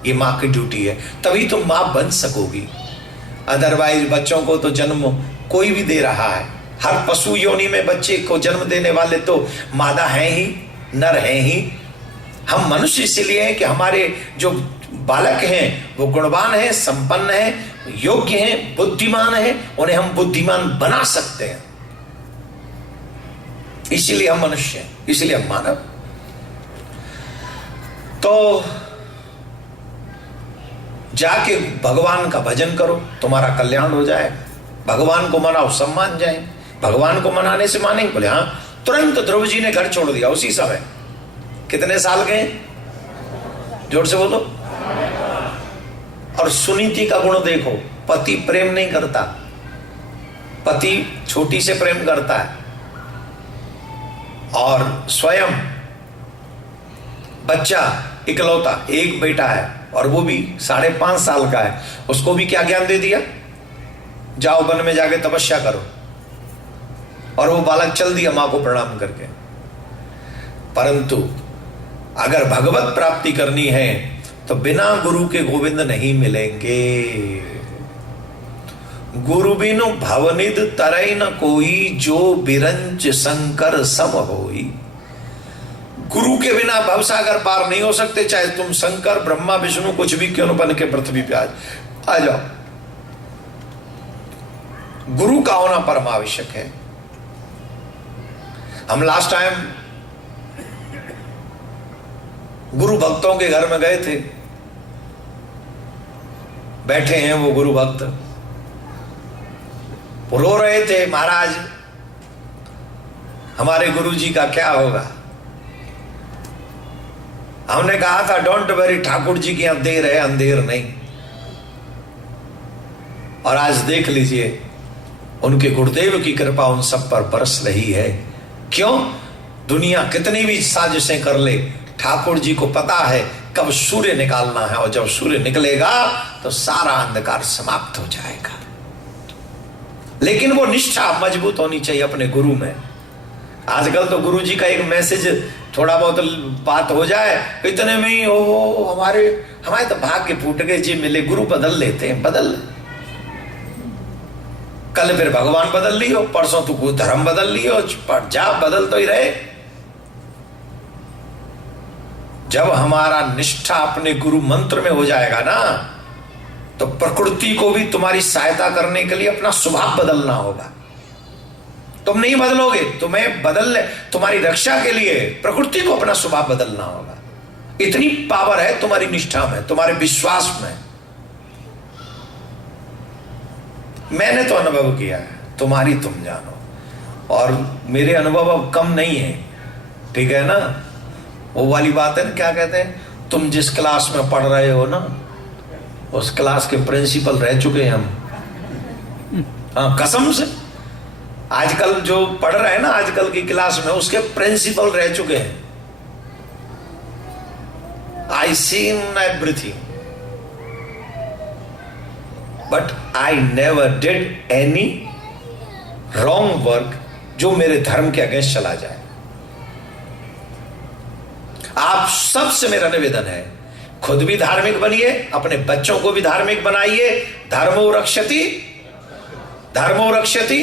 ये माँ की ड्यूटी है, तभी तुम माँ बन सकोगी। अदरवाइज बच्चों को तो जन्म कोई भी दे रहा है। हर पशु योनि में बच्चे को जन्म देने वाले तो मादा हैं ही, नर हैं ही। हम मनुष्य इसलिए हैं कि हमारे जो बालक हैं वो गुणवान हैं, संपन्न हैं, योग्य हैं, बुद्धिमान हैं। उन्हें हम बुद्धिमान बना सकते हैं, इसीलिए हम मनुष्य हैं, इसीलिए हम मानव। तो जाके भगवान का भजन करो, तुम्हारा कल्याण हो जाए। भगवान को मनाओ, सब मान जाए। भगवान को मनाने से मानेंगे? बोले हाँ। तुरंत ध्रुव जी ने घर छोड़ दिया उसी समय। कितने साल के? जोर से बोलो। और सुनीति का गुण देखो, पति प्रेम नहीं करता, पति छोटी से प्रेम करता है, और स्वयं बच्चा इकलौता एक बेटा है, और वो भी 5.5 साल का है। उसको भी क्या ज्ञान दे दिया? जाओ वन में जाके तपस्या करो। और वो बालक चल दिया मां को प्रणाम करके। परंतु अगर भगवत प्राप्ति करनी है तो बिना गुरु के गोविंद नहीं मिलेंगे। गुरु बिनु भवनिध तरई न कोई, जो बिरंच शंकर सम होई। गुरु के बिना भवसागर पार नहीं हो सकते, चाहे तुम शंकर, ब्रह्मा, विष्णु कुछ भी क्यों न बन के पृथ्वी पे आ जाओ। गुरु का होना परम आवश्यक है। हम लास्ट टाइम गुरु भक्तों के घर में गए थे। बैठे हैं वो गुरु भक्त, वो रो रहे थे, महाराज हमारे गुरु जी का क्या होगा। हमने कहा था डोंट वरी, ठाकुर जी की यहां देर है, अंधेर नहीं। और आज देख लीजिए, उनके गुरुदेव की कृपा उन सब पर बरस रही है। क्यों? दुनिया कितनी भी साजिशें कर ले, ठाकुर जी को पता है कब सूर्य निकालना है, और जब सूर्य निकलेगा तो सारा अंधकार समाप्त हो जाएगा। लेकिन वो निष्ठा मजबूत होनी चाहिए अपने गुरु में। आजकल तो गुरु जी का एक मैसेज, थोड़ा बहुत बात हो जाए, इतने में ही ओ हमारे तो भाग्य फूट गए जी, मिले। गुरु बदल लेते हैं, बदल। कल फिर भगवान बदल लियो, परसों तू धर्म बदल लियो, पर जा बदल तो ही रहे। जब हमारा निष्ठा अपने गुरु मंत्र में हो जाएगा ना, तो प्रकृति को भी तुम्हारी सहायता करने के लिए अपना स्वभाव बदलना होगा। तुम नहीं बदलोगे, तुम्हें बदलने, तुम्हारी रक्षा के लिए प्रकृति को अपना स्वभाव बदलना होगा। इतनी पावर है तुम्हारी निष्ठा में, तुम्हारे विश्वास में। मैंने तो अनुभव किया है, तुम्हारी तुम जानो। और मेरे अनुभव अब कम नहीं है, ठीक है ना। वो वाली बात है ना, क्या कहते हैं, तुम जिस क्लास में पढ़ रहे हो ना, उस क्लास के प्रिंसिपल रह चुके हैं हम। हाँ, कसम से। आजकल जो पढ़ रहे हैं ना, आजकल की क्लास में, उसके प्रिंसिपल रह चुके हैं। I seen everything, but I never did any wrong work जो मेरे धर्म के अगेंस्ट चला जाए। आप सबसे मेरा निवेदन है, खुद भी धार्मिक बनिए, अपने बच्चों को भी धार्मिक बनाइए। धर्मो रक्षति, धर्मो रक्षति।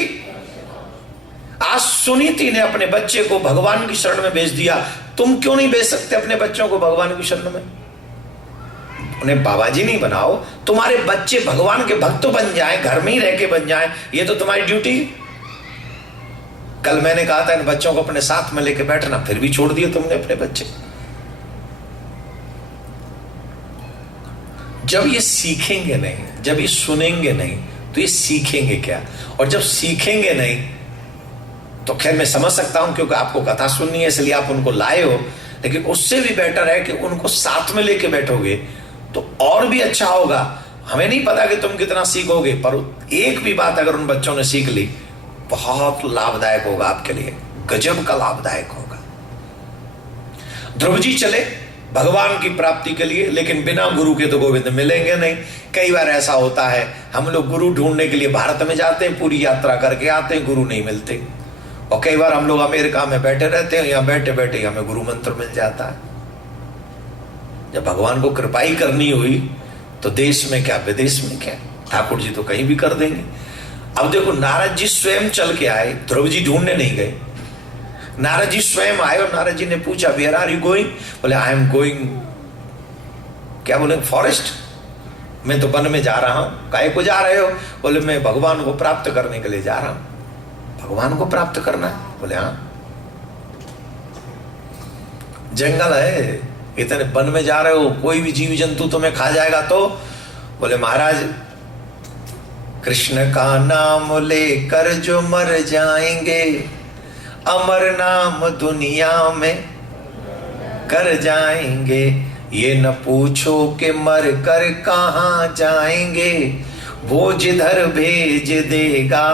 आज सुनीति ने अपने बच्चे को भगवान की शरण में भेज दिया, तुम क्यों नहीं भेज सकते अपने बच्चों को भगवान की शरण में? उन्हें बाबा जी नहीं बनाओ, तुम्हारे बच्चे भगवान के भक्त बन जाएं, घर में ही रह के बन जाएं, ये तो तुम्हारी ड्यूटी। कल मैंने कहा था इन बच्चों को अपने साथ में लेके बैठना, फिर भी छोड़ दिए तुमने अपने बच्चे। जब ये सीखेंगे नहीं, जब ये सुनेंगे नहीं, तो ये सीखेंगे क्या? और जब सीखेंगे नहीं तो खैर मैं समझ सकता हूं, क्योंकि आपको कथा सुननी है इसलिए आप उनको लाए हो। लेकिन उससे भी बेटर है कि उनको साथ में लेके बैठोगे तो और भी अच्छा होगा। हमें नहीं पता कि तुम कितना सीखोगे, पर एक भी बात अगर उन बच्चों ने सीख ली, बहुत लाभदायक होगा आपके लिए, गजब का लाभदायक होगा। ध्रुव जी चले भगवान की प्राप्ति के लिए, लेकिन बिना गुरु के तो गोविंद मिलेंगे नहीं। कई बार ऐसा होता है, हम लोग गुरु ढूंढने के लिए भारत में जाते हैं, पूरी यात्रा करके आते हैं, गुरु नहीं मिलते। और कई बार हम लोग अमेरिका में बैठे रहते हैं, यहाँ बैठे बैठे हमें गुरु मंत्र मिल जाता है। जब भगवान को कृपा ही करनी हुई तो देश में क्या विदेश में क्या, ठाकुर जी तो कहीं भी कर देंगे। अब देखो, नारद जी स्वयं चल के आए, ध्रुव जी ढूंढने नहीं गए। नारद जी स्वयं आए और नारद जी ने पूछा, वेयर आर यू गोइंग? बोले आई एम गोइंग, क्या बोले, फॉरेस्ट, मैं तो वन में जा रहा हूं। काहे को जा रहे हो? बोले मैं भगवान को प्राप्त करने के लिए जा रहा हूं। भगवान को प्राप्त करना है? बोले हाँ। जंगल है, इतने वन में जा रहे हो, कोई भी जीव जंतु तुम्हें खा जाएगा तो? बोले महाराज, कृष्ण का नाम लेकर जो मर जाएंगे, अमर नाम दुनिया में कर जाएंगे। ये न पूछो कि मर कर कहाँ जाएंगे, वो जिधर भेज देगा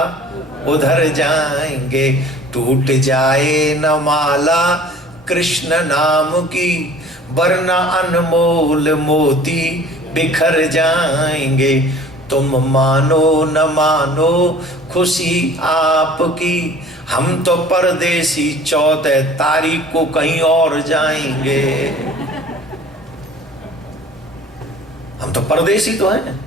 उधर जाएंगे। टूट जाए न माला कृष्ण नाम की, वरना अनमोल मोती बिखर जाएंगे। तुम मानो न मानो खुशी आपकी, हम तो परदेसी 14 तारीख को कहीं और जाएंगे। हम तो परदेसी तो हैं,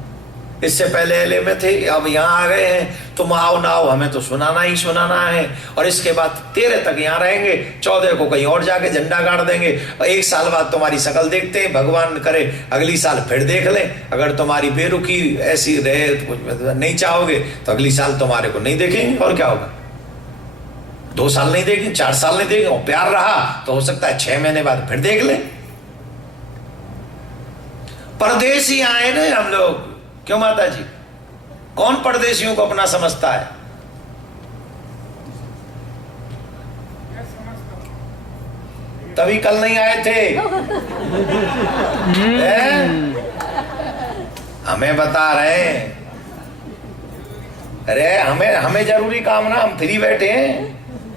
इससे पहले एले में थे, अब यहाँ आ गए हैं। तुम आओ ना आओ, हमें तो सुनाना ही सुनाना है। और इसके बाद 13 तक यहाँ रहेंगे, 14 को कहीं और जाके झंडा गाड़ देंगे। और 1 साल बाद तुम्हारी शकल देखते हैं, भगवान करे अगली साल फिर देख लें। अगर तुम्हारी बेरुखी ऐसी रहे, तो नहीं चाहोगे तो अगली साल तुम्हारे को नहीं देखेंगे। और क्या होगा, 2 साल नहीं देखेंगे, 4 साल नहीं देखेंगे। और प्यार रहा तो हो सकता है 6 महीने बाद फिर देख लें। परदेसी आए ना हम लोग, क्यों माता जी? कौन परदेशियों को अपना समझता है? तभी कल नहीं आए थे। हमें बता रहे हैं, अरे हमें जरूरी काम ना, हम फ्री बैठे हैं,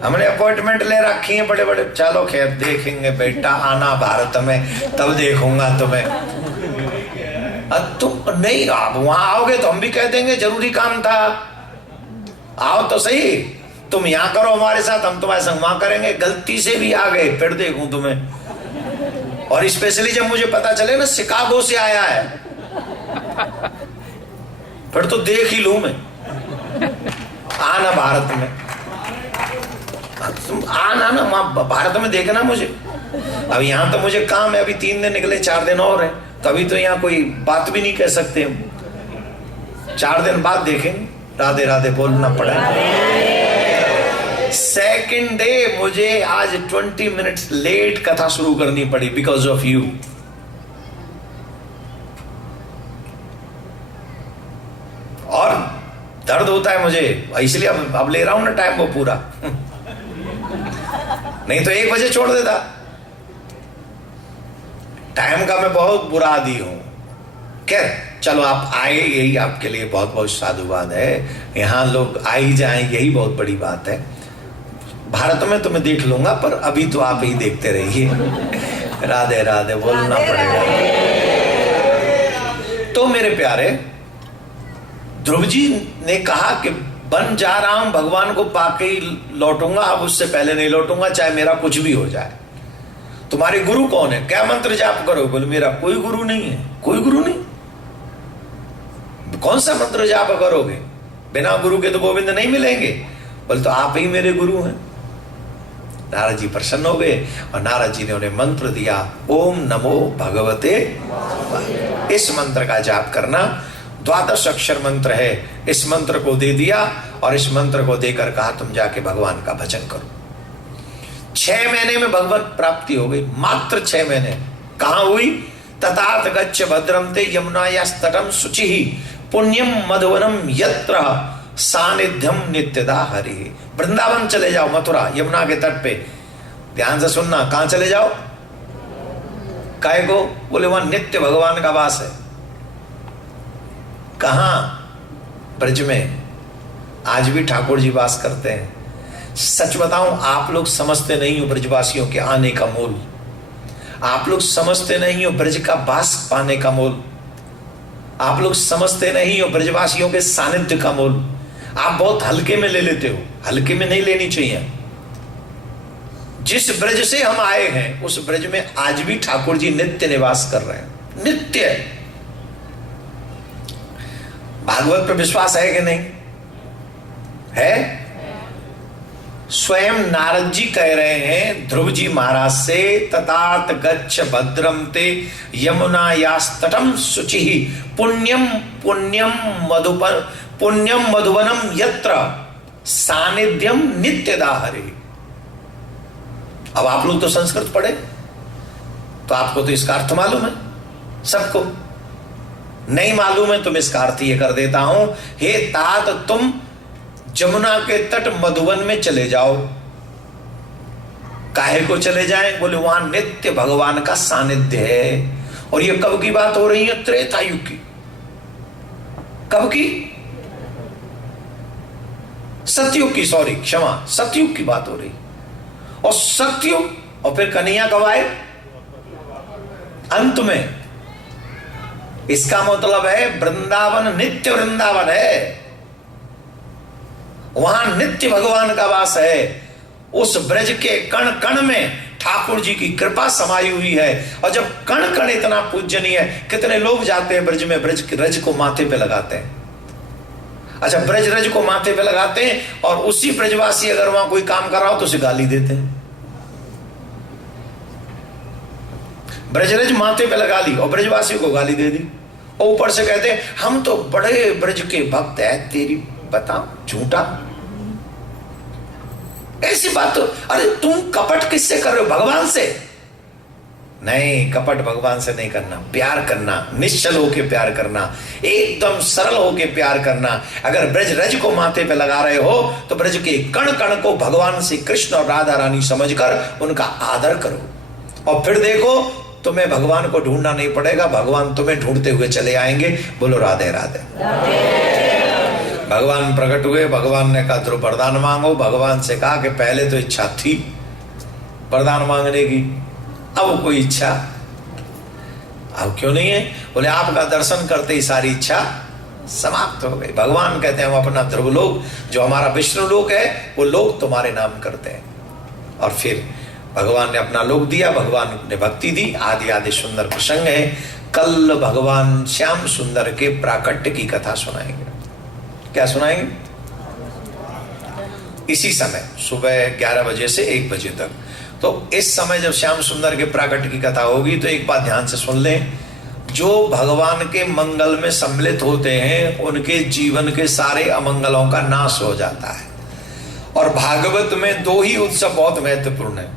हमने अपॉइंटमेंट ले रखी है बड़े बड़े। चलो खैर, देखेंगे बेटा, आना भारत में तब देखूंगा तुम्हें। तुम नहीं, आप वहां आओगे तो हम भी कह देंगे जरूरी काम था, आओ तो सही। तुम यहाँ करो हमारे साथ, हम तुम्हारे संग वहां करेंगे। गलती से भी आ गए फिर देखूं तुम्हें। और स्पेशली जब मुझे पता चले ना शिकागो से आया है, फिर तो देख ही लूं मैं। आना भारत में, तुम आना ना वहां भारत में देखना मुझे। अब यहाँ तो मुझे काम है, अभी 3 दिन निकले, 4 दिन और है, तभी तो यहाँ कोई बात भी नहीं कह सकते हम। 4 दिन बाद देखेंगे, राधे राधे बोलना पड़ा। सेकंड डे मुझे आज 20 मिनट्स लेट कथा शुरू करनी पड़ी बिकॉज ऑफ यू। और दर्द होता है मुझे, इसलिए अब ले रहा हूं ना टाइम वो पूरा। नहीं तो 1 बजे छोड़ देता। टाइम का मैं बहुत बुरा आदी हूं। क्या, चलो आप आए, यही आपके लिए बहुत बहुत साधुवाद है। यहाँ लोग आ ही जाएं, यही बहुत बड़ी बात है। भारत में तो मैं देख लूंगा, पर अभी तो आप ही देखते रहिए। राधे राधे बोलना पड़ेगा। तो मेरे प्यारे, ध्रुव जी ने कहा कि बन जा रहा हूं, भगवान को पाके ही लौटूंगा, अब उससे पहले नहीं लौटूंगा, चाहे मेरा कुछ भी हो जाए। तुम्हारे गुरु कौन है? क्या मंत्र जाप करो? बोले मेरा कोई गुरु नहीं है। कोई गुरु नहीं? कौन सा मंत्र जाप करोगे? बिना गुरु के तो गोविंद नहीं मिलेंगे। बोले तो आप ही मेरे गुरु हैं। नारद जी प्रसन्न हो गए और नारद जी ने उन्हें मंत्र दिया, ओम नमो भगवते। इस मंत्र का जाप करना 12 अक्षर मंत्र है। इस मंत्र को दे दिया और इस मंत्र को देकर कहा तुम जाके भगवान का भजन करो। 6 महीने में भगवत प्राप्ति हो गई, मात्र 6 महीने। कहां हुई? ततात गच्छ भद्रम ते यमुनायास्तटम शुचिः पुण्यम मधुवनम यत्र सानिध्यम नित्यदा हरि। वृंदावन चले जाओ, मथुरा, यमुना के तट पे। ध्यान से सुनना, कहां चले जाओ? काहे को? बोले वहां नित्य भगवान का वास है। कहां? ब्रज में आज भी ठाकुर जी वास करते हैं। सच बताऊं, आप लोग समझते नहीं हो ब्रजवासियों के आने का मोल। आप लोग समझते नहीं हो ब्रज का वास पाने का मोल। आप लोग समझते नहीं हो ब्रजवासियों के सानिध्य का मोल। आप बहुत हल्के में ले लेते हो, हल्के में नहीं लेनी चाहिए। जिस ब्रज से हम आए हैं उस ब्रज में आज भी ठाकुर जी नित्य निवास कर रहे हैं, नित्य। भागवत पर विश्वास है कि नहीं है? स्वयं नारद जी कह रहे हैं ध्रुव जी महाराज से, ततात गच्छ भद्रम ते यमुना यास्तटम शुचि पुण्यम पुण्यम मधुपर पुण्यम मधुवनम यत्र सानिध्यम नित्यदा हरे। अब आप लोग तो संस्कृत पढ़े, तो आपको तो इसका अर्थ मालूम है। सबको नहीं मालूम है, तुम इसका अर्थ ये कर देता हूं। हे तात, तुम जमुना के तट मधुवन में चले जाओ। काहे को चले जाएं? बोले वहां नित्य भगवान का सानिध्य है। और ये कब की बात हो रही है? त्रेता युग की। कब की? सतयुग की, सॉरी क्षमा, सतयुग की बात हो रही। और सतयुग और फिर कन्हैया कब आए? अंत में। इसका मतलब है वृंदावन नित्य वृंदावन है, वहां नित्य भगवान का वास है। उस ब्रज के कण कण में ठाकुर जी की कृपा समाई हुई है। और जब कण कण इतना पूजनीय है, कितने लोग जाते हैं ब्रज में, ब्रज रज को माथे पे लगाते हैं। अच्छा, ब्रज रज को माथे पे लगाते हैं और उसी ब्रजवासी अगर वहां कोई काम कर रहा हो तो उसे गाली देते हैं। ब्रजरज माथे पे लगा ली और ब्रजवासी को गाली दे दी, और ऊपर से कहते हैं हम तो बड़े ब्रज के भक्त हैं। तेरी बताओ, झूठा। ऐसी बात तो, अरे तुम कपट किससे कर रहे हो? भगवान से नहीं, कपट भगवान से नहीं करना। प्यार करना, निश्चल होके प्यार करना, एकदम सरल होके प्यार करना। अगर ब्रज रज को माथे पे लगा रहे हो तो ब्रज के कण कण को भगवान से कृष्ण और राधा रानी समझकर उनका आदर करो। और फिर देखो, तुम्हें भगवान को ढूंढना नहीं पड़ेगा, भगवान तुम्हें ढूंढते हुए चले आएंगे। बोलो राधे राधे। भगवान प्रकट हुए, भगवान ने कहा ध्रुव वरदान मांगो। भगवान से कहा कि पहले तो इच्छा थी वरदान मांगने की, अब कोई इच्छा अब क्यों नहीं है? बोले आपका दर्शन करते ही सारी इच्छा समाप्त हो गई। भगवान कहते हैं हम अपना ध्रुव लोक, जो हमारा विष्णु लोक है, वो लोक तुम्हारे नाम करते हैं। और फिर भगवान ने अपना लोक दिया, भगवान ने भक्ति दी। आदि आदि सुंदर प्रसंग है। कल भगवान श्याम सुंदर के प्राकट्य की कथा सुनाएंगे। क्या सुनाएंगे? इसी समय सुबह 11 बजे से 1 बजे तक। तो इस समय जब श्याम सुंदर के प्राकट्य की कथा होगी तो एक बात ध्यान से सुन लें, जो भगवान के मंगल में सम्मिलित होते हैं उनके जीवन के सारे अमंगलों का नाश हो जाता है। और भागवत में 2 ही उत्सव बहुत महत्वपूर्ण है,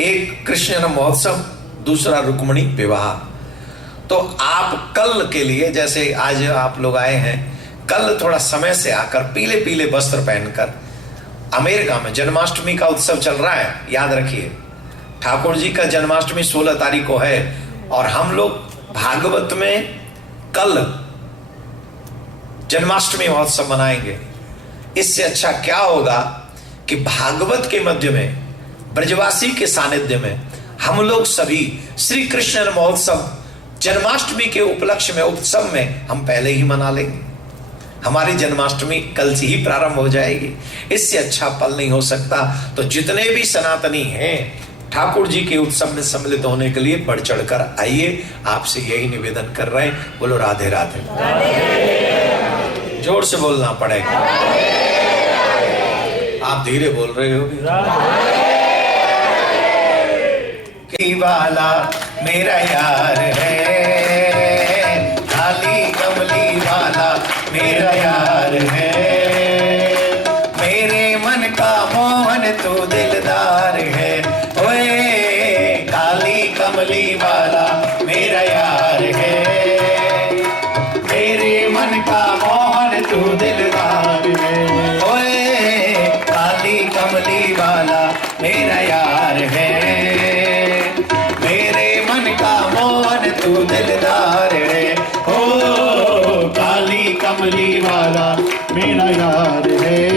एक कृष्ण जन्म महोत्सव, दूसरा रुक्मिणी विवाह। तो आप कल के लिए, जैसे आज आप लोग आए हैं, कल थोड़ा समय से आकर पीले पीले वस्त्र पहनकर, अमेरिका में जन्माष्टमी का उत्सव चल रहा है, याद रखिए ठाकुर जी का जन्माष्टमी 16 तारीख को है। और हम लोग भागवत में कल जन्माष्टमी महोत्सव मनाएंगे। इससे अच्छा क्या होगा कि भागवत के मध्य में, ब्रजवासी के सानिध्य में हम लोग सभी श्री कृष्ण महोत्सव जन्माष्टमी के उपलक्ष्य में, उत्सव में हम पहले ही मना लेंगे। हमारी जन्माष्टमी कल से ही प्रारंभ हो जाएगी। इससे अच्छा पल नहीं हो सकता। तो जितने भी सनातनी हैं, ठाकुर जी के उत्सव में सम्मिलित होने के लिए बढ़ चढ़ कर आइए। आपसे यही निवेदन कर रहे हैं। बोलो राधे राधे। जोर से बोलना पड़ेगा, आप धीरे बोल रहे हो। वाला मेरा यार है, काली कमली वाला मेरा यार है, मेरे मन का मोहन तो दिलदार है। ओए काली कमली वाला मेरा यार है, मेरे मन का मोहन तो दिलदार है। ओए काली कमली वाला मेरा यार है, मेरे प्यार है